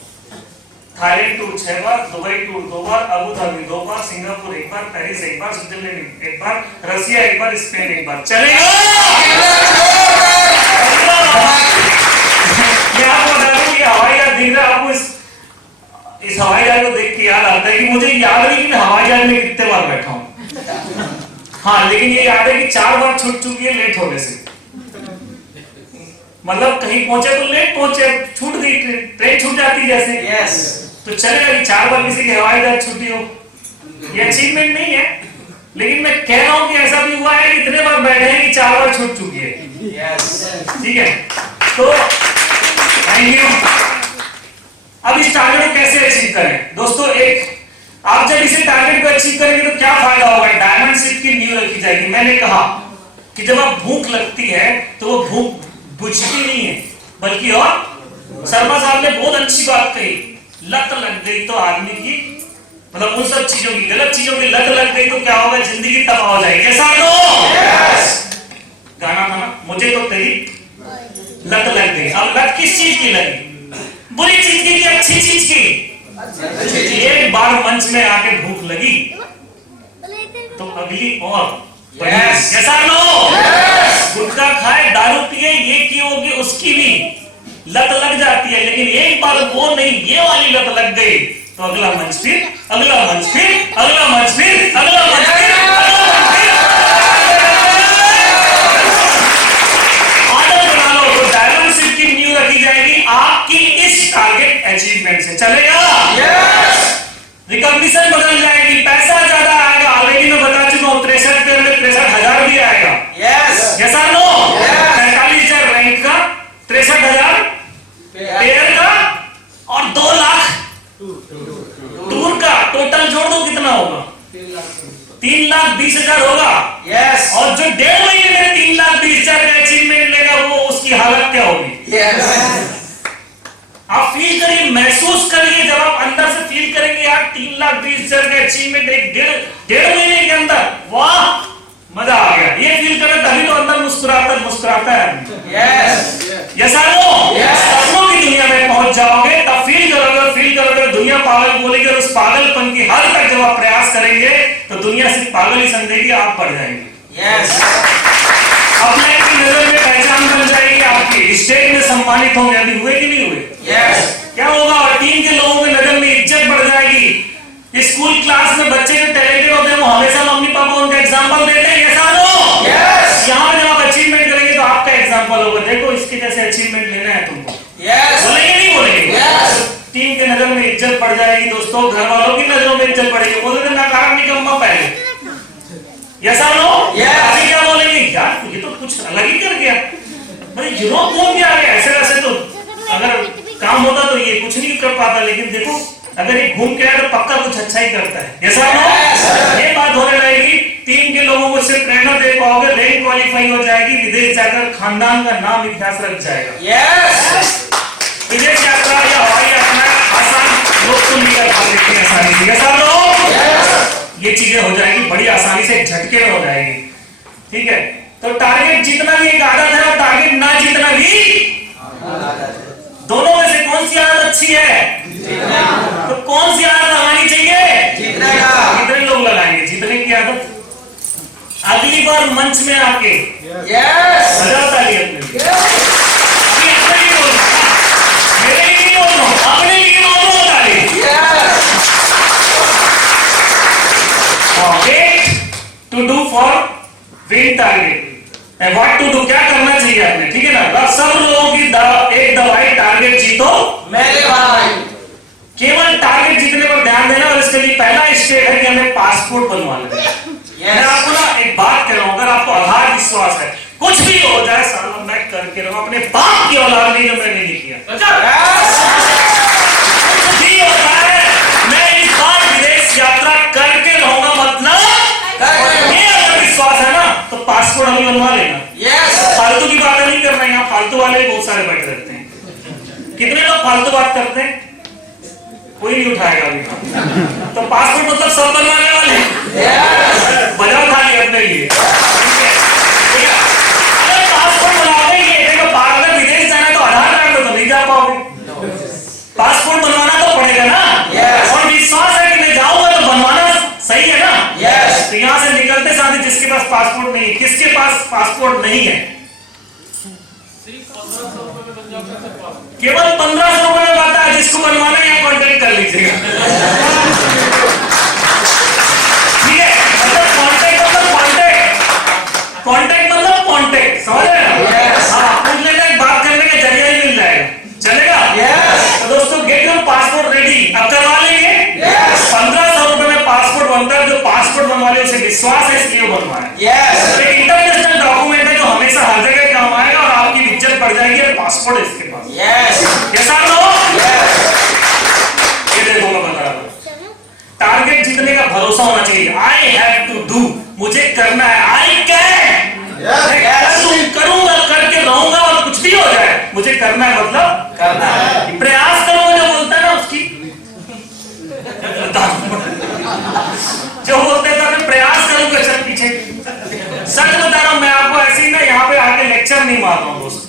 थाईलैंड टूर 6 बार, दुबई टूर 2 बार, अबू धाबी 2 बार, सिंगापुर 1 बार, पेरिस 1 बार, स्विट्जरलैंड 1 बार, रसिया 1 बार, स्पेन 1 बार। चलेगा? मैं आपको बता दूं कि हवाई जहाज दिख रहा है आपको, इस हवाई जहाज को देख के याद आता है कि मुझे याद नहीं कि मैं हवाई जहाज में कितने बार बैठा हूँ। हाँ, लेकिन ये याद है कि 4 बार छूट चुकी है लेट होने से। मतलब कहीं पहुंचे तो लेट पहुंचे, छूट गई ट्रेन छूट जाती जैसे। तो चलेगा कि 4 बार किसी की हवाई जहाज छूटी हो, ये अचीवमेंट नहीं है। लेकिन मैं कह रहा हूं कि ऐसा भी हुआ है कि इतने बार बैठे हैं कि 4 बार छूट चुकी है। ठीक है, तो थैंक यू। अब इस टारगेट को कैसे अचीव करें दोस्तों? एक, आप जब इसे टारगेट को अचीव करेंगे तो क्या फायदा होगा? डायमंड शिप की नींव रखी जाएगी। मैंने कहा कि जब आप भूख लगती है तो वो भूख बुझती नहीं है, बल्कि और शर्मा साहब ने बहुत अच्छी बात कही, लत लग गई तो आदमी की, मतलब उन सब चीजों की, गलत चीजों की लत लग गई तो क्या होगा, जिंदगी तबाह हो जाएगी। कैसा गाना था ना, मुझे तो तेरी लत लग गई। अब लत किस चीज की लगी, बुरी चीज की अच्छी चीज की? एक बार मंच में आके भूख लगी तो अगली और कैसा गुटखा खाए, दारू पिए, ये की होगी उसकी भी लत लग जाती है, लेकिन एक बार वो नहीं, ये वाली लत लग गई तो अगला मंच फिर, अगला मंच फिर, अगला मंच फिर, अगला मंच फिर, अगला मंच फिर। आदत बना लो तो डायमंड शिप की नींव रखी जाएगी आपकी इस टारगेट अचीवमेंट से। चलेगा? रिकॉग्निशन बदल जाएगी, पैसा ज्यादा आएगा। ऑलरेडी मैं बता चुका हूं, 63 पेयर में 63,000 भी आएगा। यस और नो? 45,000 रैंक का, 63,000 पेयर का और 2 लाख टूर का। टोटल जोड़ दो कितना होगा? 3,20,000 होगा। और जो 1.5 महीने में 3,20,000 का अचीवमेंट लेगा वो उसकी हालत क्या होगी? आप फील करिए, महसूस करिए, जब आप अंदर से फील करेंगे यार 3,20,000 का अचीवमेंट एक डेढ़ महीने के अंदर, वाह मजा आ गया, ये फील करें तभी तो अंदर मुस्कुराता है। यस और नो? सपनों की दुनिया में पहुंच जाओगे तब फील करोगे दुनिया पागल बोलेगी, और उस पागलपन की हद तक जब आप प्रयास करेंगे तो दुनिया सिर्फ पागल ही समझेगी, आप पढ़ जाएंगे। अपने की नजर में पहचान बन जाएगी आपकी, स्टेज में सम्मानित होंगे। अभी हुए कि नहीं हुए? क्या होगा? और टीम के लोगों की नजर में इज्जत बढ़ जाएगी। स्कूल क्लास में बच्चे जो टैलेंटेड होते हैं वो हमेशा मम्मी पापा उनका एग्जांपल देते हैं। यहाँ जब आप अचीवमेंट करेंगे तो आपका एग्जांपल होगा, देखो इसके जैसे अचीवमेंट लेना है तुमको। बोलेंगे नहीं बोलेंगे? टीम के नजर में इज्जत बढ़ जाएगी दोस्तों, घर वालों की नजरों में इज्जत बढ़ेगी। बोले नकारा निकम्मा पहले। यस और नो? अभी क्या बोलेंगे, यार ये तो कुछ अलग ही कर गया, भाई यूरोप घूम के आ गया। ऐसे वैसे तो अगर काम होता तो ये कुछ नहीं कर पाता, लेकिन देखो अगर ये घूम के आया तो पक्का कुछ अच्छा ही करता है। यस और नो? ये बात होने लगेगी, टीम के लोगों को सिर्फ प्रेरणा दे पाओगे, रैंक क्वालिफाई हो जाएगी, विदेश जाकर खानदान का नाम इतिहास रख जाएगा। विदेश यात्रा या हवाई यात्रा आसान लोग तो नहीं कर पाते आसानी से। यस और नो? ये चीजें हो जाएगी बड़ी आसानी से, झटके में हो जाएगी। ठीक है, तो टारगेट जीतना भी एक आदत है और टारगेट ना जीतना भी। दोनों में से कौन सी आदत अच्छी है? तो कौन सी आदत लगानी चाहिए? कितने लोग लगाएंगे जीतने की आदत? अगली बार मंच में आके बजाओ ताली अपने लिए। अभी अपने लिए बोल रहा हूं, मेरे लिए नहीं बोल रहा हूं, अपने लिए बोल रहा हूं ताली। To do for win target and what to do, क्या करना चाहिए आपने? ठीक है ना? सब लोगों की एक दवाई टारगेट जीतो मेरे भाई। केवल टारगेट जीतने पर ध्यान देना, और इसके लिए पहला स्टेप है कि हमें पासपोर्ट बनवाना है। मैं आपको ना एक बात कह रहा हूं, अगर आपको आधार विश्वास है कुछ भी हो जाए साला मैं करके रहूं, अपने बाप की औलाद नहीं जो मैंने नहीं किया, कुछ भी होता है मैं इस बार विदेश यात्रा करके रहूंगा, मतलब ये अगर विश्वास है ना तो पासपोर्ट अभी बनवा लेना। फालतू की बातें नहीं करना, यहाँ फालतू वाले बहुत सारे बैठे रहते हैं। कितने लोग फालतू बात करते हैं? कोई नहीं उठाएगा अभी। तो पासपोर्ट मतलब सब बनवाने वाले बजाओ खाली अपने लिए। अगर पासपोर्ट बनवाओगे, ये देखो अगर विदेश जाना तो आधार कार्ड तो नहीं जा पाओगे, पासपोर्ट बनवाना तो पड़ेगा ना। और विश्वास है कि मैं जाऊंगा तो बनवाना सही है ना। तो यहाँ से निकलते साथ ही जिसके पास पासपोर्ट नहीं है, किसके पास पासपोर्ट नहीं है? केवल 1500 रुपए में बनता है, जिसको बनवाना है यहाँ कॉन्टेक्ट कर लीजिएगा। ठीक है, मतलब कॉन्टेक्ट मतलब कॉन्टेक्ट समझ रहे हैं? हाँ, पूछ लेना, बात करने का जरिया ही मिल जाएगा। चलेगा? तो दोस्तों गेट योर पासपोर्ट रेडी, अब करवा लेंगे। 1500 रुपए में पासपोर्ट बनता है, जो पासपोर्ट बनवा ले उसे विश्वास है इसलिए बनवाए। एक इंटरनेशनल डॉक्यूमेंट है जो हमेशा हर जगह काम आएगा और आपकी इज्जत बढ़ जाएगी, और पासपोर्ट है इसके पास। कैसा हो? ये देखो मैं बता रहा हूं, टारगेट जीतने का भरोसा होना चाहिए। आई हैव टू डू, मुझे करना है। आई कैन, मुझे करना है मतलब करना है। प्रयास करो जो बोलता है ना उसकी जो बोलते हैं मैं प्रयास करूंगा सर पीछे। सच बता रहा हूं मैं आपको, ऐसे ही ना यहाँ पे आके लेक्चर नहीं मार रहा हूँ दोस्त।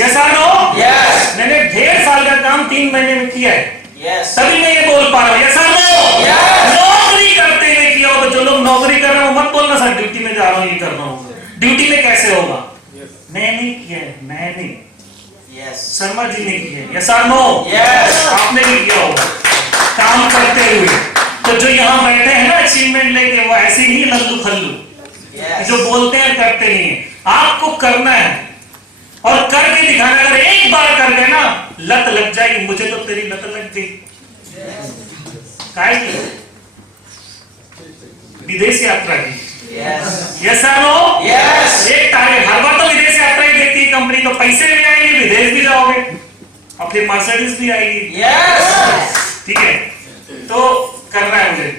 यस और नो? यस। मैंने 1.5 साल का काम 3 महीने में किया है, यस। तभी मैं ये बोल पा रहा हूँ। यस और नो? यस। नौकरी करते हुए किया हो तो जो लोग नौकरी कर रहे हो मत बोलना सर ड्यूटी में जा रहा हूँ ये कर रहा हूँ। ड्यूटी में कैसे होगा? मैं नहीं किया है, मैं नहीं, यस। शर्मा जी ने किया है। यस और नो? यस। आपने भी किया होगा काम करते हुए। तो जो यहाँ बैठे हैं ना अचीवमेंट लेके, वो ऐसे नहीं लल्लू खल्लू जो बोलते हैं करते नहीं है। आपको करना है और करके दिखाना। अगर एक बार कर गए ना लत लग जाएगी। मुझे तो तेरी लत लग गई। काहे की? विदेश यात्रा की। यस और नो? यस। एक टारगेट हर बार तो विदेश यात्रा ही देती है कंपनी, तो पैसे भी आएंगे, विदेश भी जाओगे और फिर मर्सिडीज भी आएगी। यस। ठीक है, तो करना है मुझे।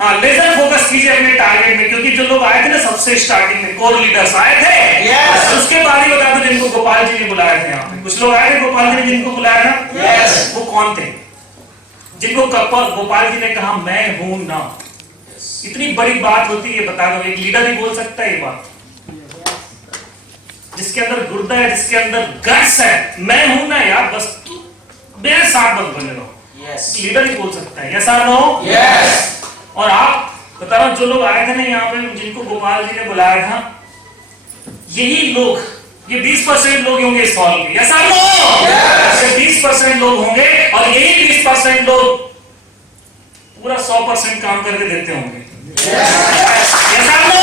हाँ, लेजर फोकस कीजिए अपने टारगेट में, क्योंकि जो लोग आए थे ना सबसे स्टार्टिंग में कोर लीडर्स आए थे। यस। उसके बाद ही बता दो जिनको गोपाल जी ने बुलाया था यहाँ पे। कुछ लोग आए थे गोपाल जी ने जिनको बुलाया था। यस। वो कौन थे? जिनको गोपाल जी ने कहा मैं हूं ना। इतनी बड़ी बात होती है, बता दो, एक लीडर ही बोल सकता है ये बात। जिसके अंदर गुर्दा है, जिसके अंदर गट्स है, मैं हूं ना यार, बस मेरे साथ बस बने रहो। यस। लीडर ही बोल सकता है। यस और नो? यस। और आप बता रहा हूं जो लोग आए थे ना यहाँ पे जिनको गोपाल जी ने बुलाया था, यही लोग, ये 20% लोग होंगे इस हॉल के। यस और नो? ये 20% लोग होंगे और यही 20% लोग पूरा 100% काम करके देते होंगे। यस और नो?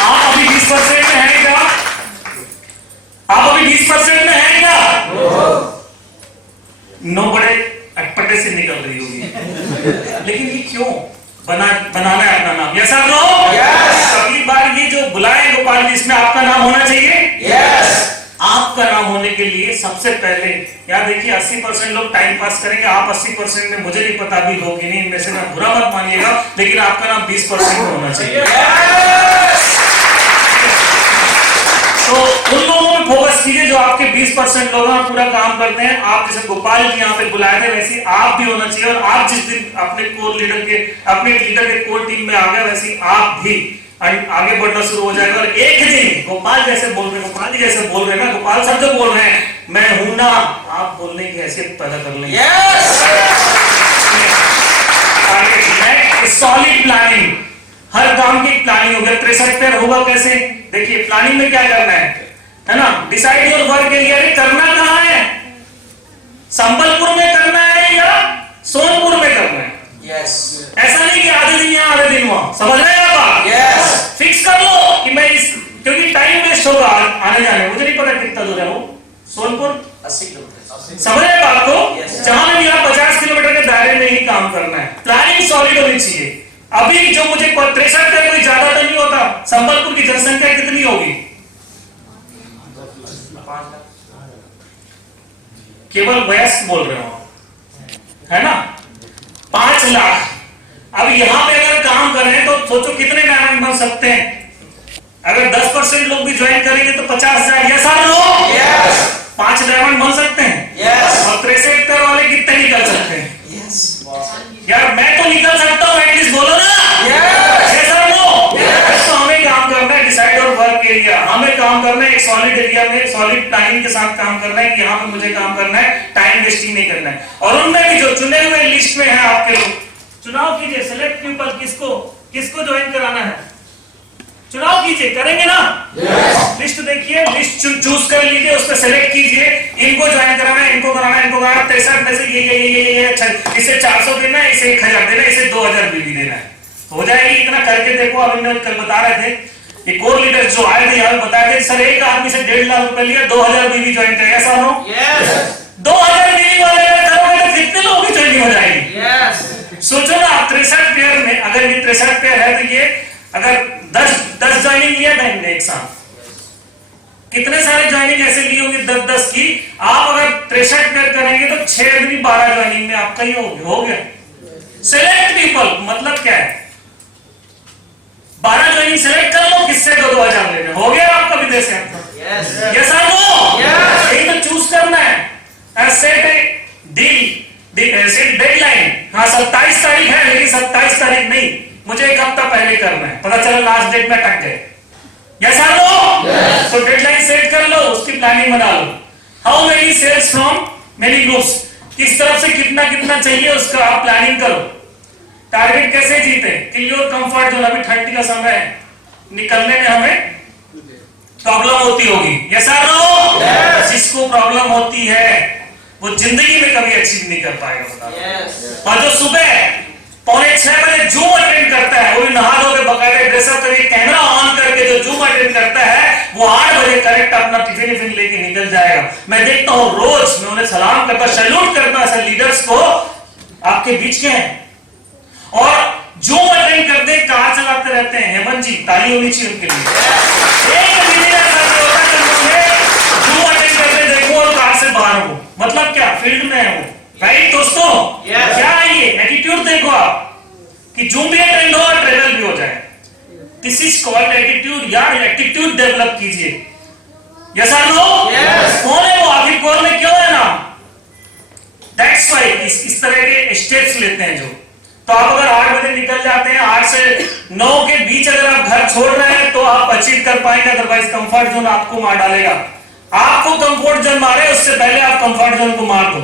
आप अभी 20% में हैं क्या? आप अभी 20% में हैं क्या? नो बड़े अटपटे से निकल रही होगी। लेकिन ये क्यों? बनाना है अपना नाम। यस और नो? अगली बार ये जो बुलाए गोपाल जी, इसमें आपका नाम होना चाहिए। यस। आपका नाम होने के लिए सबसे पहले याद देखिए 80% लोग टाइम पास करेंगे, आप 80% में, मुझे नहीं पता भी हो कि नहीं, इनमें से मैं बुरा मत मानिएगा, लेकिन आपका नाम 20% में होना चाहिए। तो उन लोगों में फोकस कीजिए जो आपके 20% लोग हैं, पूरा काम करते हैं। आप जैसे गोपाल जी यहाँ पे बुलाए थे वैसे आप भी होना चाहिए। और आप जिस दिन अपने कोर लीडर के, अपने लीडर के कोर टीम में आ गए, वैसे आप भी आगे बढ़ना शुरू हो जाएगा। और एक दिन गोपाल जैसे बोल रहे, गोपाल जी जैसे बोल रहे ना, गोपाल सब जो बोल रहे हैं मैं हूं ना, आप बोलने की हैसियत पैदा कर लेंगे। सॉलिड प्लानिंग, हर काम की प्लानिंग होगी। 63 पेयर होगा कैसे? देखिए प्लानिंग में क्या करना है ना? Decide your work area. करना कहाँ है? संबलपुर में करना है या सोनपुर में करना है? यस। ऐसा नहीं कि आधे दिन यहाँ आधे दिन वहां, समझ रहे हैं आप? यस। फिक्स कर लो कि मैं इस, क्योंकि टाइम वेस्ट होगा आने जाने, मुझे नहीं पता कितना दूर है वो सोनपुर, 80 किलोमीटर। समझ रहे हैं बात को? Yes. जहां भी आप 50 किलोमीटर के दायरे में ही काम करना है। प्लानिंग सॉलिड होनी चाहिए। अभी जो मुझे 63 का कोई ज्यादा तो नहीं होता। संबलपुर की जनसंख्या कितनी होगी? केवल वयस्क बोल रहे हो, है ना? 5 लाख। अब यहां पे अगर काम कर रहे हैं तो सोचो कितने डायमंड बन सकते हैं। अगर 10% लोग भी ज्वाइन करेंगे तो 50,000। यस और नो? यस। 5 डायमंड बन सकते हैं। यस। और 63 वाले कितने निकल सकते हैं? यस। यार मैं तो निकल सकता हूँ, एटलीस्ट बोलो ना। यस। यस और नो? यस। तो हमें काम करना है डिसाइड और वर्क एरिया। हमें काम करना है एक सॉलिड एरिया में, सॉलिड प्लानिंग के साथ काम करना है कि यहाँ पे मुझे काम करना है, टाइम वेस्टिंग नहीं करना है। और उनमें भी जो चुने हुए लिस्ट में है आपके लोग, चुनाव कीजिए, सिलेक्ट पीपल, किसको ज्वाइन कराना है, चुनाव कीजिए, करेंगे ना? लिस्ट देखिए, लिस्ट चूज कर लीजिए, उस पर सेलेक्ट कीजिए, इनको ज्वाइन कराना है, इनको कराना है, इनको कराना। 63 में से ये अच्छा, इसे 400 देना है, इसे 1000 देना है, इसे 2000 बीवी देना है, हो जाएगी। इतना करके देखो। अब इन्होंने कल बता रहे थे ये कोर लीडर्स जो आए थे यहाँ बताए थे, सर एक आदमी से 1.5 लाख रुपए लिया, 2000 बीवी ज्वाइन किया। ऐसा हो? 2000 बीवी वाले करोगे तो कितने लोगों की ज्वाइनिंग हो जाएगी? सोचो ना, 63 पेयर में, अगर ये 63 पेयर है तो ये अगर 10 ज्वाइनिंग लिया टाइम ने एक साथ, कितने सारे ज्वाइनिंग ऐसे लिए होंगे 10-10 की। आप अगर 63 पेयर करेंगे तो 6 आदमी 12 ज्वाइनिंग में आपका ही हो गया। सेलेक्ट पीपल मतलब क्या है? 12 ज्वाइनिंग सेलेक्ट कर लो, किससे 2000 लेने, हो गया आपका विदेश यात्रा। यस और नो? यही तो जैसे डेडलाइन, हाँ 27 तारीख है, लेकिन 27 तारीख नहीं, मुझे एक हफ्ता पहले करना है, पता चला लास्ट डेट में अटक गए। यस और नो? तो डेडलाइन सेट कर लो, उसकी प्लानिंग बना लो। How many cells from many groups, किस तरफ से कितना कितना चाहिए उसका आप प्लानिंग करो। टारगेट कैसे जीते, कि योर कंफर्ट जोन, अभी ठंडी का समय है, निकलने में हमें प्रॉब्लम होती होगी। यस और नो? जिसको प्रॉब्लम होती है वो जिंदगी में कभी अचीव नहीं कर पाएगा, बता। और जो सुबह 5:45 बजे जूम अटेंड करता है, वो भी नहा धो के बकायदे ड्रेसअप करके कैमरा ऑन करके जो जूम अटेंड करता है, वो 8 बजे करेक्ट अपना टिफिन लेके निकल जाएगा। मैं देखता हूं रोज, मैं उन्हें सलाम करता, सैल्यूट करता ऐसे लीडर्स को, आपके बीच के हैं और जूम अटेंड करते कार चलाते रहते हैं। हेमंत जी, ताली होनी चाहिए उनके लिए। एक जूम अटेंड करते देखो और कार से बाहर हो, मतलब क्या फील्ड में है वो, राइट दोस्तों? क्या है ये एटीट्यूड? देखो आप कि जूम भी अटेंड हो और ट्रेवल भी हो जाए, दिस इज कॉल्ड एटीट्यूड। यार एटीट्यूड डेवलप कीजिए। यस और नो? कौन है वो, आखिर कौन में क्यों है ना? दैट्स व्हाई इस तरह के स्टेप्स लेते हैं जो। तो आप अगर 8 बजे निकल जाते हैं, 8 से 9 के बीच अगर आप घर छोड़ रहे हैं, तो आप अचीव कर पाएंगे, अदरवाइज कंफर्ट जोन आपको मार डालेगा। आपको कंफर्ट जोन मारे उससे पहले आप कंफर्ट जोन को मार दो।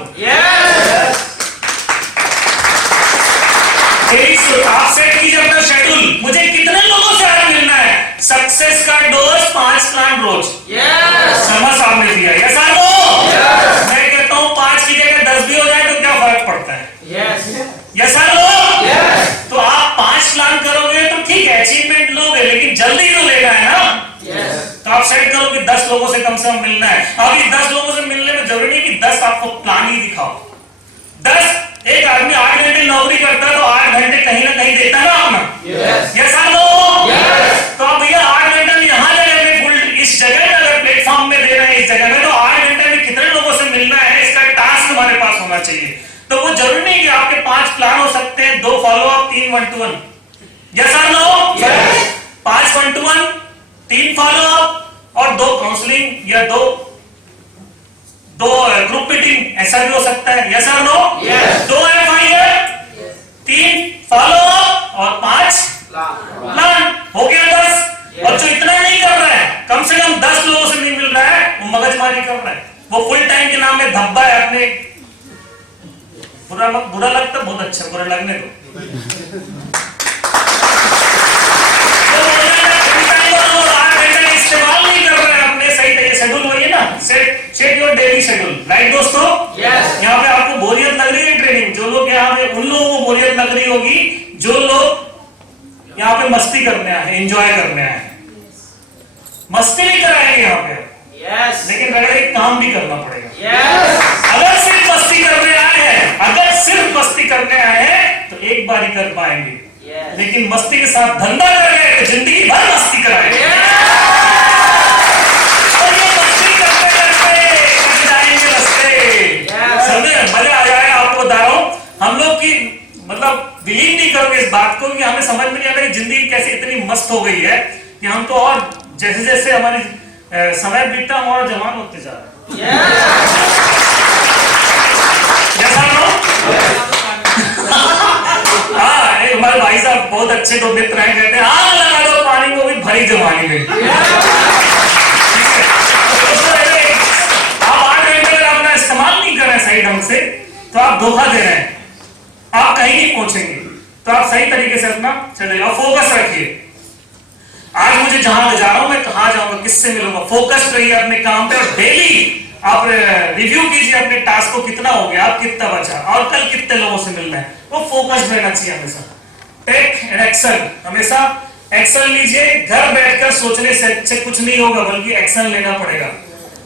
आप सेट कीजिए अपना शेड्यूल, मुझे कितने लोगों से आज मिलना है। सक्सेस का डोज 5 प्लान रोज, शर्मा साहब ने दिया। यस और नो? मैं कहता हूं 5 की जगह 10 भी हो जाए तो क्या फर्क पड़ता है? यस और नो? तो आप 5 प्लान करोगे तो ठीक है, अचीवमेंट लोगे, लेकिन जल्दी तो लेना है ना। तो आप सेट करो कि 10 लोगों से कम मिलना है। अब इस 10 लोगों से मिलने में जरूरी नहीं कि 10 आपको प्लान ही दिखाओ। 10 एक आदमी 8 घंटे नौकरी करता है तो 8 घंटे कहीं ना कहीं देता है ना अपना। यस और नो? तो आप भैया 8 घंटे में यहाँ जगह में फुल, इस जगह में अगर प्लेटफॉर्म में दे रहे हैं, इस जगह में, तो 8 घंटे में कितने लोगों से मिलना है, इसका टास्क हमारे पास होना चाहिए। तो वो जरूरी नहीं कि आपके 5 प्लान हो सकते हैं, 2 फॉलो अप, 3 1-to-1। यस और नो? 5 1-to-1, 3 फॉलो अप और 2 काउंसलिंग या 2 ग्रुप मीटिंग, ऐसा भी हो सकता है। यस और नो? 2 FIR, 3 फॉलो अप और 5 प्लान, हो गया 10। और जो इतना नहीं कर रहा है, कम से कम 10 लोगों से नहीं मिल रहा है, वो मगजमारी कर रहा है, वो फुल टाइम के नाम में धब्बा है अपने। बुरा लगता, बहुत अच्छा, बुरा लगने दो। इस्तेमाल नहीं कर रहे हैं अपने सही तरीके शेड्यूल, वही है ना, set your daily schedule, right दोस्तों? यहाँ पे आपको बोरियत लग रही है ट्रेनिंग, जो लोग यहाँ पे, उन लोगों को बोरियत लग रही होगी जो लोग यहाँ पे मस्ती करने आए, एंजॉय करने आए। मस्ती भी कराएंगे यहाँ पे, लेकिन अगर एक काम भी करना पड़ेगा। अगर सिर्फ मस्ती करने आए हैं, अगर सिर्फ मस्ती करने आए हैं तो एक बार ही कर पाएंगे, लेकिन मस्ती के साथ धंधा कर गए तो जिंदगी भर मस्ती कराएंगे। और ये मस्ती करते करते कट जाएंगे रास्ते, समझे? मजा आ जाएगा। आपको बता रहा हूं, हम लोग की मतलब बिलीव नहीं करोगे इस बात को कि हमें समझ में नहीं आता कि जिंदगी कैसे इतनी मस्त हो गई है कि हम तो और जैसे जैसे हमारी समय बीतता हम और जवान होते जा रहे हैं। हाँ, एक हमारे भाई साहब बहुत अच्छे 2 मित्र हैं, कहते हैं आग लगा दो पानी को भी भरी जवानी में। आप 8 घंटे अगर अपना इस्तेमाल नहीं कर रहे सही ढंग से तो आप धोखा दे रहे हैं, आप कहीं नहीं पहुंचेंगे। तो आप सही तरीके से अपना चलिए और फोकस रखिए। आज मुझे जहां ले जा रहा हूं, मैं कहां जाऊंगा, किससे मिलूंगा, फोकस रहिए अपने काम पे और डेली आप रिव्यू कीजिए अपने टास्क को, कितना हो गया, आप कितना बचा और कल कितने लोगों से मिलना है। वो फोकस रहना चाहिए हमेशा। टेक एंड एक्शन, हमेशा एक्शन लीजिए। घर बैठकर सोचने से कुछ नहीं होगा, बल्कि एक्शन लेना पड़ेगा।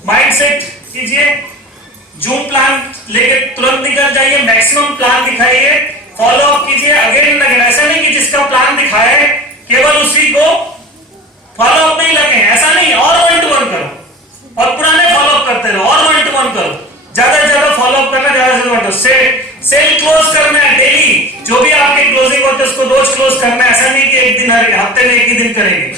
माइंड सेट कीजिए, जूम प्लान लेके तुरंत निकल जाइए, मैक्सिमम प्लान दिखाइए, फॉलो अप कीजिए अगेन एंड अगेन। ऐसा नहीं कि जिसका प्लान दिखाए केवल उसी को फॉलो अप नहीं लगे, ऐसा नहीं, और 1-to-1 करो और पुराने फॉलो अप करते रहो और 1-to-1 करो, ज्यादा से ज्यादा फॉलो अप करना, ज्यादा से ज्यादा सेल क्लोज करना है डेली। जो भी आपके क्लोजिंग होते हैं उसको रोज क्लोज करना है, ऐसा नहीं कि एक दिन हफ्ते में एक ही दिन करेंगे।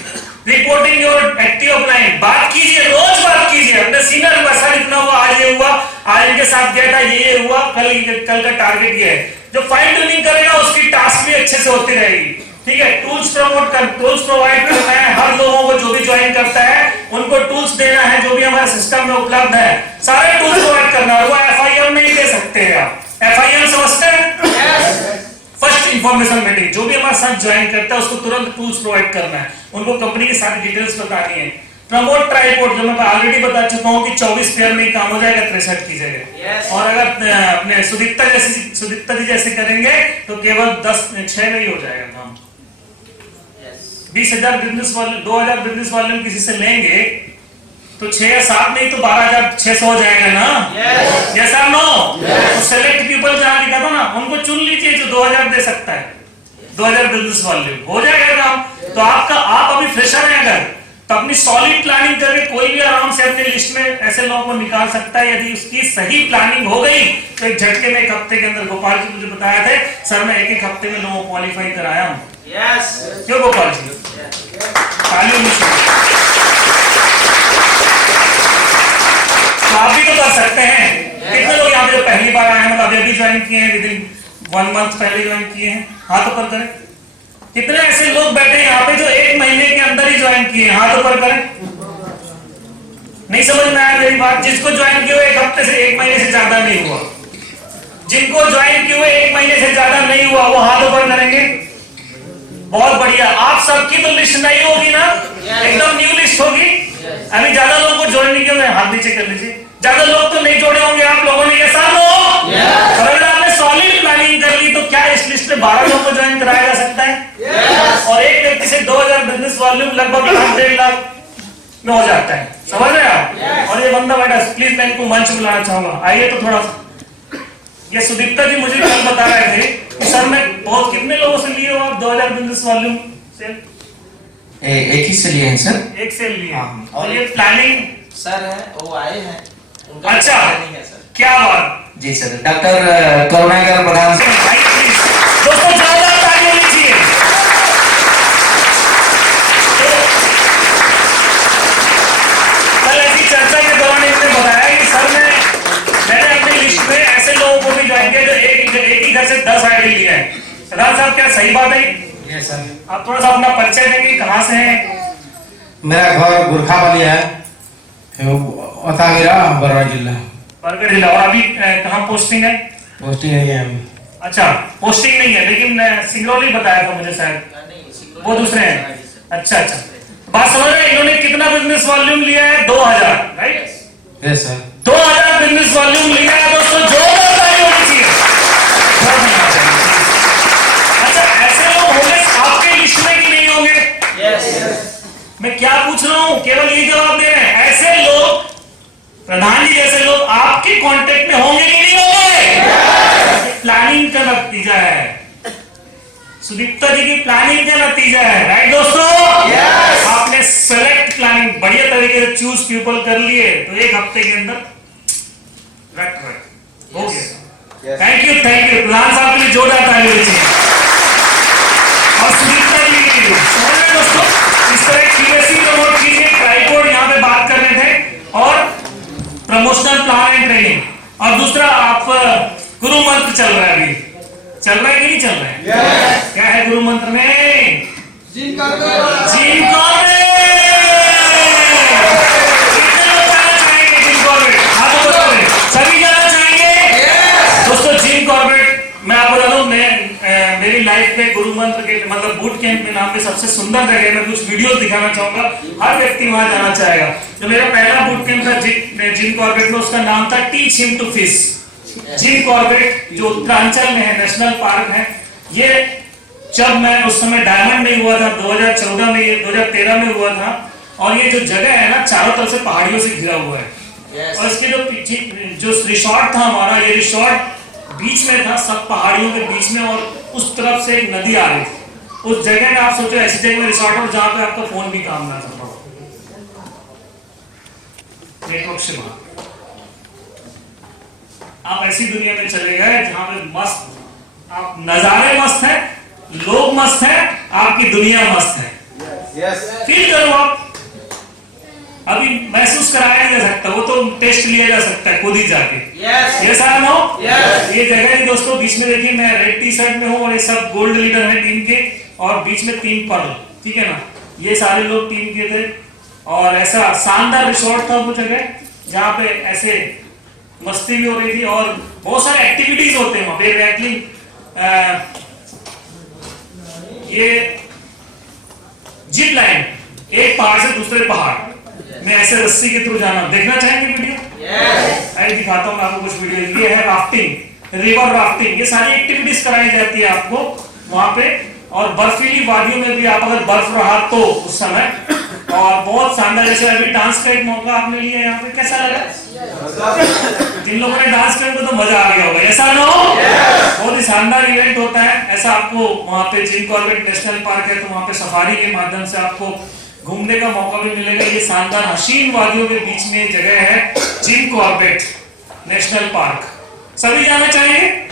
रिपोर्टिंग योर एक्टिव अपलाइन, बात कीजिए, रोज बात कीजिए अपने सीनियर के साथ, इतना हुआ आज ये हुआ, आज इनके साथ गया था, ये हुआ, कल का टारगेट ये है। जो फाइन ट्यूनिंग करेगा उसकी टास्क भी अच्छे से होती रहेगी। ठीक है, टूल्स प्रोवाइड करना है हर लोगों को, जो भी ज्वाइन करता है उनको टूल्स देना है, जो भी हमारे सिस्टम में उपलब्ध है सारे टूल्स प्रोवाइड करना है। वो FIM नहीं दे सकते हैं आप, FIM समझते हैं? फर्स्ट इंफॉर्मेशन मीटिंग, जो भी हमारे साथ ज्वाइन करता है उसको तुरंत टूल्स प्रोवाइड करना है, उनको कंपनी की सारी डिटेल्स बतानी है। प्रमोट ट्राइपोर्ट, जो मैं ऑलरेडी बता चुका हूं कि 24 पेयर में काम हो जाएगा 63 की जगह। और अगर अपने सुदीप्ता जी जैसे करेंगे तो केवल 6 में ही हो जाएगा काम। 20,000 बिजनेस वाले 2,000 बिजनेस वाले किसी से लेंगे तो 6 या 7 नहीं तो 12,600 हो जाएगा ना। यस और नो? तो सेलेक्ट पीपल जहां लिखा था ना उनको चुन लीजिए जो 2,000 दे सकता है, 2,000 बिजनेस वाले हो जाएगा काम। तो आप अभी फ्रेशर हैं अगर, तो अपनी सॉलिड प्लानिंग करके कोई भी आराम से अपने लिस्ट में ऐसे लोगों को निकाल सकता है। यदि उसकी सही प्लानिंग हो गई तो एक झटके में 1 हफ्ते के अंदर, गोपाल जी मुझे बताया थे सर मैं 1 हफ्ते में लोगों को क्वालिफाई कराया हूं। क्यों गोपाल जी? तालियों में तो आप भी तो कर सकते हैं। कितने लोग यहाँ पे पहली बार आए हैं, मतलब अभी ज्वाइन किए हैं, विदिन 1 मंथ पहले ज्वाइन किए हैं, हाथ ऊपर करें। कितने ऐसे लोग बैठे हैं यहाँ पे जो 1 महीने के अंदर ही ज्वाइन किए हैं, हाथ ऊपर करें। नहीं समझ में आया मेरी बात? जिसको ज्वाइन किए हुए 1 हफ्ते से 1 महीने से ज्यादा नहीं हुआ, जिनको ज्वाइन किए हुए 1 महीने से ज्यादा नहीं हुआ वो हाथ ऊपर करेंगे। बहुत बढ़िया। आप सबकी तो लिस्ट नहीं होगी ना, एकदम न्यू लिस्ट होगी। अभी ज्यादा लोगों को ज्वाइन नहीं किया, हाथ नीचे कर लीजिए। ज्यादा लोग तो नहीं जोड़े होंगे आप लोगों ने, ये सब लोग। और अगर आपने सॉलिड प्लानिंग कर ली तो क्या इस लिस्ट में 12 लोगों को ज्वाइन कराया जा सकता है? और एक व्यक्ति से 2,000 बिजनेस वॉल्यूम लगभग 1.5 लाख में हो जाता है। समझ रहे आप? और ये बंदा बैठा, प्लीज मैं इनको मंच बुलाना चाहूंगा, आइए तो थोड़ा सा। ये सुदीप्ता जी मुझे कल बता रहे थे कि सर मैं बहुत, कितने लोगों से लिए हो आप 2,000 बिजनेस वॉल्यूम से? एक ही से लिए हैं सर। एक से लिए। और ये प्लानिंग सर है वो आए हैं, उनका अच्छा नहीं है सर। क्या बात जी सर, डॉक्टर करुणाकर प्रधान सर। दोस्तों जोरदार तालियां लीजिए। कल ऐसी चर्चा के दौरान इन्होंने बताया कि सर मैंने अपनी लिस्ट में ऐसे लोगों को भी ज्वाइन किया जो एक ही घर से 10 आईडी लिए हैं। प्रधान साहब क्या सही बात है? Yes sir. आप थोड़ा सा अपना परिचय देंगे, कहाँ से हैं? मेरा घर गुरखावली है, ओतागिरा, बरगढ़ जिला। बरगढ़ जिला। और अभी कहाँ पोस्टिंग है? पोस्टिंग नहीं है अभी। अच्छा पोस्टिंग नहीं है, लेकिन सिंगरौली बताया था मुझे शायद, वो दूसरे हैं। अच्छा अच्छा, बात समझ रहे हैं? इन्होंने कितना बिजनेस वॉल्यूम लिया है? 2,000, right? Yes sir. 2,000 business volume लिया है दोस्तों, जोरदार ताली होनी चाहिए। अच्छा ऐसे लोग होंगे आपके लिस्ट में कि नहीं होंगे? मैं क्या पूछ रहा हूं, केवल यही जवाब दे रहे हैं। ऐसे लोग, प्रधान जी जैसे लोग आपके कांटेक्ट में होंगे कि नहीं होंगे? प्लानिंग का नतीजा है, सुदीप्ता जी की प्लानिंग का नतीजा है, राइट दोस्तों? आपने सेलेक्ट प्लानिंग बढ़िया तरीके से चूज पीपल कर लिए तो 1 हफ्ते के अंदर हो गया। थैंक यू प्रधान साहब के लिए जोरदार ताली दीजिए। और सुदीप्ता जी के लिए समझ रहे दोस्तों, इस तरह QSC प्रमोट कीजिए। ट्राइपोड यहाँ पे बात कर रहे थे, और प्रमोशनल प्लान एंड ट्रेनिंग, और दूसरा आप गुरु मंत्र चल रहा है, अभी चल रहा है कि नहीं चल रहा है? क्या है गुरु मंत्र में? Jim Corbett. जिम कॉर्बेट कितने लोग जाना चाहेंगे? जिम कॉर्बेट हाथ ऊपर करें, सभी जाना चाहेंगे? दोस्तों जिम कॉर्बेट मैं आपको बता दूं, मेरी लाइफ में गुरु मंत्र के मतलब बूट कैंप में नाम पे सबसे सुंदर जगह, मैं कुछ वीडियोस दिखाना चाहूंगा, हर व्यक्ति वहां जाना चाहेगा। जो मेरा पहला बूट कैंप था जिम कॉर्बेट में, उसका नाम था teach him to fish. Jim Corbett जो उत्तरांचल में है, नेशनल पार्क है। ये जब मैं उस समय डायमंड में हुआ था 2014 में, 2013 में हुआ था। और ये जो जगह है ना चारों तरफ से पहाड़ियों से घिरा हुआ है। और इसके जो रिसोर्ट था हमारा, ये रिसोर्ट बीच में था, सब पहाड़ियों के बीच में, और उस तरफ से एक नदी आ रही थी। उस जगह में आप सोचो ऐसी जगह में रिसोर्ट हो जहां पे आपका फोन भी काम ना कर पाओ, नेटवर्क से बाहर। आप ऐसी दुनिया में चले गए जहां पे मस्त, आप नजारे मस्त है, लोग मस्त है, आपकी दुनिया मस्त है। फील करो आप। अभी महसूस कराया नहीं जा सकता, वो तो टेस्ट लिया जा सकता है खुद ही जाके। Yes. ये सारा नो Yes. ये जगह ही दोस्तों, बीच में देखिए मैं रेड टी शर्ट में हूँ और ये सब गोल्ड लीडर है टीम के, और बीच में 3 पर्ल, ठीक है ना, ये सारे लोग टीम के थे। और ऐसा शानदार रिसोर्ट था वो जगह, जहाँ पे ऐसे मस्ती भी हो रही थी और बहुत सारे एक्टिविटीज होते हैं वहाँ पे। एग्जैक्टली ये जिप लाइन, एक पहाड़ से दूसरे पहाड़ में ऐसे रस्सी के थ्रू जाना, देखना चाहेंगे वीडियो? अरे दिखाता हूँ मैं आपको कुछ वीडियो। ये है राफ्टिंग, रिवर राफ्टिंग, ये सारी एक्टिविटीज कराई जाती है आपको वहां पे। और बर्फीली वादियों में भी आप अगर बर्फ रहा तो उस समय, और बहुत शानदार, जैसे अभी डांस का एक मौका आपने लिया यहाँ पे, कैसा लगा? जिन लोगों ने डांस किया उनको तो मजा आ गया होगा, ऐसा ना हो? बहुत ही शानदार इवेंट होता है ऐसा। आपको वहाँ पे जिम कॉर्बेट नेशनल पार्क है, तो वहाँ पे सफारी के माध्यम से आपको घूमने का मौका भी मिलेगा। ये शानदार हसीन वादियों के बीच में जगह है जिम कॉर्बेट नेशनल पार्क। सभी जाना चाहेंगे?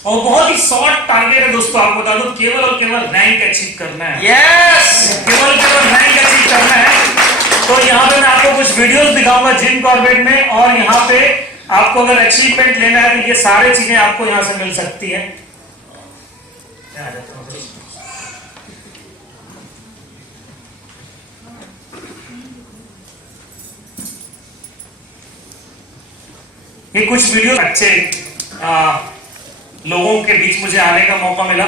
और बहुत ही शॉर्ट टारगेट है दोस्तों, आपको बता दो, केवल और केवल रैंक अचीव करना है। केवल रैंक अचीव करना है। तो यहाँ पे मैं आपको कुछ वीडियोस दिखाऊंगा जिम कॉर्बेट में, और यहाँ पे आपको अगर अचीवमेंट लेना है तो ये सारी चीजें आपको यहाँ से मिल सकती है। ये कुछ वीडियो अच्छे लोगों के बीच मुझे आने का मौका मिला,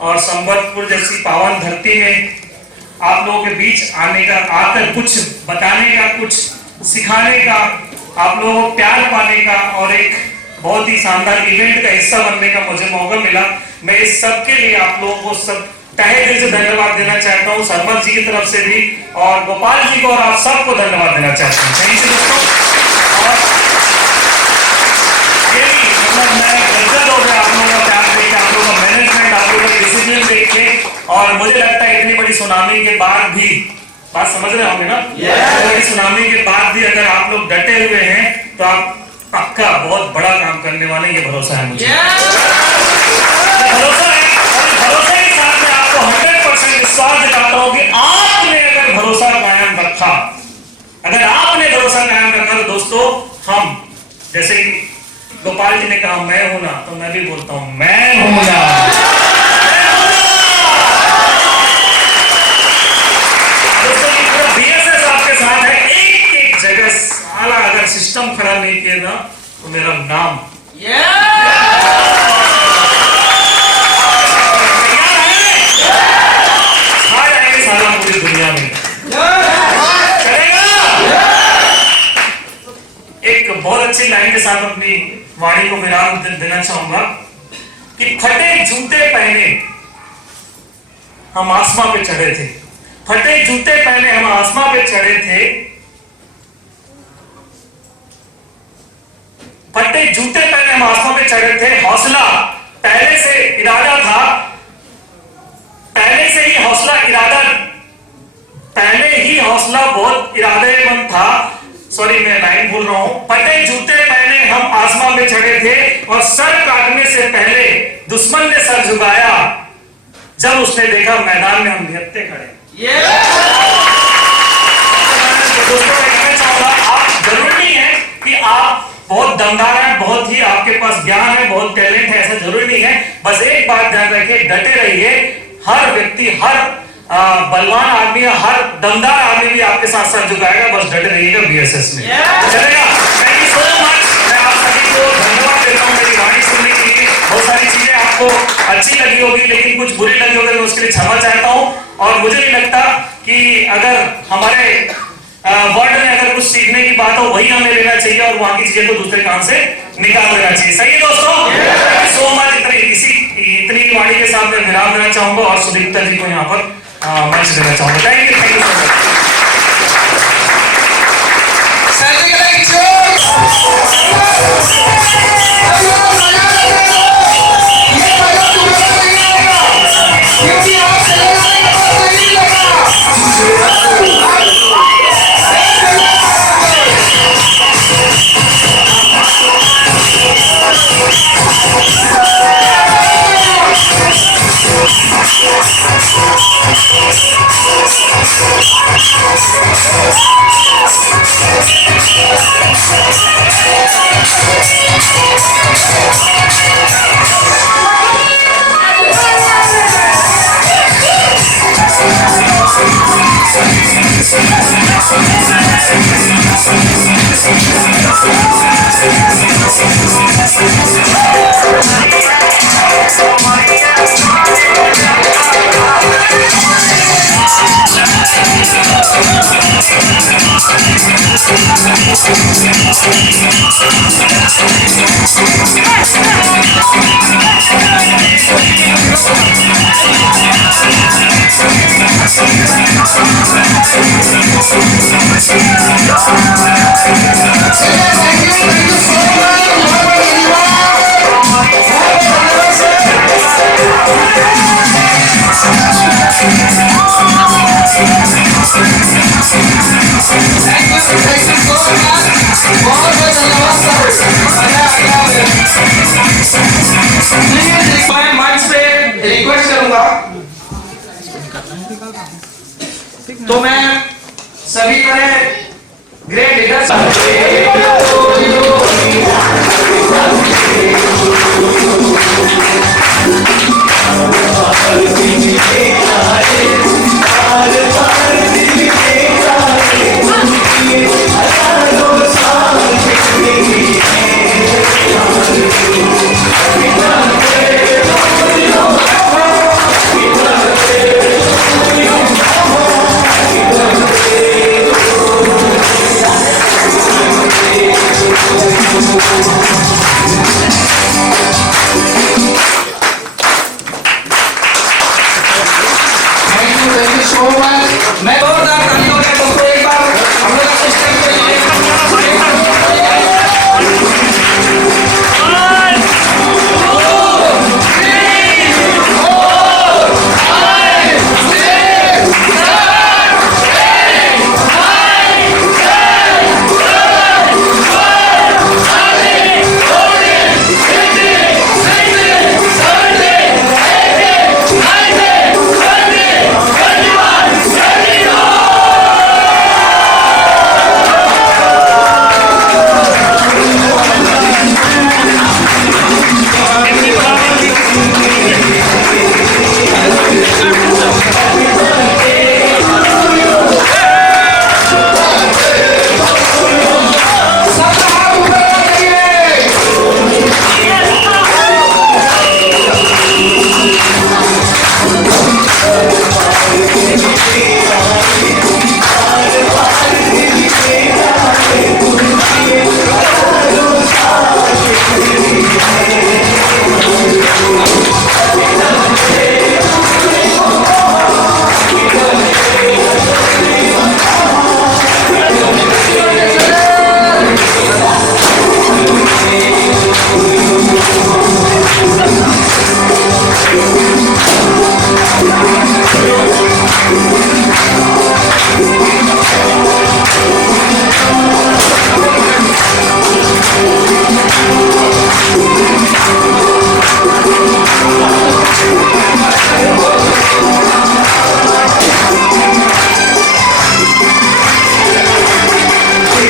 और संबलपुर जैसी पावन धरती में आप लोगों के बीच आने का, आकर कुछ बताने का, कुछ सिखाने का, आप लोगों को प्यार पाने का, और एक बहुत ही शानदार इवेंट का हिस्सा बनने का मुझे मौका मिला। मैं इस सब के लिए आप लोगों को सब तहे दिल से धन्यवाद देना चाहता हूँ, सरमत जी की तरफ से भी, और गोपाल जी को, और आप सबको धन्यवाद देना चाहता हूँ। थैंक यू दोस्तों। और मैं गजब हो गया आप लोगों का प्यार देख, आप लोगों का मैनेजमेंट, आप लोगों का डिसिप्लिन देख के, और मुझे लगता है इतनी बड़ी सुनामी के बाद भी, बात समझ रहे होंगे ना? बड़ी सुनामी के बाद भी अगर आप लोग डटे हुए हैं तो आप पक्का बहुत बड़ा काम करने वाले, ये भरोसा है मुझे। भरोसा है, और भरोसे के साथ में आपको 100% विश्वास दिलाता हूँ कि आपने अगर भरोसा कायम रखा, अगर आपने भरोसा कायम रखा, तो दोस्तों हम, जैसे कि गोपाल जी ने कहा मैं हूं ना, तो मैं भी बोलता हूं मैं हूं ना। दोस्तों ये पूरा बीएसएस आपके साथ है, एक एक जगह साला अगर सिस्टम खड़ा नहीं किया ना तो मेरा नाम छा जाएंगे साला पूरी दुनिया में। एक बहुत अच्छी लाइन के साथ अपनी वाणी को विराम देना चाहूंगा कि फटे जूते पहने हम आसमां पे चढ़े थे, फटे जूते पहने हम आसमां पे चढ़े थे, फटे जूते पहने हम आसमां पे चढ़े थे, हौसला पहले से इरादा था, पहले से ही हौसला इरादा, पहले ही हौसला बहुत इरादेमंद था। सॉरी मैं लाइन भूल रहा हूं। फटे जूते पहने हम आसमां में चढ़े थे, और सर काटने से पहले दुश्मन ने सर झुकाया, जब उसने देखा मैदान में हम निहत्ते खड़े। तो दोस्तों मैं कहना चाहूंगा, आप जरूरी नहीं है कि आप बहुत दमदार हैं, बहुत ही आपके पास ज्ञान है, बहुत टैलेंट है, ऐसा जरूरी नहीं है। बस एक बात ध्यान रखिए, डटे रहिए। हर व्यक्ति, हर बलवान आदमी, हर दमदार आदमी भी आपके साथ साथ झुकाएगा, बस डटे रहिएगा बीएसएस में। चलेगा? Thank you so much. मैं आप सभी को धन्यवाद देता हूँ मेरी वाणी सुनने के लिए। बहुत सारी चीजें आपको अच्छी लगी होगी, लेकिन कुछ बुरी लगी होगी, मैं उसके लिए क्षमा चाहता हूँ। और मुझे नहीं लगता कि अगर हमारे वर्ल्ड में अगर कुछ सीखने की बात हो, वही हमें लेना चाहिए, और वहां की चीजें को दूसरे काम से निकाल देना चाहिए। सही है दोस्तों? Thank you so much. इतनी वाणी के साथ मैं विराम देना चाहूंगा, और सुदीप्ता जी को यहाँ पर मंच देना चाहूंगा। Thank you so much. मैं मंच पे रिक्वेस्ट करूंगा तो मैं सभी तरह ग्रेट लीडर्स मैं जोरदार तालियों के दोस्तों एक बार हम लोग का सिस्टम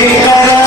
तेरा